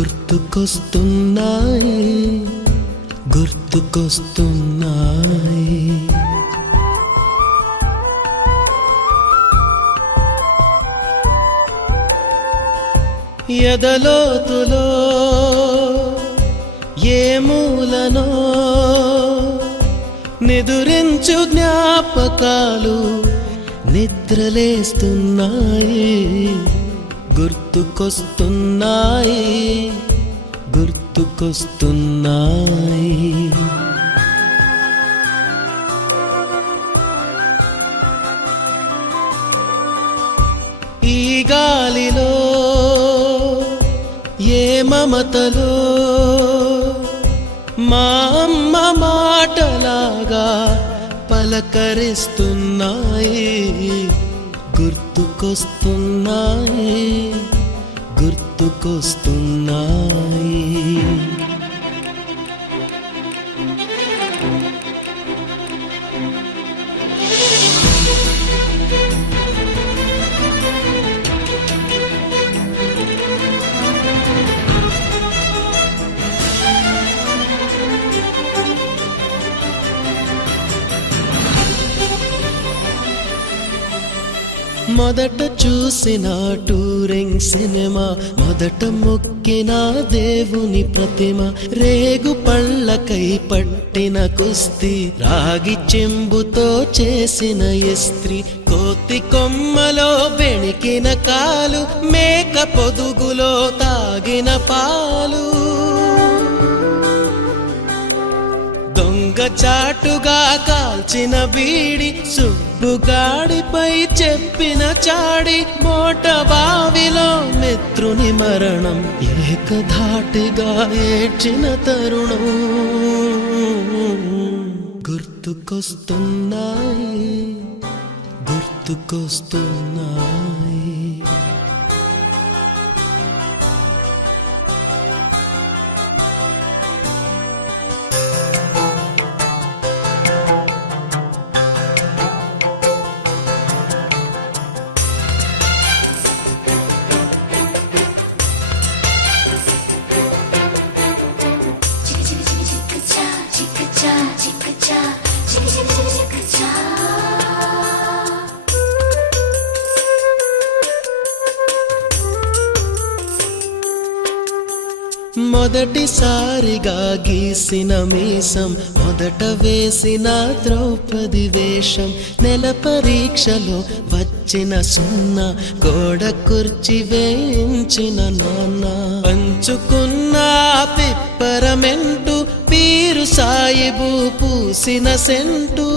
గుర్తుకొస్తున్నాయి గుర్తుకొస్తున్నాయి. ఎదలోతులో ఏ మూలనో నిదురించు జ్ఞాపకాలు నిద్రలేస్తున్నాయి. గుర్తుకొస్తున్నాయి గుర్తుకొస్తున్నాయి. ఈ గాలిలో ఏ మమతలో మా అమ్మ మాటలాగా పలకరిస్తున్నాయి. గుర్తుకొస్తున్నాయి గుర్తుకొస్తున్నాయి. మొదట చూసిన టూరింగ్ సినిమా, మొదట మొక్కిన దేవుని ప్రతిమ, రేగు పళ్ళకై పట్టిన కుస్తీ, రాగి చెంబుతో చేసిన ఇస్త్రీ, కోతి కొమ్మలో బెణికిన కాలు, మేక పొదుగులో తాగిన పాలు, దొంగ చాటుగా కాల్చిన బీడి, సుబ్బుగాడిపై చెప్పిన చాడి, మోట బావిలో మిత్రుని మరణం, ఏకధాటిగా ఏడ్చిన తరుణం. గుర్తుకొస్తున్నాయి గుర్తుకొస్తున్నాయి. మొదటిసారిగా గీసిన మీసం, మొదట వేసిన ద్రౌపది వేషం, నెల పరీక్షలో వచ్చిన సున్నా, గోడ కుర్చీ వేయించిన నాన్న, పంచుకున్న పిప్పరమెంటు, పీరు సాయిబు పూసిన సెంటు,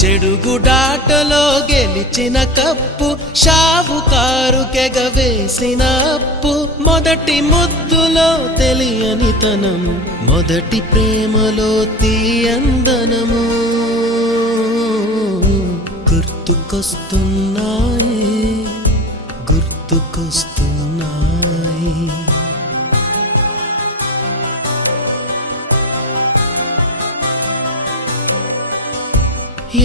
చెడుగుడాటలో గెలిచిన కప్పు, షావుకారు కెగవేసిన అప్పు, మొదటి ముద్దులో తెలియనితనం, మొదటి ప్రేమలో తీయందనము. గుర్తుకొస్తున్నాయి గుర్తుకొస్తున్నాయి.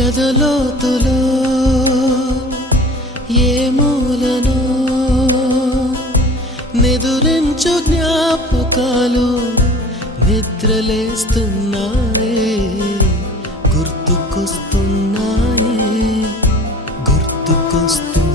ఎదలోతులో ఏ మూలనో నిదురించు జ్ఞాపకాలు నిద్రలేస్తున్నాయి. గుర్తుకొస్తున్నాయి గుర్తుకొస్తున్నాయి.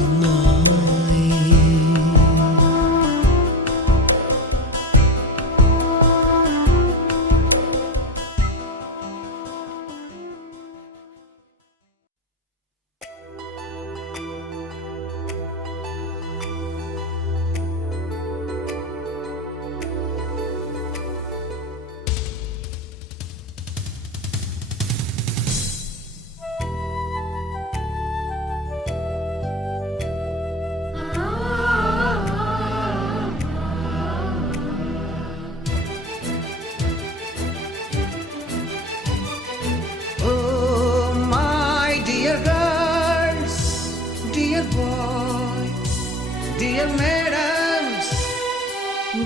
Dear madams,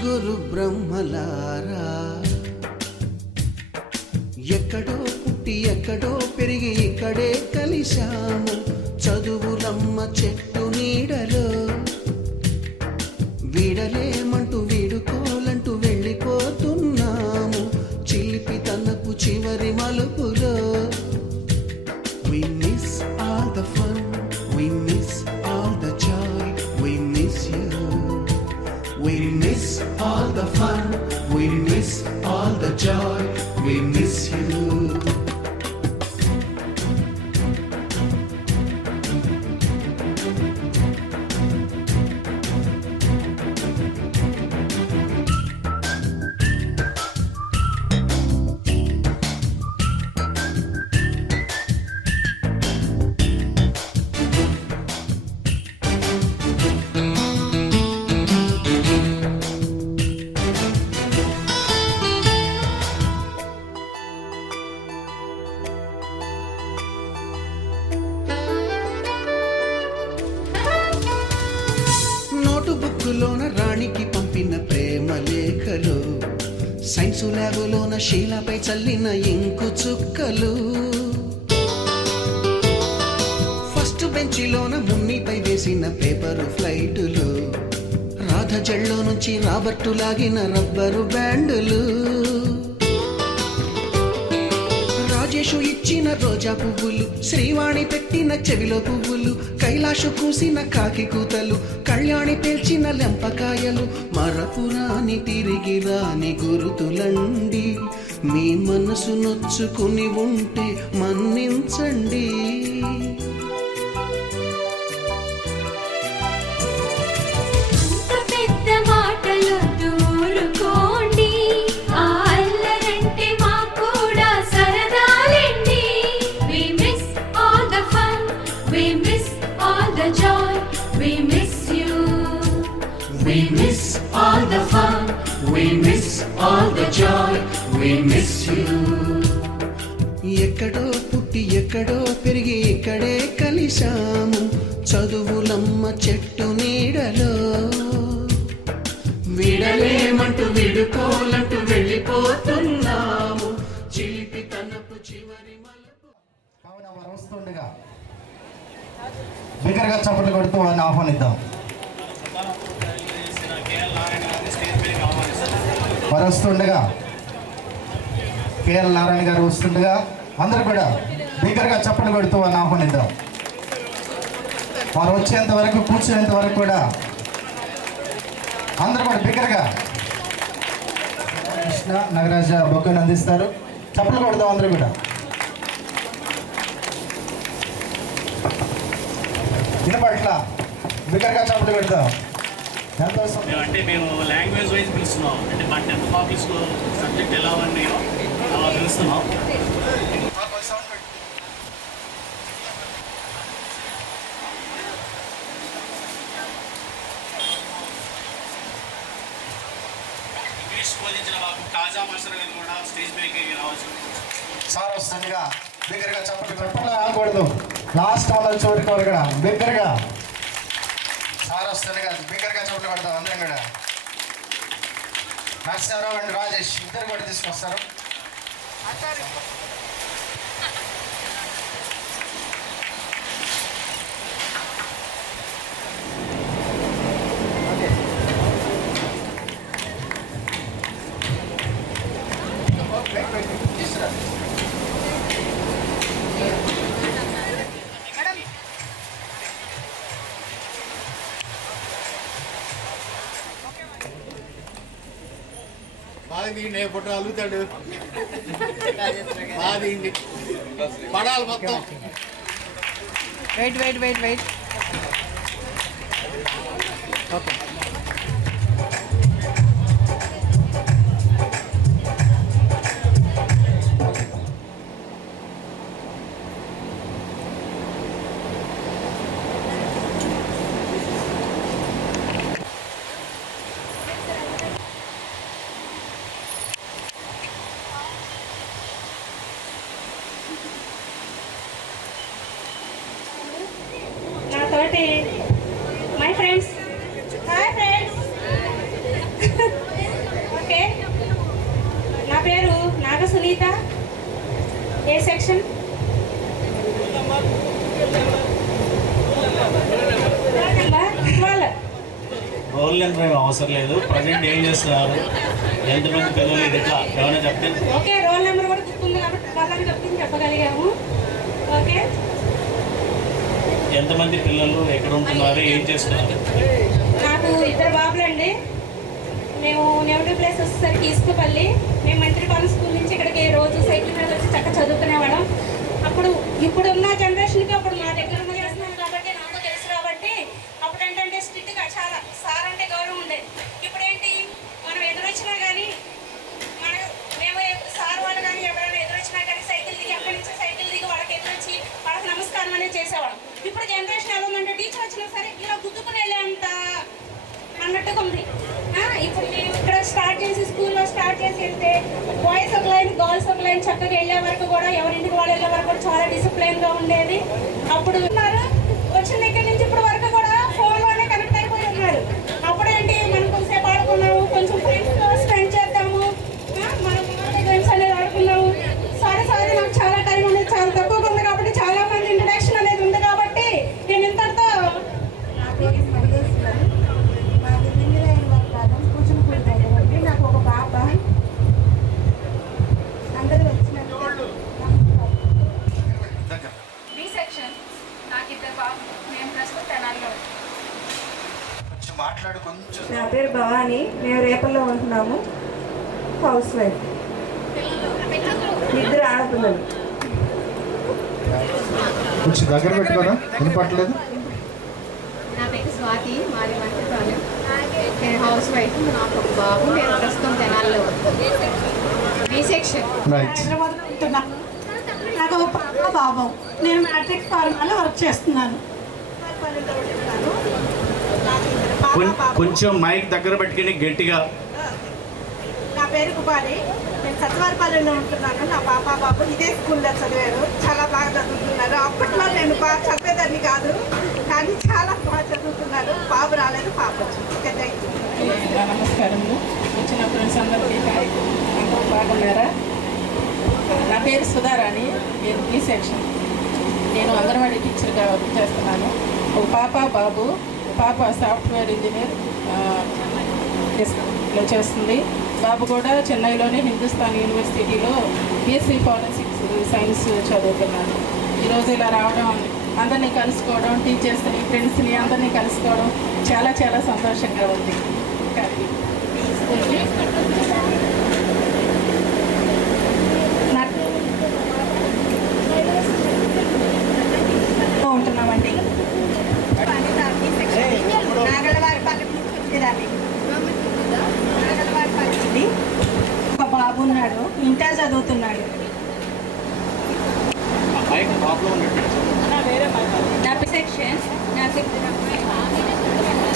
గురు బ్రహ్మలారా, ఎక్కడో పుట్టి ఎక్కడో పెరిగి ఇక్కడే కలిశాము, చదువులమ్మ చెట్టు నీడలో వీడలేమంటూ వీడుకోలంటూ వెళ్ళిపోతున్నాము చిలిపి తనపు చివరి మలుపులో. We miss all the fun, we miss all the joy, we miss you. We miss all the fun, we miss all the joy, we miss you. బుక్కులోన రాణికి పంపిన ప్రేమ లేఖలు, సైన్సు ల్యాబులోన శీలపై చల్లిన ఇంకు చుక్కలు, ఫస్ట్ బెంచిలోన మున్నిపై వేసిన పేపరు ఫ్లైటులు, రాధ జల్లో నుంచి రాబర్టు లాగిన rubber బ్యాండులు, Rajesh ఇచ్చిన రోజా పువ్వులు, శ్రీవాణి పెట్టిన చెవిలో పువ్వులు, కైలాషు కూసిన కాకి కూతలు, కళ్యాణి పేల్చిన లెంపకాయలు, మరపురాని తిరిగి రాని గురుతులండి. మీ మనసు నొచ్చుకుని ఉంటే మన్నించండి. We miss all the fun, we miss all the joy, we miss you. ఎక్కడో పుట్టి ఎక్కడో పెరిగి ఇక్కడే కలిశాము చదువులమ్మ చెట్టు నీడలో. వీడలేమంటూ విడుకోలంటూ వెళ్ళిపోతున్నాము చిలిపి తనపు చివరి మలుపు. కావున వారు వస్తుండగా బిగ్గరగా చప్పట్లు కొడుతూ వారిని ఆహ్వానిద్దాం. వారు వస్తుండగా కేఎల్ నారాయణ గారు వస్తుండగా అందరూ కూడా బిగ్గరగా చప్పట్లు కొడుతూ వారిని ఆహ్వానిద్దాం. వారు వచ్చేంత వరకు కూర్చునేంత వరకు కూడా అందరూ కూడా బిగ్గరగా కృష్ణ నగరాజ బొక్కను అందిస్తారు. చప్పట్లు కొడదాం అందరూ కూడా. వినపట్ల బిగ్గరగా చప్పట్లు కొడదాం. అంటే మేము లాంగ్వేజ్ వైజ్ పిలుస్తున్నాం. అంటే మా 10th కాపీస్లో సబ్జెక్ట్ ఎలా ఉన్నాయో అలా పిలుస్తున్నాం. ఇంగ్లీష్ బోధించిన బాబు కాజా మాస్టర్ గారు కూడా స్టేజ్ మీదకి రావచ్చు. సార్ వస్తుండగా బిగ్గరగా చప్పట్లు ఆగకూడదు. లాస్ట్ వాళ్ళ చోటుకి వరకు కూడా బిగ్గరగా సార్ వస్తుండగా బిగ్గరగా చోట్లు కొడతాం అందరం కూడా. నరసింహరావు అండ్ రాజేష్ ఇద్దరు కూడా తీసుకొస్తారు. బాగా ఫోటో అలుగుతాడు బాగా పడాలి మొత్తం. Wait okay. నాతోటి my friends, hi friends. Okay, నా పేరు Naga Sunitha, A section. Roll roll number ఏమి అవసరం లేదు. ప్రజెంట్ ఏం చేస్తున్నారు, ఎంతమంది పిల్లలు, ఇది ఎట్లా ఏమైనా చెప్తే. ఓకే, రోల్ నెంబర్ కూడా గుర్తుంది కాబట్టి వాళ్ళని చెప్పింది చెప్పగలిగాము. ఓకే, ఎంతమంది పిల్లలు, ఎక్కడ ఉంటున్నారు, ఏం చేస్తున్నారు? నాకు 2 బాబులండి. మేము నెగిటివ్ ప్లేస్ వచ్చేసరికి ఇసుకపల్లి. మేము మంత్రిపాలెం స్కూల్ నుంచి ఇక్కడికి రోజు సైకిల్ మీద వచ్చి చక్కగా చదువుకునేవాళ్ళం. ఇప్పుడున్న జనరేషన్కి అప్పుడు మా దగ్గర ఉన్న చేస్తున్నాం కాబట్టి నాకు తెలుసు కాబట్టి అప్పుడు ఏంటంటే స్ట్రిక్ట్గా చాలా సార్ అంటే గౌరవం ఉండేది. ఇప్పుడు ఏంటి, మనం ఎదురొచ్చినా కానీ మేము సార్ వాళ్ళు కానీ ఎవరైనా ఎదురొచ్చినా కానీ సైకిల్ దిగి అక్కడి నుంచి సైకిల్ దిగి వాళ్ళకి ఎదురొచ్చి వాళ్ళకి నమస్కారం అనేది చేసేవాళ్ళం. ఇప్పుడు జనరేషన్ ఎలా ఉందంటే టీచర్ వచ్చినా సరే ఇలా గుద్దుకుని వెళ్ళేంత అన్నట్టుగా ఉంది. ఇప్పుడు మేము ఇక్కడ స్కూల్లో స్టార్ట్ చేసి వెళ్తే బాయ్స్ ఒక లైన్, గర్ల్స్ ఒక లైన్ చక్కగా వెళ్ళే వరకు కూడా ఎవరింటికి వాళ్ళు వెళ్ళే వరకు కూడా చాలా డిసిప్లైన్గా ఉండేది. అప్పుడు ఉన్నారు వచ్చిన దగ్గర నుంచి ఇప్పుడు వరకు కూడా ఫోన్లోనే కనెక్ట్ అయిపోయి ఉన్నారు. అప్పుడేంటి మనం కొంచెంసేపు ఆడుకున్నాము, కొంచెం ఫ్రెండ్స్తో స్పెండ్ చేద్దాము, మనం గేమ్స్ అనేది ఆడుకున్నాము. సారీ నాకు చాలా టైం అనేది చాలా తక్కువగా ఉంది కాబట్టి చాలా మంది ఇంట్రడక్షన్ అనేది ఉంది కాబట్టి నేను ఇంతటితో నాకు ఒక బాబా అందరూ వచ్చినట్టు బి సెక్షన్. నాకు 2 బాబు. మేము ప్రస్తుతం తెనాలిలో. కొంచెం మాట్లాడు కొంచెం. నా పేరు భవాని. మేము రేపల్లో ఉంటున్నాము. House wife. 2 ఆడపిల్లలు. కొంచెం దగ్గర పెట్టుకోరా, వినపట్లేదు. నా పేరు స్వాతి. మాది మంత్రిపాలెం. నేను హౌస్ వైఫ్. నాకు ఒక బాబు. నేను ప్రస్తుతం తెనాలిలో. B section. రైట్. హైదరాబాద్లో ఉంటున్నా. నాకు ఒక పాప బాబు. నేను మ్యాట్రిక్ ఫార్మాలో వర్క్ చేస్తున్నాను. కొంచెం మైక్ దగ్గర పెట్టుకుని గట్టిగా. నా పేరు కుమారి. నేను సత్యవారపల్లిలో ఉంటున్నాను. నా పాప బాబు ఇదే స్కూల్లో చదివారు. చాలా బాగా చదువుతున్నారు. అప్పట్లో నేను బాగా చదివేదాన్ని కాదు, కానీ చాలా బాగా చదువుతున్నారు. బాబు రాలేదు, పాప వచ్చింది. నమస్కారం. వచ్చిన ఫ్రెండ్స్ అందరికీ అందరూ బాగున్నారా? నా పేరు సుధారాణి. నేను బి సెక్షన్. నేను అంగన్వాడీ టీచర్గా వర్క్ చేస్తున్నాను. ఒక పాప బాబు. పాప సాఫ్ట్వేర్ ఇంజనీర్ లో చేస్తుంది. బాబు కూడా చెన్నైలోని హిందుస్థాన్ యూనివర్సిటీలో బీఎస్సీ ఫారెన్సిక్స్ సైన్స్ చదువుతున్నాను. ఈరోజు ఇలా రావడం, అందరినీ కలుసుకోవడం, టీచర్స్ని, ఫ్రెండ్స్ని అందరినీ కలుసుకోవడం చాలా చాలా సంతోషంగా ఉంది. ఉంటున్నామండి. నాగలవారిపల్లి ఒక బాబు ఉన్నాడు, ఇంటర్ చదువుతున్నాడు. నా బి సెక్షన్. నాకు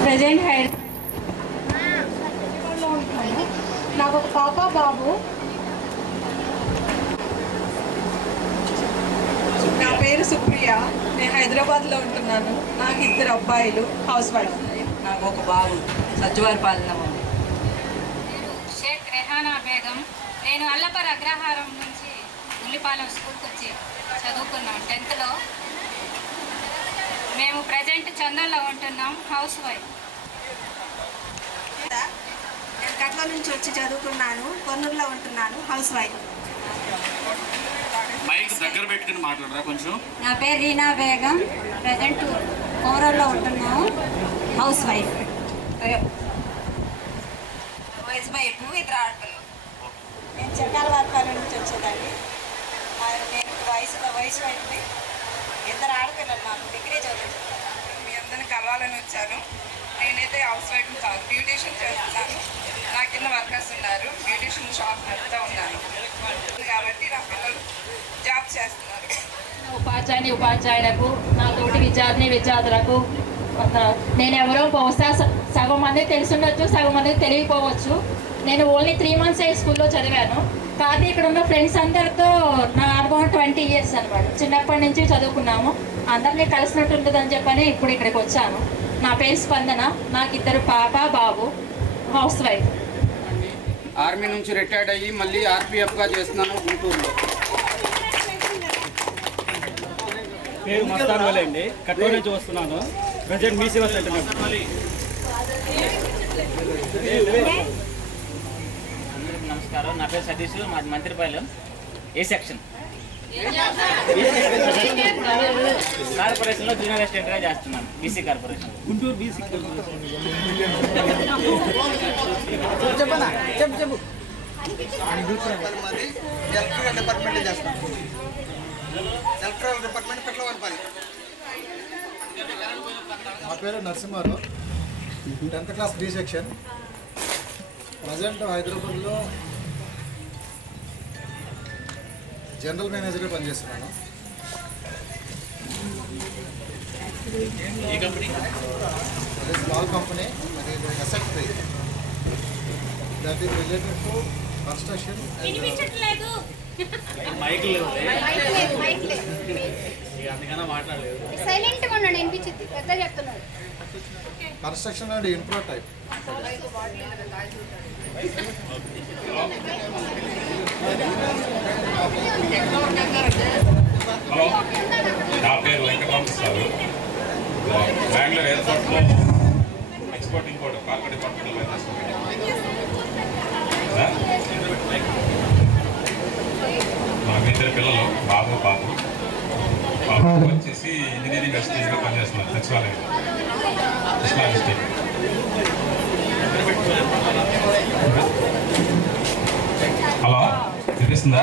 ప్రజెంట్ హైదరాబాద్లో ఉంటున్నాను. నాకు ఒక పాప బాబు. నా పేరు సుప్రియ. నేను హైదరాబాద్లో ఉంటున్నాను. నాకు 2 అబ్బాయిలు. House wife. నాకు ఒక బాబు. సత్యవారపాలెం. షేక్ రెహానా బేగం. నేను అల్లపర్ అగ్రహారం నుంచి ఉల్లిపాలెం స్కూల్కి వచ్చి చదువుకున్నాం 10th. మేము ప్రజెంట్ చందన్లో ఉంటున్నాం. House wife. నేను కట్ల నుంచి వచ్చి చదువుకున్నాను. కొన్నూరులో ఉంటున్నాను. House wife. మైక్ దగ్గర పెట్టుకుని మాట్లాడరా కొంచెం. నా పేరు రీనా బేగం. ప్రజెంట్ కోరల్లో ఉంటున్నాము. House wife. వయసు వైపు 2 ఆడపిల్లలు. నేను చెన్నాలవారిపల్లి నుంచి వచ్చేదాన్ని. నేను వయసు వైఫ్. 2 ఆడపిల్లలు. నాకు డిగ్రీ చదువుతున్నాను. మీ అందరిని కలవాలని వచ్చాను. నేనైతే హౌస్ వైఫ్ కాదు, బ్యూటీషియన్ చేస్తున్నాను. నా కింద వర్కర్స్ ఉన్నారు. బ్యూటీషియన్ షాప్ నడుపుతూ ఉన్నాను కాబట్టి నా పిల్లలు జాబ్ చేస్తున్నారు. ఉపాధ్యాయులకు, నా తోటి విద్యార్థులకు నేను ఎవరో బహుశా సగం మంది తెలిసిండొచ్చు, సగం మందికి తెలియకపోవచ్చు. నేను ఓన్లీ 3 months స్కూల్లో చదివాను. కానీ ఇక్కడ ఉన్న ఫ్రెండ్స్ అందరితో నా అనుభవం 20 years అనమాట. చిన్నప్పటి నుంచి చదువుకున్నాము. అందరినీ కలిసినట్టు ఉంటుందని చెప్పని ఇప్పుడు ఇక్కడికి వచ్చాను. నా పేరు స్పందన. నాకు 2 పాప బాబు. House wife. ఆర్మీ నుంచి రిటైర్డ్ అయ్యి మళ్ళీ ఆర్పిఎఫ్గా చేస్తున్నాను గుంటూరులో. పేరు మస్తాన్ వలే అండి. కట్టూరు నుంచి వస్తున్నాను. ప్రజెంట్ మీ సేవా సెంటర్. అందరికీ నమస్కారం. నా పేరు సతీష్, మాది మంత్రిపాలెం, ఏ సెక్షన్. కార్పొరేషన్లో జూనియర్ అసిస్టెంట్గా చేస్తున్నాను, BC corporation, Guntur BC electrical department చేస్తాను. Electrical department Pettalavaripalli. నా పేరు Narasimharao, 10th class B section. Present హైదరాబాద్లో జనరల్ మేనేజర్గా పనిచేస్తున్నాను. అది స్మాల్ కంపెనీ, అది asset free. That is related to construction. అందుకన్నా మాట్లాడలేదు. Construction and infra type. Hello, నా పేరు వెంకటరామప్రసాద్. బెంగళూరు ఎయిర్పోర్ట్లో ఎక్స్పోర్ట్ ఇంపోర్ట్ కార్గో డిపార్ట్మెంట్లో నాకు 2 పిల్లలు, బాబు పాపు. బాబు వచ్చేసి ఇంజనీరింగ్ అసిస్టెంట్గా పనిచేస్తున్నారు సచివాలయం, కృష్ణా డిస్ట్రిక్ట్. హలో, వినిపిస్తుందా?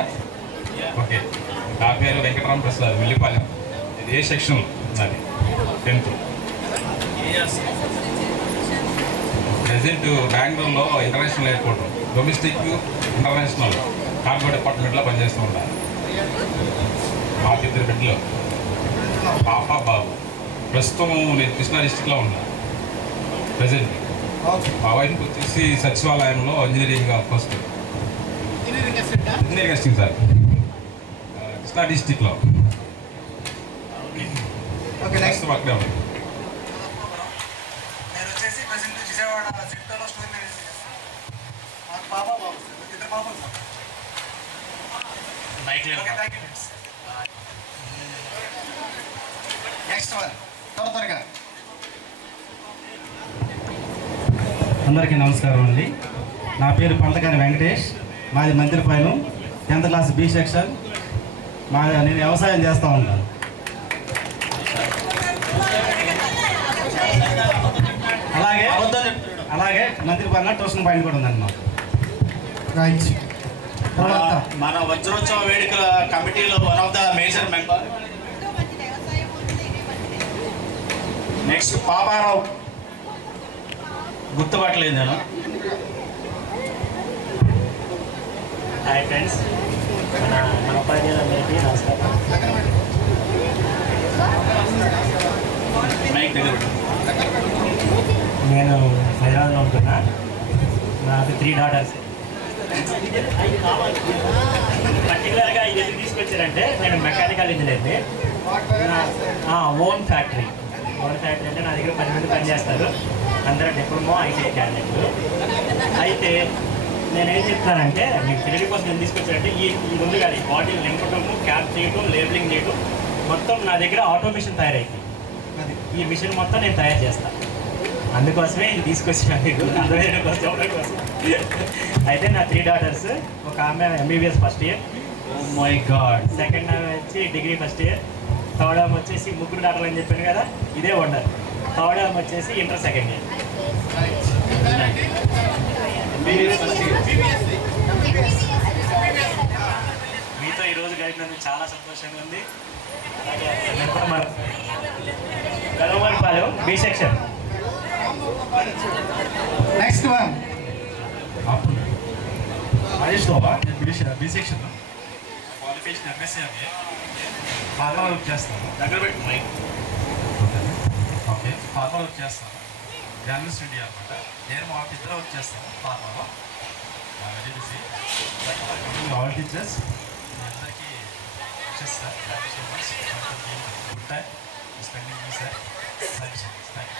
ఓకే. నా పేరు వెంకటరామప్రసాద్, మిల్లిపాలెం, ఇది ఏ సెక్షన్ నాది, 10th. ప్రజెంట్ బెంగళూరులో international airport domestic international cargo డిపార్ట్మెంట్లో పనిచేస్తూ ఉంటాను. మా 2 బిడ్డలు, పాప బాబు. ప్రస్తుతం నేను కృష్ణా డిస్టిక్లో ఉన్నాను ప్రజెంట్. మా వైఫ్కి వచ్చేసి సచివాలయంలో engineering first engineering assistant sir, Krishna డిస్టిక్లో. ఓకే, నెక్స్ట్ పక్కనే ఉంది. నేను వచ్చేసి ప్రజెంట్ విజయవాడ సిటీలో స్టోర్ మేనేజర్ చేస్తాను. మాకు పాప బాబు సార్, 2 పాపలు sir. Okay, thank you. Next one త్వరగా. అందరికీ నమస్కారం అండి. నా పేరు పంటకాని వెంకటేష్, మాది Mantripalem, 10th class B section. నేను వ్యవసాయం చేస్తూ ఉంటాను. అలాగే మంత్రిపాలెం ట్యూషన్ పాయింట్ కూడా ఉందండి మాకు. రైట్. మన వజ్రోత్సవ వేడుకల కమిటీలో one of the major member. Next Paparao, గుర్తుపట్టలేదు నేను. హాయ్ ఫ్రెండ్స్, మన ఉపాధ్యాయులందరికీ నమస్కారం. మైక్ దగ్గర. నేను హైదరాబాద్లో ఉంటున్నా. నాకు 3 daughters. పర్టికులర్గా ఇది ఎందుకు తీసుకొచ్చారంటే, నేను మెకానికల్ ఇంజనీర్ని. ఓన్ ఫ్యాక్టరీ అంటే నా దగ్గర 10 మంది పనిచేస్తారు. అందరూ డిప్లొమా ఐటీ క్యాండిడేట్లు. అయితే నేనేం చెప్తానంటే, మీకు తెలియని కోసం నేను తీసుకొచ్చానంటే, ఇది ఉంది కానీ బాటిల్ నింపటము, క్యాప్ చేయటం, లేబులింగ్ చేయటం మొత్తం నా దగ్గర ఆటోమేషన్ తయారైంది. ఈ మిషన్ మొత్తం నేను తయారు చేస్తాను. అందుకోసమే ఇది తీసుకొచ్చాను మీకు అర్థమైన కోసం. అయితే నా 3 daughters, ఒక ఆమె MBBS first year, my God. Second ఆమె వచ్చి డిగ్రీ ఫస్ట్ ఇయర్. థర్డ్ ఆమె వచ్చేసి 3 డాక్టర్లు అని చెప్పాను కదా, ఇదే వండర్. థర్డ్ ఆమె వచ్చేసి ఇంటర్ సెకండ్ ఇయర్. మీతో ఈరోజు గడిపినందుకు చాలా సంతోషంగా ఉంది. Galavarapalem B section. Next one Mahesh Baba, నేను బి సెక్షన్ క్వాలిఫికేషన్ ఎంఎస్సీ అని ఫార్మా వర్క్ చేస్తాను. దగ్గర పెట్టి మైక్. ఓకే, ఫార్మా వర్క్ చేస్తాను. జర్నలిస్ట్ ఇండియా అనమాట. నేను మా ఇద్దరు వర్క్ చేస్తాను ఫార్మాలో. Very busy. ఆల్ టీచర్స్ అందరికీ wishes sir. Thank you so much. Good time spending me sir. Thank you so much. Thank you.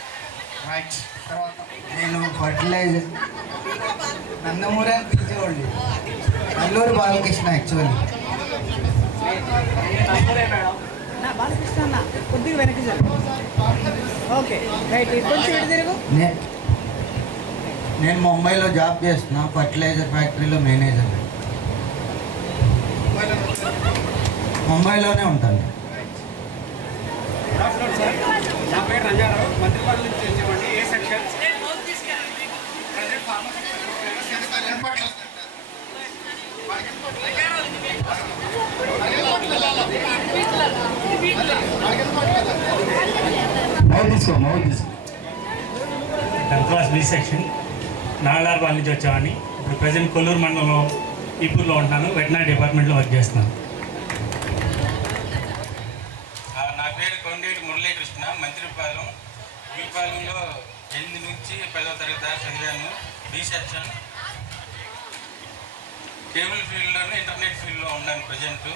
Right. తర్వాత నేను ఫర్టిలైజర్ నందమూరి అని పిలిచేవాళ్ళు, అల్లూరి బాలకృష్ణ యాక్చువల్లీ. కొద్దిగా వెనక్కి జరుగు. ఓకే రైట్, కొంచెం ఇటు తిరుగు. నేను ముంబైలో జాబ్ చేస్తున్నా, ఫర్టిలైజర్ ఫ్యాక్టరీలో మేనేజర్. ముంబైలోనే ఉంటాను. నా పేరు రంజారావు, మంత్రిపాలెం నుంచి వచ్చామండి. ఏ section? Tenth class B section, Nagalarpala నుంచి వచ్చామని. ఇప్పుడు ప్రజెంట్ కొల్లూరు మండలంలో ఈపూర్లో ఉంటున్నాను. వెటనరీ డిపార్ట్మెంట్లో వర్క్ చేస్తున్నాను. నా పేరు కొండేటి మురళీకృష్ణ, మంత్రిపాలెంలో 8 నుంచి 10వ తరగతి దాకా చదివాను. B section. కేబుల్ ఫీల్డ్లోనే ఇంటర్నెట్ ఫీల్డ్లో ఉన్నాను ప్రజెంట్.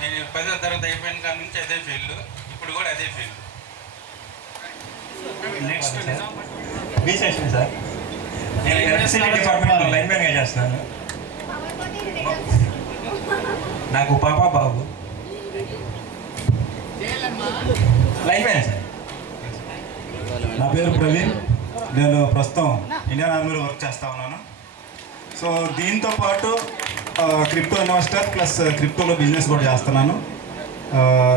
నేను 10వ తరగతి అయిపోయిన కాడ నుంచి అదే ఫీల్డ్, ఇప్పుడు కూడా అదే field. Next B section sir. నేను ఎలక్ట్రిసిటీ డిపార్ట్మెంట్లో లైన్మెన్గా చేస్తున్నాను. నాకు పాప బాబు. Linemen sir. నా పేరు ప్రవీణ్, నేను ప్రస్తుతం ఇండియన్ ఆర్మీలో వర్క్ చేస్తూ ఉన్నాను. సో దీంతో పాటు క్రిప్టో ఇన్వెస్టర్ ప్లస్ క్రిప్టోలో బిజినెస్ కూడా చేస్తున్నాను.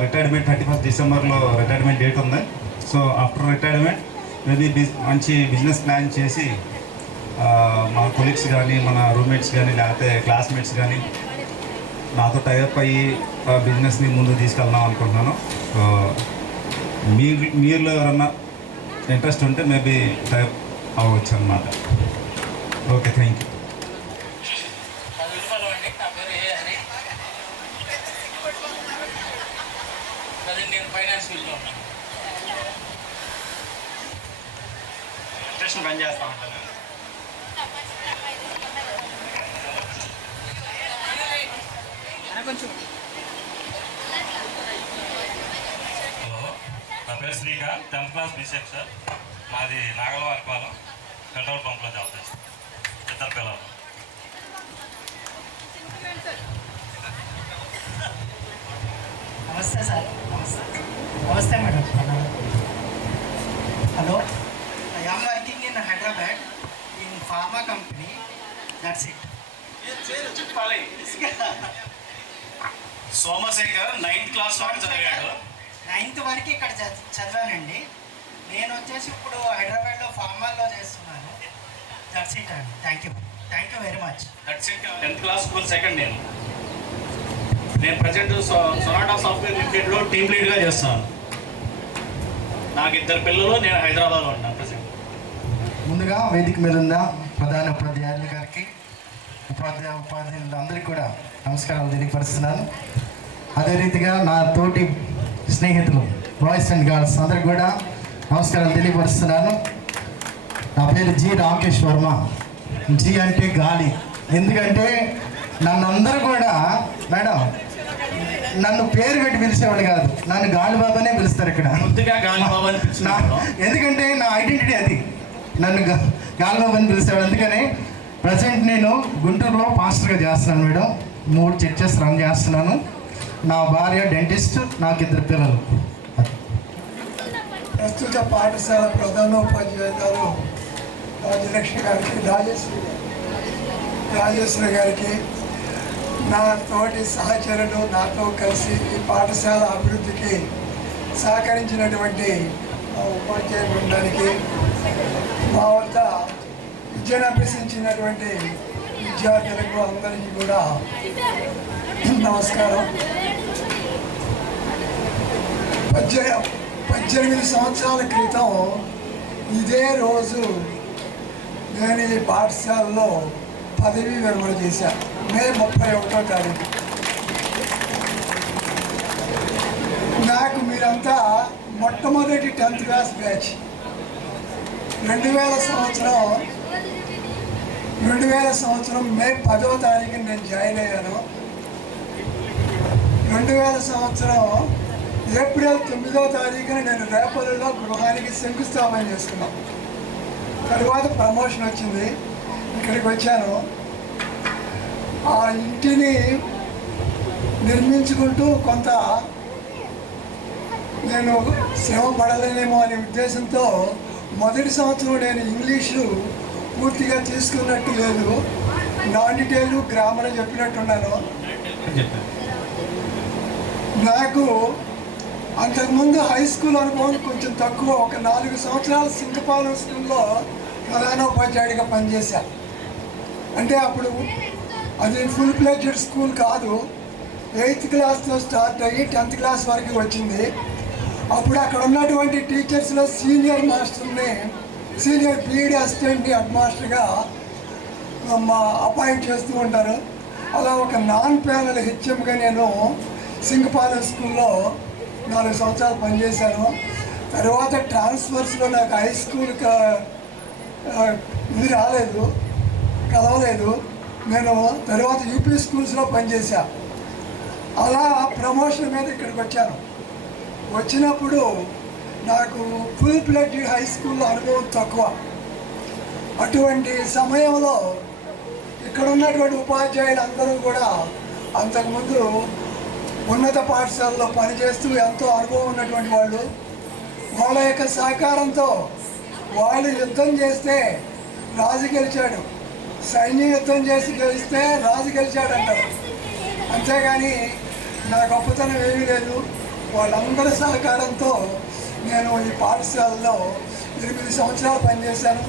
రిటైర్మెంట్ 31 డిసెంబర్లో రిటైర్మెంట్ డేట్ ఉంది. సో ఆఫ్టర్ రిటైర్మెంట్ మేబీ మంచి బిజినెస్ ప్లాన్ చేసి మా కొలీగ్స్ కానీ, మన రూమ్మేట్స్ కానీ, లేకపోతే క్లాస్మేట్స్ కానీ నాతో టైఅప్ అయ్యి బిజినెస్ని ముందుకు తీసుకెళ్దాం అనుకుంటున్నాను. మీలో ఎవరన్నా ఇంట్రెస్ట్ ఉంటే మేబీ టైప్ అవ్వచ్చు అన్నమాట. Okay, thank you. నేను ఫైనాన్స్ ఫీల్డ్లో ఉన్నాను. స్టేషన్ రన్ చేస్తూ ఉంటాను. కొంచెం హలో, నా పేరు Srikanth, 10th class B section. మాది నాగలవారిపాలెం పెట్రోల్ పంప్లో జాబ్ చేస్తాను. ఇద్దరు పిల్లలు. నమస్తే సార్. నమస్తే madam. Hello, I am working in Hyderabad in pharma company. That's it. Somashekar 9th class వరకు చదివాడు. 9th వరకు ఇక్కడ చదివానండి. నేను వచ్చేసి ఇప్పుడు హైదరాబాద్లో ఫార్మాల్లో చేస్తున్నాను. దట్స్ ఇట్ అండి. Thank you very much. That's it. 10th class school second. నేను ప్రజెంట్ సొనాటా సాఫ్ట్వేర్ లిమిటెడ్లో టీమ్ లీడ్గా చేస్తున్నాను. నాకు 2 పిల్లలు. నేను హైదరాబాద్లో ఉన్నాను ప్రజెంట్. ముందుగా వేదిక మీద ఉన్న ప్రధాన ఉపాధ్యాయులు గారికి, ఉపాధ్యాయులందరికీ కూడా నమస్కారాలు తెలియపరుస్తున్నాను. అదే రీతిగా నా తోటి స్నేహితులు బాయ్స్ అండ్ గర్ల్స్ అందరికి కూడా నమస్కారాలు తెలియపరుస్తున్నాను. నా పేరు జి రాకేష్ వర్మ. జి అంటే గాలి. ఎందుకంటే నన్ను అందరూ కూడా మేడం నన్ను పేరు పెట్టి పిలిచేవాడు కాదు, నన్ను గాలిబాబానే పిలుస్తారు ఇక్కడ. ఎందుకంటే నా ఐడెంటిటీ అది, నన్ను గాలిబాబాని పిలిచేవాడు. అందుకని ప్రజెంట్ నేను గుంటూరులో పాస్టర్గా చేస్తున్నాను మేడం. 3 చర్చెస్ రన్ చేస్తున్నాను. నా భార్య డెంటిస్ట్, నాకు 2 పిల్లలు. ప్రస్తుత పాఠశాల ప్రధానోపాధ్యాయులు రాజలక్ష్మి గారికి, రాజేశ్వరి గారికి, నా తోటి సహచరులు నాతో కలిసి ఈ పాఠశాల అభివృద్ధికి సహకరించినటువంటి ఉపాధ్యాయ బృందానికి, మా వద్ద విద్యను అభ్యసించినటువంటి విద్యార్థులకు అందరికీ కూడా నమస్కారం. 18 సంవత్సరాల క్రితం ఇదే రోజు నేను ఈ పాఠశాలలో పదవీ విరమణ చేశాను. మే 31వ తారీఖు. నాకు మీరంతా మొట్టమొదటి 10th క్లాస్ బ్యాచ్. 2000 సంవత్సరం మే 10వ తారీఖున నేను జాయిన్ అయ్యాను. 2000 సంవత్సరం ఏప్రిల్ 9వ తారీఖున నేను రేపల్లిలో గృహానికి శంకుస్థాపన చేసుకున్నాను. తరువాత ప్రమోషన్ వచ్చింది, ఇక్కడికి వచ్చాను. ఆ ఇంటిని నిర్మించుకుంటూ కొంత నేను శ్రమ పడలేనేమో అనే ఉద్దేశంతో మొదటి సంవత్సరం నేను ఇంగ్లీషు పూర్తిగా తీసుకున్నట్టు లేదు. నాన్ డీటెయిల్ గ్రామర్ చెప్పినట్టున్నాను. నాకు అంతకుముందు హై స్కూల్ అనుభవం కొంచెం తక్కువ. ఒక 4 సంవత్సరాలు సింగపాలెం స్కూల్లో ప్రధానోపాధ్యాయుడిగా పనిచేశా. అంటే అప్పుడు అది ఫుల్ ప్లెడ్జెడ్ స్కూల్ కాదు. 8th క్లాస్లో స్టార్ట్ అయ్యి 10th క్లాస్ వరకు వచ్చింది. అప్పుడు అక్కడ ఉన్నటువంటి టీచర్స్లో సీనియర్ మాస్టర్ని, సీనియర్ పీఈడీ అసిస్టెంట్ని హెడ్ మాస్టర్గా అపాయింట్ చేస్తూ ఉంటారు. అలా ఒక నాన్ ప్యానల్ హెచ్ఎంగా నేను సింగపాలెం స్కూల్లో 4 సంవత్సరాలు పనిచేశాను. తర్వాత ట్రాన్స్ఫర్స్లో నాకు హై స్కూల్కి ఇది రాలేదు, కలవలేదు. నేను తర్వాత యూపీ స్కూల్స్లో పనిచేశా. అలా ప్రమోషన్ మీద ఇక్కడికి వచ్చాను. వచ్చినప్పుడు నాకు ఫుల్ ప్లెడ్జెడ్ హై స్కూల్లో అనుభవం తక్కువ. అటువంటి సమయంలో ఇక్కడ ఉన్నటువంటి ఉపాధ్యాయులు అందరూ కూడా అంతకుముందు ఉన్నత పాఠశాలలో పనిచేస్తూ ఎంతో అనుభవం ఉన్నటువంటి వాళ్ళు. వాళ్ళ యొక్క సహకారంతో వాళ్ళు యుద్ధం చేస్తే రాజు గెలిచాడు, సైన్యం యుద్ధం చేసి గెలిస్తే రాజు గెలిచాడు అంటారు. అంతేగాని నా గొప్పతనం ఏమీ లేదు. వాళ్ళందరి సహకారంతో నేను ఈ పాఠశాలలో 8 సంవత్సరాలు పనిచేశాను.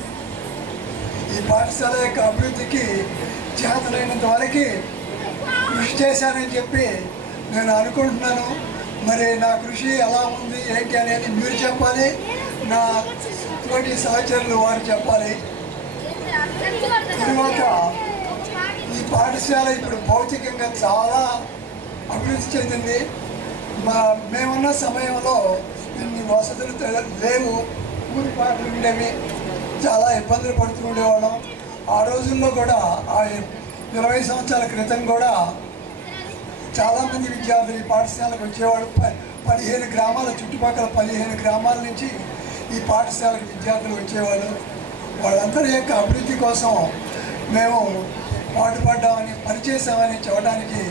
ఈ పాఠశాల యొక్క అభివృద్ధికి చేతనైనంత వరకు కృషి చేశానని చెప్పి నేను అనుకుంటున్నాను. మరి నా కృషి ఎలా ఉంది ఏంటి అనేది మీరు చెప్పాలి, నా తోటి సహచరులు వారు చెప్పాలి. తర్వాత ఈ పాఠశాల ఇప్పుడు భౌతికంగా చాలా అభివృద్ధి చెందింది. మేమున్న సమయంలో ఇన్ని వసతులు లేవు, ఊరి పాటలు ఉండేవి, చాలా ఇబ్బందులు పడుతూ ఉండేవాళ్ళం. ఆ రోజుల్లో కూడా ఆ 20 సంవత్సరాల క్రితం కూడా చాలామంది విద్యార్థులు ఈ పాఠశాలకు వచ్చేవాడు. 15 గ్రామాల చుట్టుపక్కల 15 గ్రామాల నుంచి ఈ పాఠశాలకు విద్యార్థులు వచ్చేవాళ్ళు. వాళ్ళందరి యొక్క అభివృద్ధి కోసం మేము పాటుపడ్డామని, పనిచేసామని చెప్పడానికి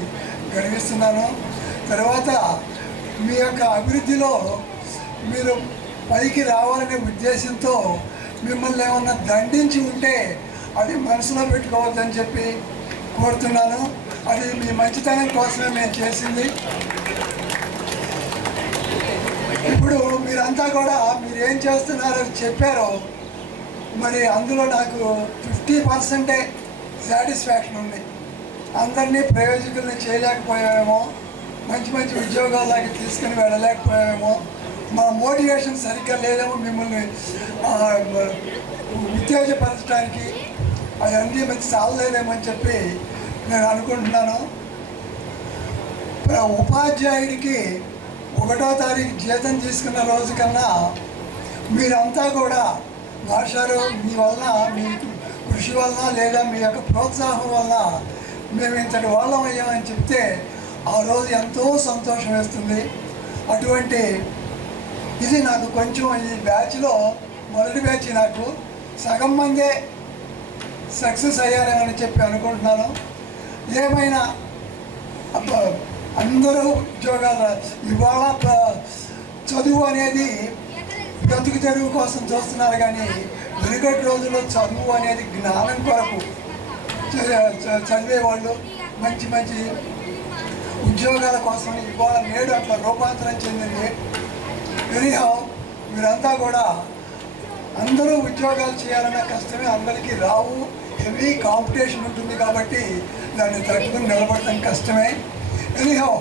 గర్విస్తున్నాను. తర్వాత మీ యొక్క అభివృద్ధిలో మీరు పైకి రావాలనే ఉద్దేశంతో మిమ్మల్ని ఏమన్నా దండించి ఉంటే అది మనసులో పెట్టుకోవద్దని చెప్పి కోరుతున్నాను. అది మీ మంచితనం కోసమే మేము చేసింది. ఇప్పుడు మీరంతా కూడా మీరు ఏం చేస్తున్నారని చెప్పారో మరి అందులో నాకు 50% సాటిస్ఫాక్షన్ ఉంది. అందరినీ ప్రయోజకుల్ని చేయలేకపోయామేమో, మంచి మంచి ఉద్యోగాల్లోకి తీసుకుని వెళ్ళలేకపోయామేమో, మా మోటివేషన్ సరిగ్గా లేదేమో మిమ్మల్ని ఉత్తేజపరచడానికి, అవన్నీ మంచి చాలలేదేమో అని చెప్పి నేను అనుకుంటున్నాను. ఉపాధ్యాయుడికి 1వ తారీఖు జీతం తీసుకున్న రోజు కన్నా మీరంతా కూడా మాస్టారు మీ వలన, మీ కృషి వలన లేదా మీ యొక్క ప్రోత్సాహం వలన మేము ఇంతటి వాళ్ళం అయ్యామని చెప్తే ఆ రోజు ఎంతో సంతోషం వేస్తుంది. అటువంటి ఇది నాకు కొంచెం ఈ బ్యాచ్లో మొదటి బ్యాచ్ నాకు సగం మందే సక్సెస్ అయ్యారేమని చెప్పి అనుకుంటున్నాను. ఏమైనా అందరూ ఉద్యోగాలు ఇవాళ చదువు అనేది బ్రతుకు తెరువు కోసం చూస్తున్నారు, కానీ వెనుకటి రోజుల్లో చదువు అనేది జ్ఞానం కొరకు చదివేవాళ్ళు. మంచి మంచి ఉద్యోగాల కోసం ఇవాళ నేడు అట్లా రూపాంతరం చెందింది. ఎనీహౌ మీరంతా కూడా అందరూ ఉద్యోగాలు చేయాలన్న కష్టమే అందరికీ రావు. హెవీ కాంపిటీషన్ ఉంటుంది కాబట్టి దాన్ని తట్టుకుని నిలబడటం కష్టమే. ఎనీహౌ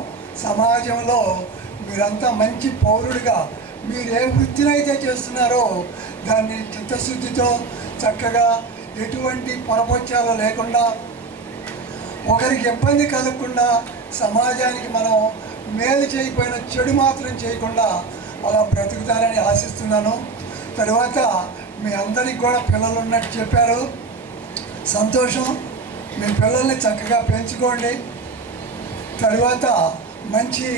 సమాజంలో మీరంతా మంచి పౌరుడిగా మీరు ఏ వృత్తినైతే చేస్తున్నారో దాన్ని చిత్తశుద్ధితో చక్కగా ఎటువంటి పొరపచ్చాలు లేకుండా, ఒకరికి ఇబ్బంది కలగకుండా, సమాజానికి మనం మేలు చేయకపోయినా చెడు మాత్రం చేయకుండా అలా బ్రతుకుతారని ఆశిస్తున్నాను. తర్వాత మీ అందరికి కూడా పిల్లలు ఉన్నట్టు చెప్పారు, సంతోషం. మీ పిల్లల్ని చక్కగా పెంచుకోండి. తర్వాత మంచి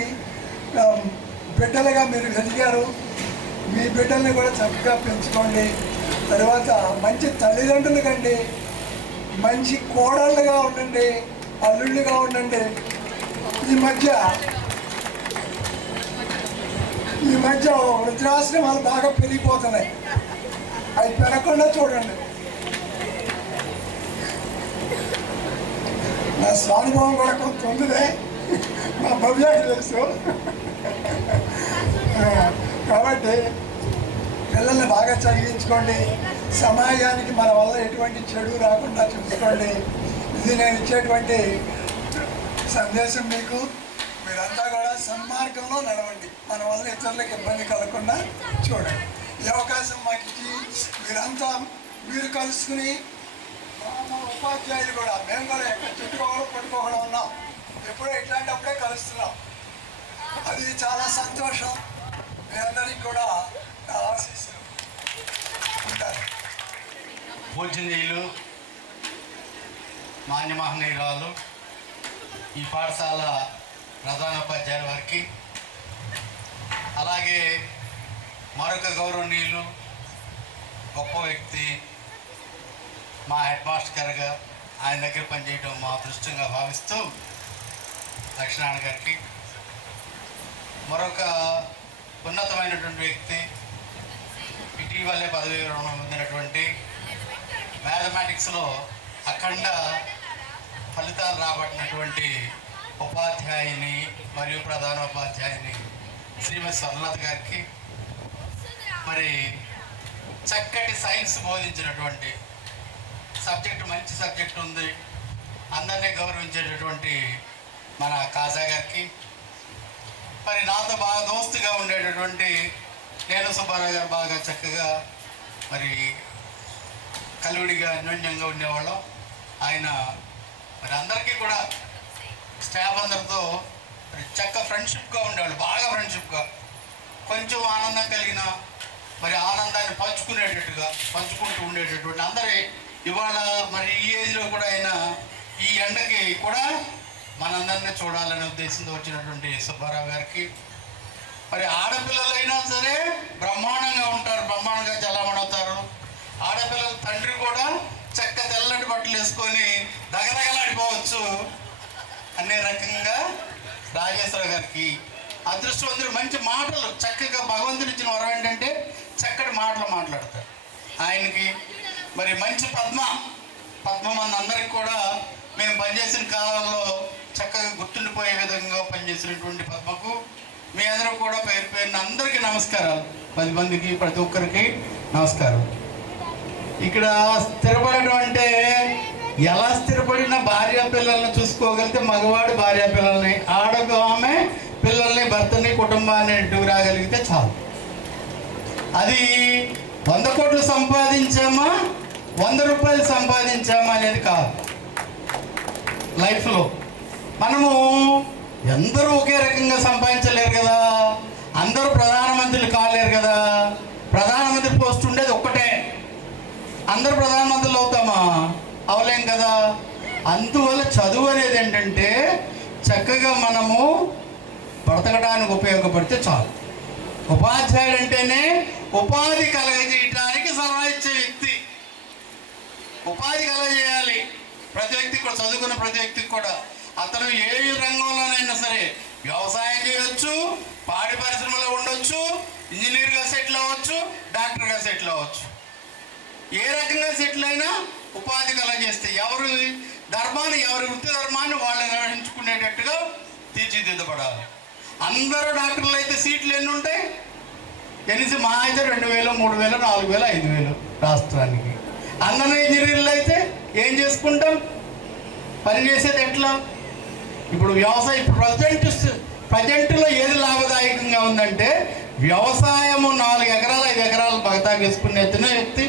బిడ్డలుగా మీరు ఎదిగారు, మీ బిడ్డల్ని కూడా చక్కగా పెంచుకోండి. తర్వాత మంచి తల్లిదండ్రులు కండి, మంచి కోడళ్ళుగా ఉండండి, అల్లుళ్ళుగా ఉండండి. ఈ మధ్య వృద్ధాశ్రమాలు బాగా పెరిగిపోతున్నాయి, అవి పెరగకుండా చూడండి. స్వానుభవం కూడా కొంత ఉందిలే, మా భవ్యాకి తెలుసు. కాబట్టి పిల్లల్ని బాగా చదివించుకోండి, సమాజానికి మన వల్ల ఎటువంటి చెడు రాకుండా చూసుకోండి. ఇది నేను ఇచ్చేటువంటి సందేశం మీకు. మీరంతా కూడా సన్మార్గంలో నడవండి, మన వల్ల ఇతరులకు ఇబ్బంది కలగకుండా చూడండి. ఈ అవకాశం మాకు ఇచ్చి మీరంతా మీరు కలుసుకుని మా ఉపాధ్యాయులు కూడా, మేము కూడా ఎక్కడ చుట్టుకోవడం పట్టుకోవడం ఉన్నాం, ఎప్పుడో ఇట్లాంటప్పుడే కలుస్తున్నాం. అది చాలా సంతోషం. మీ అందరికీ కూడా ఆశీస్సులు ఉంటారు. పూజనీయులు, మాన్యమహనీయురాలు, ఈ పాఠశాల ప్రధానోపాధ్యాయుల వారికి, అలాగే మరొక గౌరవనీయులు గొప్ప వ్యక్తి మా హెడ్ మాస్టర్ గారుగా ఆయన దగ్గర పనిచేయడం మా అదృష్టంగా భావిస్తూ లక్ష్మణ గారికి, మరొక ఉన్నతమైనటువంటి వ్యక్తి ఇటీవలే పదవి విరమణ పొందినటువంటి మ్యాథమెటిక్స్లో అఖండ ఫలితాలు రాబట్టినటువంటి ఉపాధ్యాయుని మరియు ప్రధానోపాధ్యాయుని శ్రీమతి స్వర్ణలత గారికి, మరి చక్కటి సైన్స్ బోధించినటువంటి సబ్జెక్టు, మంచి సబ్జెక్ట్ ఉంది, అందరినీ గౌరవించేటటువంటి మన కాజా గారికి, మరి నాతో బాగా దోస్తుగా ఉండేటటువంటి నేను సుబ్బారావు గారు బాగా చక్కగా మరి కలివిడిగా అన్యోన్యంగా ఉండేవాళ్ళం. ఆయన మరి అందరికీ కూడా స్టాఫ్ అందరితో చక్క ఫ్రెండ్షిప్గా ఉండేవాళ్ళు, బాగా ఫ్రెండ్షిప్గా. కొంచెం ఆనందం కలిగిన మరి ఆనందాన్ని పంచుకుంటూ ఉండేటటువంటి అందరి ఇవాళ మరి ఈ ఏజ్లో కూడా ఆయన ఈ ఎండకి కూడా మనందరినీ చూడాలనే ఉద్దేశంతో వచ్చినటువంటి సుబ్బారావు గారికి, మరి ఆడపిల్లలైనా సరే బ్రహ్మాండంగా ఉంటారు, బ్రహ్మాండంగా చలామణవుతారు. ఆడపిల్లల తండ్రి కూడా చక్క తెల్లటి బట్టలు వేసుకొని దగదగలాడిపోవచ్చు అనే రకంగా రాజేశ్వర గారికి, అదృష్టవంతుడు, మంచి మాటలు చక్కగా భగవంతుడు ఇచ్చిన వరం ఏంటంటే చక్కటి మాటలు మాట్లాడతారు. ఆయనకి మరి మంచి పద్మ మనందరికి కూడా మేము పనిచేసిన కాలంలో చక్కగా గుర్తుండిపోయే విధంగా పనిచేసినటువంటి పద్మకు మీ అందరూ కూడా పేరు పేరున అందరికీ నమస్కారాలు. 10 మందికి ప్రతి ఒక్కరికి నమస్కారం. ఇక్కడ స్థిరపడడం అంటే ఎలా స్థిరపడిన భార్య పిల్లల్ని చూసుకోగలిగితే మగవాడు భార్య పిల్లల్ని, ఆమె పిల్లల్ని, భర్తని, కుటుంబాన్ని ఇంటికి రాగలిగితే చాలు. అది 100 కోట్లు సంపాదించామా 100 రూపాయలు సంపాదించామా అనేది కాదు. లైఫ్లో మనము అందరూ ఒకే రకంగా సంపాదించలేరు కదా, అందరూ ప్రధానమంత్రులు కాలేరు కదా. ప్రధానమంత్రి పోస్ట్ ఉండేది ఒక్కటే, అందరూ ప్రధానమంత్రులు అవుతామా? అవలేం కదా. అందువల్ల చదువు అనేది ఏంటంటే చక్కగా మనము బ్రతకడానికి ఉపయోగపడితే చాలు. ఉపాధ్యాయుడు అంటేనే ఉపాధి కలగజేయడానికి సలహా ఇచ్చే వ్యక్తి. ఉపాధి కలగజేయాలి ప్రతి వ్యక్తికి కూడా, చదువుకున్న ప్రతి వ్యక్తికి కూడా. అతను ఏ రంగంలోనైనా సరే వ్యవసాయం చేయవచ్చు, పాడి పరిశ్రమలో ఉండొచ్చు, ఇంజనీర్గా సెటిల్ అవ్వచ్చు, డాక్టర్గా సెటిల్ అవ్వచ్చు. ఏ రకంగా సెటిల్ అయినా ఉపాధి కలగజేస్తే ఎవరి వృత్తి ధర్మాన్ని వాళ్ళు నిర్వహించుకునేటట్టుగా తీర్చిదిద్దబడాలి. అందరూ డాక్టర్లు అయితే సీట్లు ఎన్ని ఉంటాయి? కనీసం మా అయితే 2000, 3000, 4000, 5000 రాష్ట్రానికి. అందరూ ఇంజనీర్లు అయితే ఏం చేసుకుంటాం? పని చేసేది ఎట్లా? ఇప్పుడు వ్యవసాయం ప్రజెంట్లో ఏది లాభదాయకంగా ఉందంటే వ్యవసాయము 4 ఎకరాలు 5 ఎకరాలు బగతాకు వేసుకునే వ్యక్తి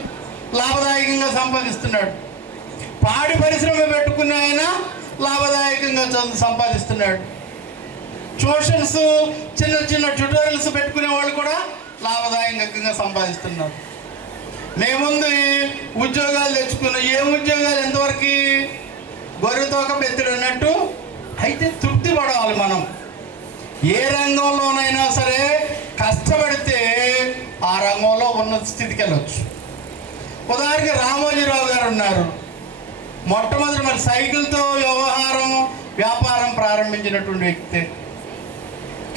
లాభదాయకంగా సంపాదిస్తున్నాడు. పాడి పరిశ్రమ పెట్టుకునే ఆయన లాభదాయకంగా సంపాదిస్తున్నాడు. ట్యూషన్స్, చిన్న ట్యూటోరియల్స్ పెట్టుకునే వాళ్ళు కూడా లాభదాయకంగా సంపాదిస్తున్నారు. మేముందు ఉద్యోగాలు తెచ్చుకున్నాం. ఏం ఉద్యోగాలు? ఎంతవరకు గొర్రెతోక బెత్తడు అన్నట్టు. అయితే తృప్తి పడాలి మనం. ఏ రంగంలోనైనా సరే కష్టపడితే ఆ రంగంలో ఉన్నత స్థితికి వెళ్ళొచ్చు. ఉదాహరణకి రామోజీరావు గారు ఉన్నారు. మొట్టమొదటి మరి సైకిల్తో వ్యాపారం ప్రారంభించినటువంటి వ్యక్తి.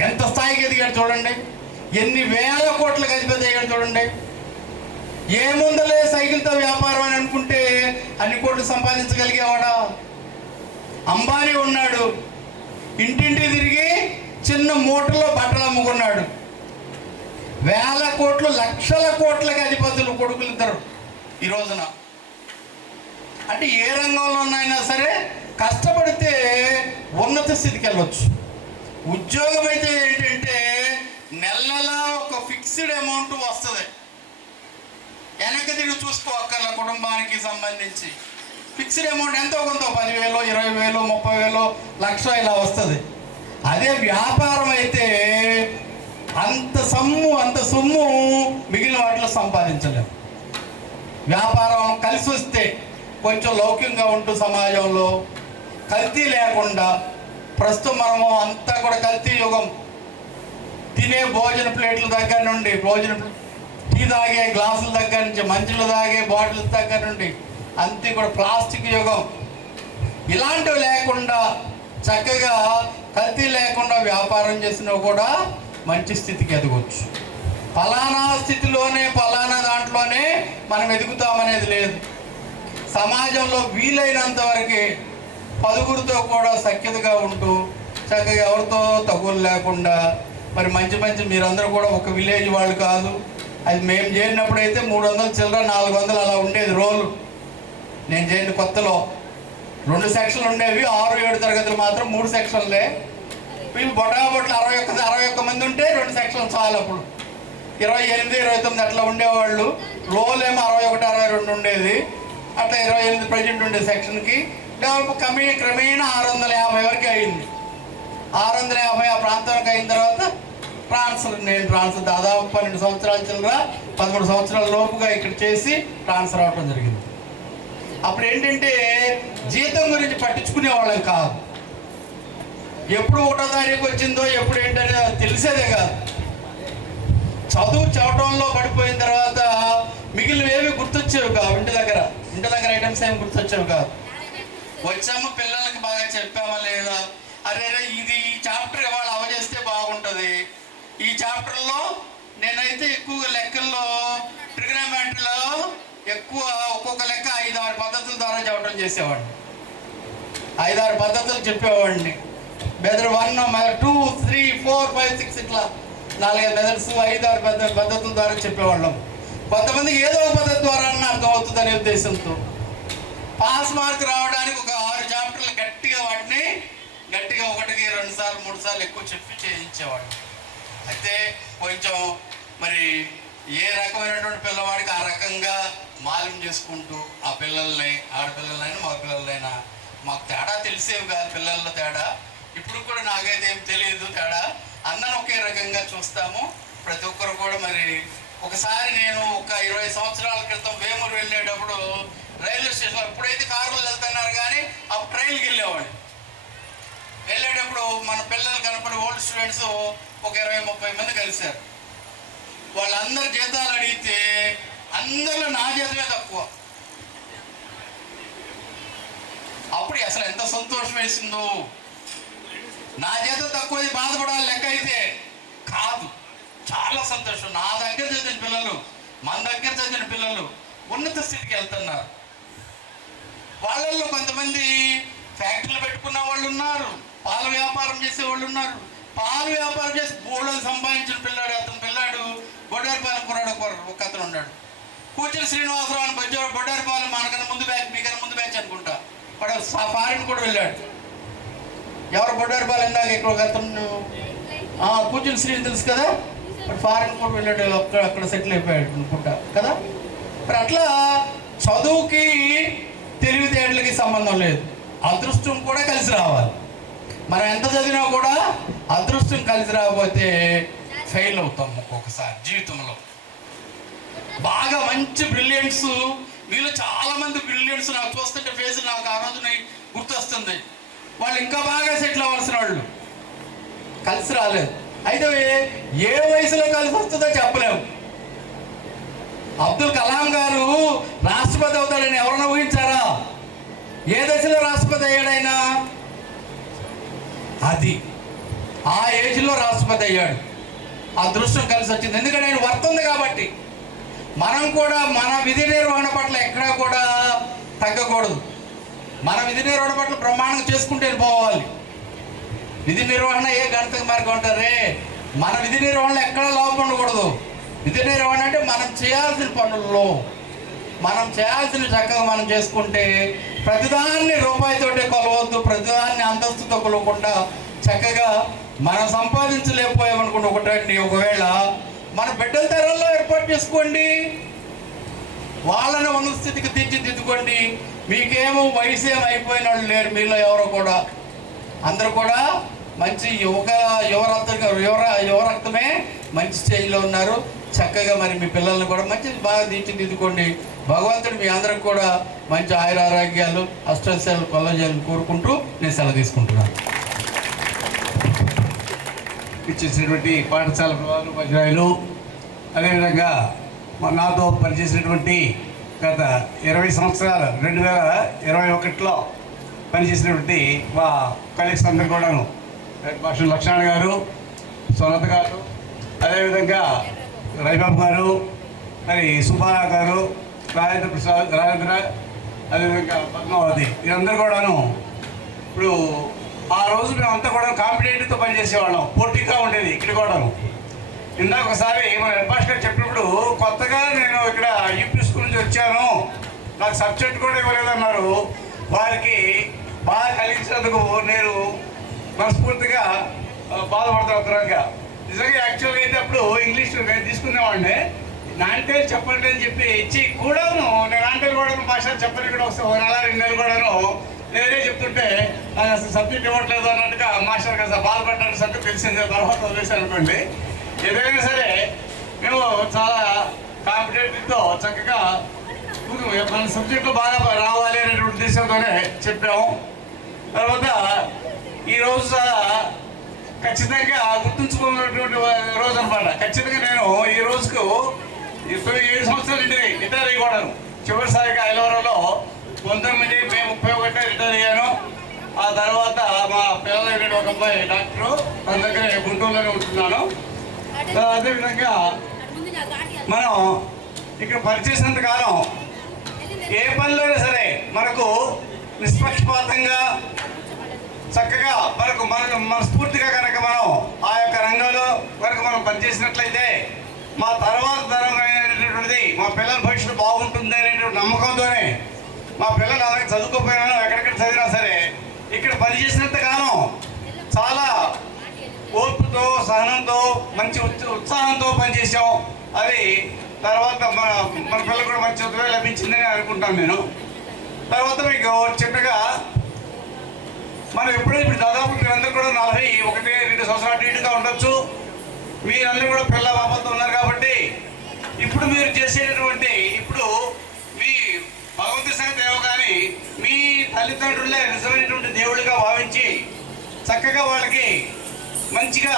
ఎంత స్థాయికి ఎదిగాడు చూడండి, ఎన్ని వేల కోట్లకు అధిపతి అయ్యాడు చూడండి. ఏముందలే సైకిల్తో వ్యాపారం అని అనుకుంటే అన్ని కోట్లు సంపాదించగలిగేవాడా? అంబానీ ఉన్నాడు, ఇంటింటి తిరిగి చిన్న మూటలో బట్టలు అమ్ముకున్నాడు. వేల కోట్లు, లక్షల కోట్లకి అధిపతులు కొడుకులు ఇద్దరు ఈ రోజున. అంటే ఏ రంగంలోనైనా సరే కష్టపడితే ఉన్నత స్థితికి వెళ్ళొచ్చు. ఉద్యోగం అయితే ఏంటంటే నెల నెలా ఒక ఫిక్స్డ్ అమౌంట్ వస్తుంది. వెనక్కి తిరిగి చూసుకోక్కర్ల కుటుంబానికి సంబంధించి ఫిక్స్డ్ అమౌంట్ ఎంతో కొంత 10,000, 20,000, 30,000, లక్ష ఇలా వస్తుంది. అదే వ్యాపారం అయితే అంత సొమ్ము మిగిలిన వాటిలో సంపాదించలేము. వ్యాపారం కలిసి వస్తే కొంచెం లౌకికంగా ఉంటూ సమాజంలో కల్తీ లేకుండా, ప్రస్తుతం మనము అంతా కూడా కల్తీ యుగం, తినే భోజన ప్లేట్ల దగ్గర నుండి, టీ తాగే గ్లాసుల దగ్గర నుంచి, మంచులు తాగే బాటిల్ దగ్గర నుండి అంతే కూడా ప్లాస్టిక్ యుగం. ఇలాంటివి లేకుండా చక్కగా కల్తీ లేకుండా వ్యాపారం చేసినా కూడా మంచి స్థితికి ఎదగవచ్చు. ఫలానా స్థితిలోనే ఫలానా దాంట్లోనే మనం ఎదుగుతామనేది లేదు. సమాజంలో వీలైనంత వరకు పదుగురితో కూడా సఖ్యతగా ఉంటూ చక్కగా ఎవరితో తగులు లేకుండా, మరి మంచి మీరందరూ కూడా ఒక విలేజ్ వాళ్ళు కాదు. అది మేము చేరినప్పుడు అయితే 300 చిల్లర 400 అలా ఉండేది రోలు. నేను చేరిన కొత్తలో 2 సెక్షన్లు ఉండేవి, 6, 7 తరగతులు మాత్రం 3 సెక్షన్లే. వీళ్ళు బొటాబొట్లు 61 మంది ఉంటే 2 సెక్షన్లు చాలు. అప్పుడు 28, 29 అట్లా ఉండేవాళ్ళు. రోల్ ఏమో 61, 62 ఉండేది. అట్లా 28 ప్రజెంట్ ఉండే సెక్షన్కి డెవలప్ క్రమేణా 650 వరకు అయింది. 650 ఆ ప్రాంతానికి అయిన తర్వాత నేను ట్రాన్స్ఫర్ దాదాపు 12 సంవత్సరాల చిల్లర 13 సంవత్సరాల లోపుగా ఇక్కడ చేసి ట్రాన్స్ఫర్ అవ్వడం జరిగింది. అప్పుడు ఏంటంటే జీతం గురించి పట్టించుకునే వాళ్ళం కాదు. ఎప్పుడు 1వ తారీఖు వచ్చిందో ఎప్పుడు ఏంటనే తెలిసేదే కాదు. చదువు చదవడంలో పడిపోయిన తర్వాత మిగిలినవేవి గుర్తొచ్చేవి కావు. ఇంటి దగ్గర ఐటమ్స్ ఏమి గుర్తొచ్చేవి కాదు. వచ్చాము, పిల్లలకి బాగా చెప్పామా లేదా, అరే ఇది ఈ చాప్టర్ ఇవాళ అవజేస్తే బాగుంటుంది. ఈ చాప్టర్లో నేనైతే ఎక్కువగా లెక్కల్లో ట్రిగ్నోమెట్రీలో ఎక్కువ ఒక్కొక్క లెక్క 5-6 పద్ధతుల ద్వారా చెప్పడం చేసేవాడిని. 5-6 పద్ధతులు చెప్పేవాడిని. మెథడ్ 1, మెథడ్ 2, 3, 4, 5, 6 ఇట్లా 4-5 మెథడ్స్ 5-6 పద్ధతుల ద్వారా చెప్పేవాళ్ళం. కొంతమందికి ఏదో ఒక పద్ధతి ద్వారా అర్థమవుతుందనే ఉద్దేశంతో పాస్ మార్క్ రావడానికి ఒక 6 చాప్టర్లు గట్టిగా 1కి 2 సార్లు 3 సార్లు ఎక్కువ చెప్పి చేయించేవాడు. అయితే కొంచెం మరి ఏ రకమైనటువంటి పిల్లవాడికి ఆ రకంగా మాల్యం చేసుకుంటూ ఆ పిల్లల్ని, ఆడపిల్లలైనా మగపిల్లలైనా మాకు తేడా తెలిసేవి కాదు. పిల్లల్లో తేడా ఇప్పుడు కూడా నాకైతే ఏం తెలియదు తేడా. అందరం ఒకే రకంగా చూస్తాము. ప్రతి ఒక్కరు కూడా మరి ఒకసారి నేను ఒక 20 సంవత్సరాల క్రితం వేమూరు వెళ్ళేటప్పుడు రైల్వే స్టేషన్లో, ఇప్పుడైతే కారులో వెళ్తున్నారు కానీ అప్పుడు ట్రైన్కి వెళ్ళేటప్పుడు మన పిల్లలు కనపడి ఓల్డ్ స్టూడెంట్స్ ఒక 20-30 మంది కలిశారు. వాళ్ళందరి జీతాలు అడిగితే అందరిలో నా జీతమే తక్కువ. అప్పుడు అసలు ఎంత సంతోషం వేసిందో. నా జీతం తక్కువ బాధపడాలి లెక్క అయితే కాదు, చాలా సంతోషం. నా దగ్గర చదివిన పిల్లలు, మన దగ్గర చదివిన పిల్లలు ఉన్నత స్థితికి వెళ్తున్నారు. వాళ్ళల్లో కొంతమంది ఫ్యాక్టరీలు పెట్టుకున్న వాళ్ళు ఉన్నారు, పాల వ్యాపారం చేసే వాళ్ళు ఉన్నారు. పాల వ్యాపారం చేసి బోళ్ళని సంపాదించిన పిల్లాడు బొడ్డారిపాలెం కుర్రాడు ఒక అతను ఉన్నాడు. కూర్చుని శ్రీనివాసరావు అని బొడ్డారిపాలెం మనకన్నా ముందు బ్యాచ్, మీకన్నా ముందు బ్యాచ్ అనుకుంటా. వాడు ఫారిన్ కూడా వెళ్ళాడు. ఎవరు బొడ్డారిపాలెం ఇందాక ఇక్కడ ఒక అతను కూర్చుని శ్రీని తెలుసు కదా, వాడు ఫారిన్ కూడా వెళ్ళాడు, అక్కడ సెటిల్ అయిపోయాడు అనుకుంటా కదా. మరి అట్లా చదువుకి తెలివితేటలకి సంబంధం లేదు, అదృష్టం కూడా కలిసి రావాలి. మనం ఎంత చదివినా కూడా అదృష్టం కలిసి రాకపోతే ఫెయిల్ అవుతాం ఒక్కొక్కసారి జీవితంలో. బాగా మంచి బ్రిలియంట్స్, వీళ్ళు చాలామంది బ్రిలియంట్స్ నాకు చూస్తుంటే ఫేస్ నాకు ఆ రోజు గుర్తొస్తుంది. వాళ్ళు ఇంకా బాగా సెటిల్ అవ్వాల్సిన వాళ్ళు కలిసి రాలేదు. అయితే ఏ వయసులో కలిసి వస్తుందో చెప్పలేము. అబ్దుల్ కలాం గారు రాష్ట్రపతి అవుతాడని ఎవరన్నా ఊహించారా? ఏ దశలో రాష్ట్రపతి అయ్యాడైనా? అది ఆ ఏజ్లో రాష్ట్రపతి అయ్యాడు. అదృష్టం కలిసి వచ్చింది. ఎందుకంటే ఆయన వర్త్ ఉంది కాబట్టి. మనం కూడా మన విధి నిర్వహణ పట్ల ఎక్కడా కూడా తగ్గకూడదు. మన విధి నిర్వహణ పట్ల బ్రహ్మాండంగా చేసుకుంటే పోవాలి. విధి నిర్వహణ ఏ గణిత మార్గం అంటారే, మన విధి నిర్వహణలో ఎక్కడ లోపం ఉండకూడదు. విధి నిర్వహణ అంటే మనం చేయాల్సిన పనుల్లో మనం చేయాల్సిన చక్కగా మనం చేసుకుంటే ప్రతిదాన్ని రూపాయితోటే కొలవద్దు, ప్రతిదాన్ని అంతస్తుతో కొలవకుండా చక్కగా మనం సంపాదించలేకపోయామనుకుంటే ఒకటండి, ఒకవేళ మన బిడ్డల తరంలో ఏర్పాటు చేసుకోండి, వాళ్ళని ఉన్న స్థితికి తీర్చిదిద్దుకోండి. మీకేమో వయసు ఏమి అయిపోయిన వాళ్ళు లేరు మీలో ఎవరో కూడా, అందరూ కూడా మంచి యువరక్తమే మంచి స్టేజ్లో ఉన్నారు. చక్కగా మరి మీ పిల్లల్ని కూడా మంచి బాగా తీర్చిదిద్దుకోండి. భగవంతుడు మీ అందరికి కూడా మంచి ఆయురారోగ్యాలు అష్టైశ్వర్యాలు కలగాలని కోరుకుంటూ నేను సెలవు తీసుకుంటున్నాను. ఇచ్చేసినటువంటి పాఠశాల ఉపాధ్యాయులు, అదేవిధంగా నాతో పనిచేసినటువంటి గత 20 సంవత్సరాలు 2021లో పనిచేసినటువంటి మా కలీగ్స్ అందరూ కూడాను, భాష లక్ష్మణ్ గారు, సొనత్ గారు, అదేవిధంగా రవిబాబు గారు, మరి సుబ్బారావు గారు, రాజేంద్ర, అదేవిధంగా పద్మావతి, వీరందరూ కూడాను ఇప్పుడు ఆ రోజు మేమంతా కూడా కాంపిటేటివ్తో పనిచేసేవాళ్ళం, పోటీగా ఉండేది ఇక్కడ కూడాను. ఇందాక ఒకసారి మన హెడ్ మాస్టర్ చెప్పినప్పుడు కొత్తగా నేను ఇక్కడ యూపీ స్కూల్ నుంచి వచ్చాను, నాకు సబ్జెక్ట్ కూడా ఇవ్వలేదన్నారు. వారికి బాగా కలిగించినందుకు నేను మనస్ఫూర్తిగా బాధపడుతున్నా. నిజంగా యాక్చువల్గా అయితే అప్పుడు ఇంగ్లీష్ నేను తీసుకునేవాడిని, నాంటేలు చెప్పండి అని చెప్పి ఇచ్చి కూడాను నేను నాంటేలు కూడా భాష చెప్పని కూడా వస్తే 1 నెల 2 నెలలు కూడాను నేనే చెప్తుంటే నాకు అసలు సబ్జెక్ట్ ఇవ్వట్లేదు అన్నట్టుగా మాస్టర్ కదా బాధపడ్డాను సంగతి తెలిసిందే. తర్వాత వదిలేసాను అనుకోండి. ఏదైనా సరే మేము చాలా కాంపిటేటివ్తో చక్కగా మన సబ్జెక్టులో బాగా రావాలి అనేటువంటి ఉద్దేశంతోనే చెప్పాము. తర్వాత ఈరోజు చాలా ఖచ్చితంగా గుర్తుంచుకున్నటువంటి రోజు అనమాట. ఖచ్చితంగా నేను ఈ రోజుకు 7 సంవత్సరాలు రిటైర్ అయ్యకూడను. చివరిసారిగా ఐలవరంలో 19 మే 31 రిటైర్ అయ్యాను. ఆ తర్వాత మా పిల్లలు ఒక అబ్బాయి డాక్టరు, తన దగ్గర గుంటూరులోనే ఉంటున్నాను. అదేవిధంగా మనం ఇక్కడ పనిచేసినంత కాలం ఏ పనిలోనే సరే మనకు నిష్పక్షపాతంగా చక్కగా మనస్ఫూర్తిగా కనుక మనం ఆ యొక్క రంగంలో కనుక మనం పనిచేసినట్లయితే మా తర్వాత తరం అనేటువంటిది మా పిల్లల భవిష్యత్తు బాగుంటుంది అనేటువంటి నమ్మకంతోనే మా పిల్లలు అలాగే చదువుకోపోయినా ఎక్కడెక్కడ చదివినా సరే ఇక్కడ పనిచేసినంత కాలం చాలా ఓర్పుతో సహనంతో మంచి ఉత్సాహంతో పనిచేసాం. అది తర్వాత మన పిల్లలు కూడా మంచి చదువే లభించిందని అనుకుంటాను నేను. తర్వాత మీకు చిన్నగా మనం ఎప్పుడైతే ఇప్పుడు దాదాపు మీరందరూ కూడా 41-42 సంవత్సరాలు నీట్గా ఉండొచ్చు. మీరందరూ కూడా పిల్ల బాబతో ఉన్నారు కాబట్టి ఇప్పుడు మీరు చేసేటటువంటి ఇప్పుడు మీ భగవంతుడి సంగతి ఏమో కానీ మీ తల్లిదండ్రులే నిజమైనటువంటి దేవుడిగా భావించి చక్కగా వాళ్ళకి మంచిగా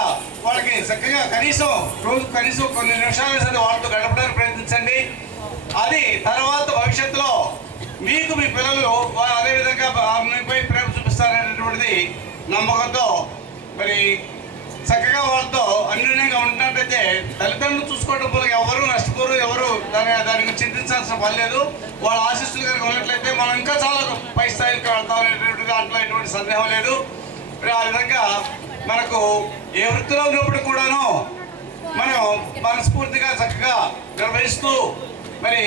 చక్కగా కనీసం కొన్ని నిమిషాలు సరే వాళ్ళతో గడపడానికి ప్రయత్నించండి. అది తర్వాత భవిష్యత్తులో మీకు మీ పిల్లలు అదేవిధంగా మీపై ప్రేమ చూపిస్తారనేటువంటిది నమ్మకంతో మరి చక్కగా వాళ్ళతో అన్యోన్యంగా ఉంటున్నట్టయితే తల్లిదండ్రులు చూసుకోవడం వల్ల ఎవరు నష్టపోరు, ఎవరు దానికి చింతించాల్సిన పని లేదు. వాళ్ళ ఆశీస్సులు కనుక ఉన్నట్లయితే మనం ఇంకా చాలా పై స్థాయికి వెళ్తాం అనేటువంటి దాంట్లో ఎటువంటి సందేహం లేదు. మరి ఆ విధంగా మనకు ఏ వృత్తిలో ఉన్నప్పుడు కూడాను మనం మనస్ఫూర్తిగా చక్కగా నిర్వహిస్తూ మరి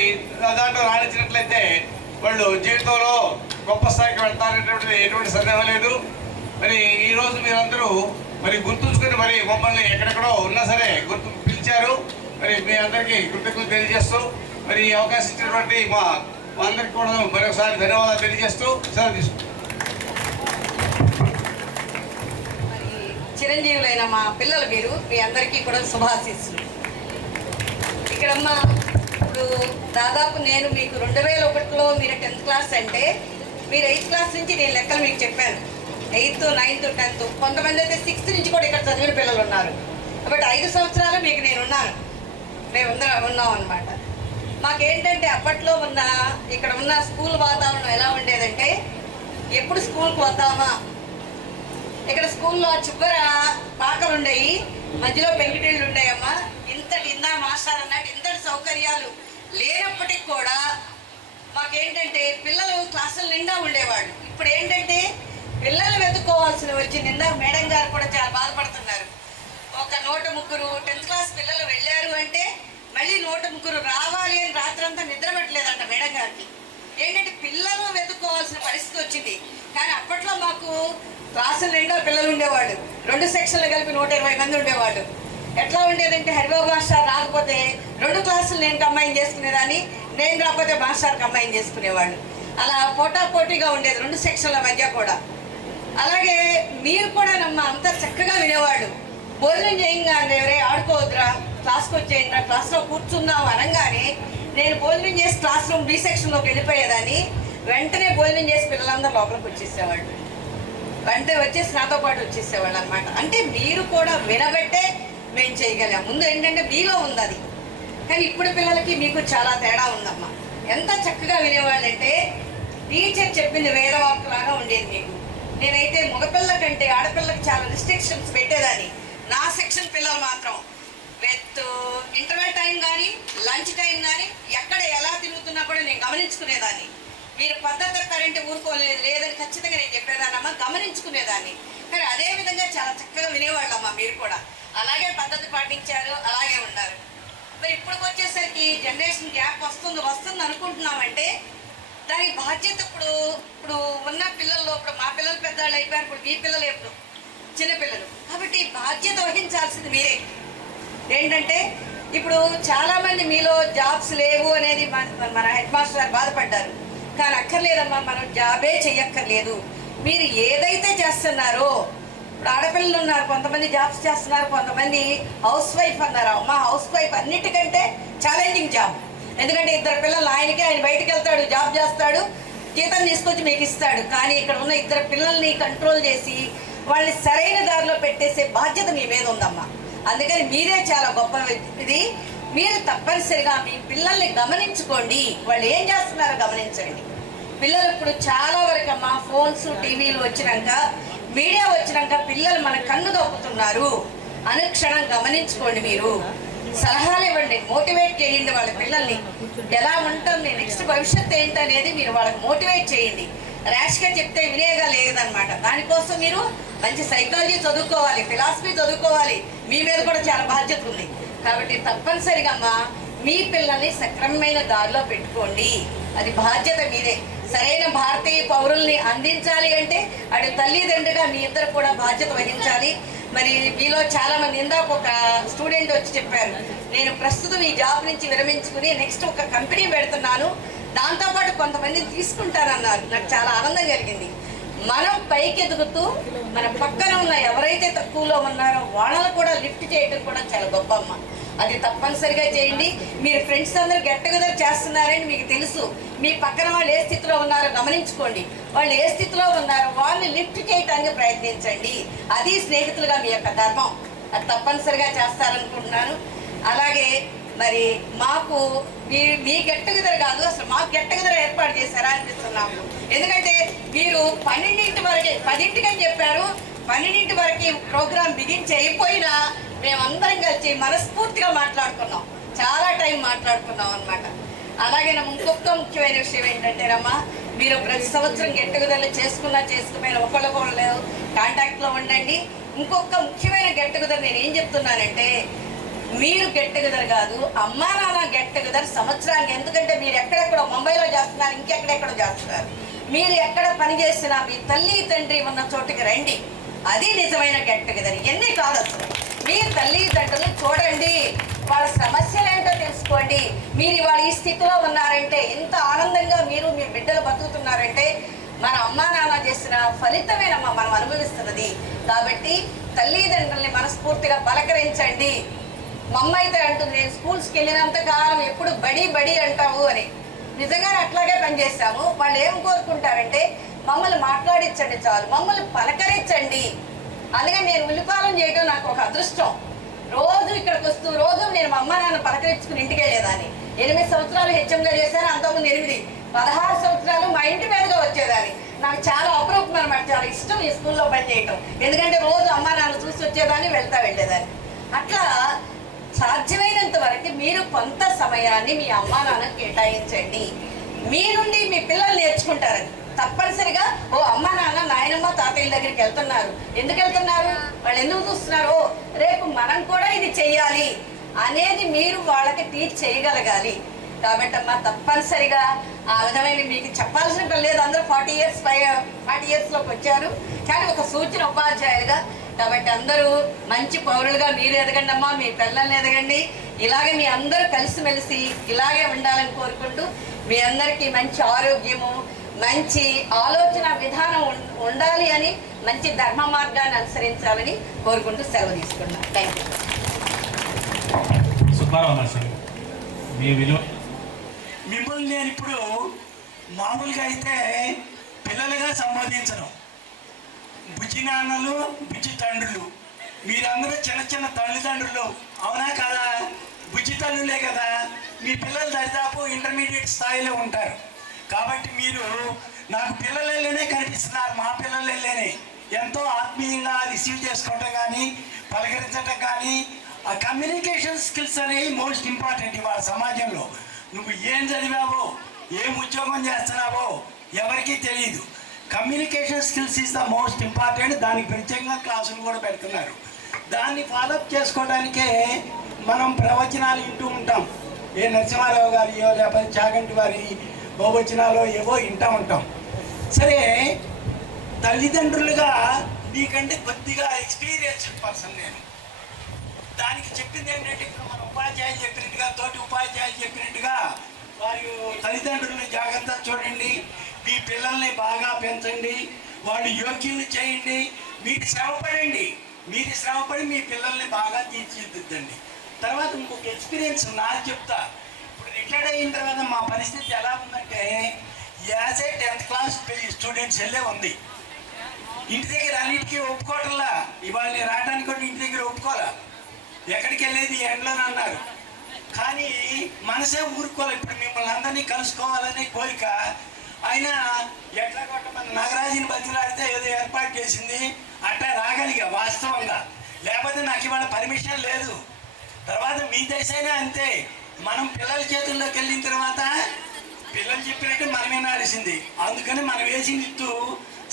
దాంట్లో రాణించినట్లయితే వాళ్ళు జీవితంలో గొప్ప స్థాయికి వెళ్తారనేటువంటిది ఎటువంటి సందేహం లేదు. మరి ఈరోజు మీరందరూ మరి గుర్తుంచుకొని మరి మమ్మల్ని ఎక్కడెక్కడో ఉన్నా సరే పిలిచారు. మరి మీ అందరికీ కృతజ్ఞతలు తెలియజేస్తూ మరి ఈ అవకాశం ఇచ్చినటువంటి మా అందరికీ కూడా మరొకసారి ధన్యవాదాలు తెలియజేస్తూ సెలవు తీసుకుంటాం. చిరంజీవులైన మా పిల్లలు మీరు మీ అందరికీ కూడా శుభాశీస్సులు. ఇక్కడమ్మ ఇప్పుడు దాదాపు నేను మీకు 2001లో మీరు 10th క్లాస్ అంటే మీరు 8th క్లాస్ నుంచి నేను లెక్కలు మీకు చెప్పాను. 8th, 9th, 10th, కొంతమంది అయితే 6th నుంచి కూడా ఇక్కడ చదివిన పిల్లలు ఉన్నారు. కాబట్టి 5 సంవత్సరాలు మీకు నేను ఉన్నాను, మేము ఉన్నాం అనమాట. మాకేంటంటే అప్పట్లో ఇక్కడ ఉన్న స్కూల్ వాతావరణం ఎలా ఉండేదంటే ఎప్పుడు స్కూల్కి వద్దామా, ఇక్కడ స్కూల్లో చివర పాకలు ఉండేవి, మధ్యలో పెంకిటీళ్ళు ఉండేవమ్మా. ఇందా మాస్టర్ అన్నట్టు ఇంతటి సౌకర్యాలు లేనప్పటికి కూడా మాకేంటంటే పిల్లలు క్లాసుల నిండా ఉండేవాళ్ళు. ఇప్పుడు ఏంటంటే పిల్లలు వెతుక్కోవాల్సిన వచ్చి నిన్న మేడం గారు కూడా చాలా బాధపడుతున్నారు. ఒక 103 10th క్లాస్ పిల్లలు వెళ్ళారు అంటే మళ్ళీ 103 రావాలి అని రాత్రంతా నిద్ర పెట్టలేదంట మేడం గారికి. ఏంటంటే పిల్లలు వెతుక్కోవాల్సిన పరిస్థితి వచ్చింది. కానీ అప్పట్లో మాకు క్లాసులు నిండా పిల్లలు ఉండేవాళ్ళు, 2 సెక్షన్లు కలిపి 120 మంది ఉండేవాళ్ళు. ఎట్లా ఉండేదంటే హరిబాబు మాస్టర్ రాకపోతే 2 క్లాసులు నేను కంబైన్ చేసుకునేదాన్ని, నేను రాకపోతే మాస్టర్ కంబైన్ చేసుకునేవాళ్ళు. అలా పోటాపోటీగా ఉండేది 2 సెక్షన్ల మధ్య కూడా. అలాగే మీరు కూడా అంతా చక్కగా వినేవాళ్ళు. భోజనం చేయంగానే ఎవరే ఆడుకోవద్దురా, క్లాస్కి వచ్చేయండిరా, క్లాస్లో కూర్చుందాం అనగానే నేను భోజనం చేసి క్లాస్ రూమ్ బి సెక్షన్లోకి వెళ్ళిపోయేదాన్ని. వెంటనే భోజనం చేసి పిల్లలందరూ లోపలికి వచ్చేసేవాళ్ళు, వెంటనే వచ్చేసి నాతో పాటు వచ్చేసేవాళ్ళు అనమాట. అంటే మీరు కూడా వినబట్టే మేము చేయగలిగాం. ముందు ఏంటంటే మీలో ఉంది అది, కానీ ఇప్పుడు పిల్లలకి మీకు చాలా తేడా ఉందమ్మా. ఎంత చక్కగా వినేవాళ్ళు అంటే టీచర్ చెప్పింది వేదవాక్కులాగా ఉండేది మీకు. నేనైతే మగపిల్ల కంటే ఆడపిల్లకి చాలా రిస్ట్రిక్షన్స్ పెట్టేదాన్ని. నా సెక్షన్ పిల్లలు మాత్రం విత్ ఇంటర్వెల్ టైం కానీ లంచ్ టైం కానీ ఎక్కడ ఎలా తిరుగుతున్నా కూడా నేను గమనించుకునేదాన్ని. మీరు పద్ధతి కరెంట్ ఊరుకోలేదు లేదని ఖచ్చితంగా నేను చెప్పేదాన్నమ్మా, గమనించుకునేదాన్ని. కానీ అదే విధంగా చాలా చక్కగా వినేవాళ్ళమ్మా. మీరు కూడా అలాగే పద్ధతి పాటించారు, అలాగే ఉన్నారు. మరి ఇప్పుడు వచ్చేసరికి జనరేషన్ గ్యాప్ వస్తుంది అనుకుంటున్నామంటే దాని బాధ్యత ఇప్పుడు ఉన్న పిల్లల్లో, ఇప్పుడు మా పిల్లలు పెద్దవాళ్ళు అయిపోయారు, ఇప్పుడు మీ పిల్లలు ఎప్పుడు చిన్నపిల్లలు. కాబట్టి బాధ్యత వహించాల్సింది మీరే. ఏంటంటే ఇప్పుడు చాలామంది మీలో జాబ్స్ లేవు అనేది మన హెడ్ మాస్టర్ గారు బాధపడ్డారు. కానీ అక్కర్లేదమ్మా, మనం జాబే చెయ్యక్కర్లేదు. మీరు ఏదైతే చేస్తున్నారో, ఇప్పుడు ఆడపిల్లలు ఉన్నారు, కొంతమంది జాబ్స్ చేస్తున్నారు, కొంతమంది హౌస్ వైఫ్ అన్నారు. అమ్మ హౌస్ వైఫ్ అన్నిటికంటే ఛాలెంజింగ్ జాబ్. ఎందుకంటే 2 పిల్లలు ఆయన బయటకు వెళ్తాడు, జాబ్ చేస్తాడు, జీతం తీసుకొచ్చి మీకు ఇస్తాడు. కానీ ఇక్కడ ఉన్న 2 పిల్లల్ని కంట్రోల్ చేసి వాళ్ళని సరైన దారిలో పెట్టేసే బాధ్యత మీ మీద ఉందమ్మా. అందుకని మీరే చాలా గొప్ప ఇది. మీరు తప్పనిసరిగా మీ పిల్లల్ని గమనించుకోండి, వాళ్ళు ఏం చేస్తున్నారో గమనించండి. పిల్లలు ఇప్పుడు చాలా వరకు అమ్మా ఫోన్స్ టీవీలు వచ్చినాక, మీడియా వచ్చినాక పిల్లలు మన కన్ను దొక్కుతున్నారు. అనుక్షణం గమనించుకోండి. మీరు సలహాలు ఇవ్వండి, మోటివేట్ చేయండి వాళ్ళ పిల్లల్ని. ఎలా ఉంటుంది నెక్స్ట్ భవిష్యత్తు ఏంటనేది మీరు వాళ్ళకి మోటివేట్ చేయండి. ర్యాష్గా చెప్తే వినేగా లేదనమాట. దానికోసం మీరు మంచి సైకాలజీ చదువుకోవాలి, ఫిలాసఫీ చదువుకోవాలి. మీ మీద కూడా చాలా బాధ్యత ఉంది. కాబట్టి తప్పనిసరిగా అమ్మా మీ పిల్లల్ని సక్రమమైన దారిలో పెట్టుకోండి. అది బాధ్యత మీదే. సరైన భారతీయ పౌరుల్ని అందించాలి అంటే అటు తల్లిదండ్రులుగా మీ ఇద్దరు కూడా బాధ్యత వహించాలి. మరి మీలో చాలా మంది, ఇందాక ఒక స్టూడెంట్ వచ్చి చెప్పారు, నేను ప్రస్తుతం ఈ జాబ్ నుంచి విరమించుకుని నెక్స్ట్ ఒక కంపెనీ పెడుతున్నాను, దాంతోపాటు కొంతమందిని తీసుకుంటానన్నారు. నాకు చాలా ఆనందం కలిగింది. మనం పైకి ఎదుగుతూ మన పక్కన ఉన్న ఎవరైతే తక్కువలో ఉన్నారో వాళ్ళని కూడా లిఫ్ట్ చేయడం కూడా చాలా గొప్ప అమ్మ. అది తప్పనిసరిగా చేయండి. మీరు ఫ్రెండ్స్ అందరూ గెట్ టుగెదర్ చేస్తున్నారని మీకు తెలుసు. మీ పక్కన వాళ్ళు ఏ స్థితిలో ఉన్నారో గమనించుకోండి. వాళ్ళు ఏ స్థితిలో ఉన్నారో వాళ్ళని లిఫ్ట్ చేయడానికి ప్రయత్నించండి. అది స్నేహితులుగా మీ యొక్క ధర్మం. అది తప్పనిసరిగా చేస్తారనుకుంటున్నాను. అలాగే మరి మాకు మీ గెట్ టుగెదర్ కాదు, అసలు మాకు గెట్ టుగెదర్ ఏర్పాటు చేశారా అనిపిస్తున్నాము. ఎందుకంటే మీరు 12 వరకే, 10 అని చెప్పారు, 12 వరకు ప్రోగ్రాం బిగిన్ చేయకపోయినా మేమందరం కలిసి మనస్ఫూర్తిగా మాట్లాడుకున్నాం, చాలా టైం మాట్లాడుకున్నాం అనమాట. అలాగే ఇంకొక ముఖ్యమైన విషయం ఏంటంటేనమ్మా, మీరు ప్రతి సంవత్సరం గెట్ టుగెదర్లు చేసుకోకపోయినా ఒకళ్ళొకళ్ళు కాంటాక్ట్లో ఉండండి. ఇంకొక ముఖ్యమైన గెట్ టుగెదర్ నేను ఏం చెప్తున్నానంటే, మీరు గెట్ టుగెదర్ కాదు, అమ్మా నాన్న గెట్ టుగెదర్ సంవత్సరానికి. ఎందుకంటే మీరు ఎక్కడెక్కడో ముంబైలో చేస్తున్నారు, ఇంకెక్కడెక్కడో చేస్తున్నారు. మీరు ఎక్కడ పని చేసినా మీ తల్లి తండ్రి ఉన్న చోటుకి రండి. అది నిజమైన గెట్ టుగెదర్. ఇవన్నీ కాదు, అసలు మీ తల్లిదండ్రులు చూడండి, వాళ్ళ సమస్యలు ఏంటో తెలుసుకోండి. మీరు ఇవాళ ఈ స్థితిలో ఉన్నారంటే, ఇంత ఆనందంగా మీరు మీ బిడ్డలు బతుకుతున్నారంటే మన అమ్మా నాన్న చేసిన ఫలితమేనమ్మా మనం అనుభవిస్తున్నది. కాబట్టి తల్లిదండ్రుల్ని మనస్ఫూర్తిగా పలకరించండి. మా అమ్మ అయితే అంటుంది, నేను స్కూల్స్కి వెళ్ళినంత కాలం ఎప్పుడు బడి అంటావు అని. నిజంగానే అట్లాగే పనిచేస్తాము. వాళ్ళు ఏం కోరుకుంటారంటే మమ్మల్ని మాట్లాడించండి చాలు, మమ్మల్ని పలకరించండి. అందుకని నేను ఉల్లిపాలన చేయడం నాకు ఒక అదృష్టం. రోజు ఇక్కడికి వస్తూ రోజు నేను మా అమ్మ నాన్న పలకరించుకుని ఇంటికి వెళ్ళేదాన్ని. 8 సంవత్సరాలు హెచ్ఎంగా చేశాను, అంతకుముందు 8, 16 సంవత్సరాలు మా ఇంటి మీదుగా వచ్చేదాన్ని. నాకు చాలా అపరూపం అనమాట, చాలా ఇష్టం ఈ స్కూల్లో పని చేయటం. ఎందుకంటే రోజు అమ్మ నాన్న చూసి వచ్చేదాన్ని, వెళ్ళేదాన్ని. అట్లా సాధ్యమైనంత వరకు మీరు కొంత సమయాన్ని మీ అమ్మా నాన్నకు కేటాయించండి. మీ నుండి మీ పిల్లలు నేర్చుకుంటారని. తప్పనిసరిగా ఓ అమ్మ నాన్న నాయనమ్మ తాతయ్య దగ్గరికి వెళ్తున్నారు. ఎందుకు వెళ్తున్నారు, వాళ్ళు ఎందుకు చూస్తున్నారు, ఓ రేపు మనం కూడా ఇది చెయ్యాలి అనేది మీరు వాళ్ళకి టీచ్ చేయగలగాలి. కాబట్టి అమ్మ తప్పనిసరిగా ఆ విధమైన మీకు చెప్పాల్సిన పని లేదు. అందరూ 40 ఇయర్స్లోకి వచ్చారు. కానీ ఒక సూచన ఉపాధ్యాయులుగా కాబట్టి అందరూ మంచి పౌరులుగా మీరు ఎదగండి అమ్మా, మీ పిల్లల్ని ఎదగండి. ఇలాగే మీ అందరూ కలిసిమెలిసి ఇలాగే ఉండాలని కోరుకుంటూ మీ అందరికీ మంచి ఆరోగ్యము, మంచి ఆలోచన విధానం ఉండాలి అని, మంచి ధర్మ మార్గాన్ని అనుసరించాలని కోరుకుంటూ సెలవు తీసుకున్నాను. Thank you. సుబ్బారావు మీ విలువ మిమ్మల్ని నేను ఇప్పుడు మామూలుగా అయితే పిల్లలుగా సంబోధించను. బుజ్జి నాన్నలు, బుజ్జి తండ్రులు, మీరందరూ చిన్న చిన్న తల్లిదండ్రులు, అవునా కదా? బుజ్జి తల్లులే కదా. మీ పిల్లలు దాదాపు ఇంటర్మీడియట్ స్థాయిలో ఉంటారు. కాబట్టి మీరు నాకు పిల్లలలోనే కనిపిస్తున్నారు. మా పిల్లలలోనే ఎంతో ఆత్మీయంగా రిసీవ్ చేసుకోవటం కానీ, పలకరించడం కానీ, ఆ కమ్యూనికేషన్ స్కిల్స్ అనేవి మోస్ట్ ఇంపార్టెంట్ ఇవాళ సమాజంలో. నువ్వు ఏం చదివావో, ఏం ఉద్యోగం చేస్తున్నావో ఎవరికీ తెలియదు. Communication skills is the most important. దానికి ప్రత్యేకంగా క్లాసులు కూడా పెడుతున్నారు. దాన్ని ఫాలోఅప్ చేసుకోవడానికే మనం ప్రవచనాలు వింటూ ఉంటాం. ఏ నరసింహారావు గారియో లేకపోతే చాగంటి వారి బహువచనాలో ఏవో వింటూ ఉంటాం. సరే, తల్లిదండ్రులుగా నీకంటే కొద్దిగా ఎక్స్పీరియన్స్డ్ పర్సన్ నేను. దానికి చెప్పింది ఏంటంటే, ఇప్పుడు మన ఉపాధ్యాయులు చెప్పినట్టుగా, తోటి ఉపాధ్యాయులు చెప్పినట్టుగా వారి తల్లిదండ్రులని జాగ్రత్తగా చూడండి, మీ పిల్లల్ని బాగా పెంచండి, వాళ్ళు యోగ్యుల్ని చేయండి, మీరు శ్రమపడి మీ పిల్లల్ని బాగా తీర్చిదిద్దండి. తర్వాత ఇంకొక ఎక్స్పీరియన్స్ నాకు చెప్తా. ఇప్పుడు రిటైర్డ్ అయిన తర్వాత మా పరిస్థితి ఎలా ఉందంటే, as a 10th class students వెళ్ళే ఉంది. ఇంటి దగ్గర అన్నిటికీ ఒప్పుకోవటంలా. ఇవాళ నేను రావడానికి కూడా ఇంటి దగ్గర ఒప్పుకోవాలా, ఎక్కడికి వెళ్ళేది ఎండ్లోనే అన్నారు. కానీ మనసే ఊరుకోవాలి. ఇప్పుడు మిమ్మల్ని అందరినీ కలుసుకోవాలనే కోరిక. ఆయన ఎట్లా కొట్ట మన నగరాజుని బతిలాడితే ఏదో ఏర్పాటు చేసింది, అట్లా రాగలిగా వాస్తవంగా. లేకపోతే నాకు ఇవాళ పర్మిషన్ లేదు. తర్వాత మీ దేశైనా అంతే. మనం పిల్లల చేతుల్లోకి వెళ్ళిన తర్వాత పిల్లలు చెప్పినట్టు మనమే నాడిసింది. అందుకని మనం వేసిన ఇత్తు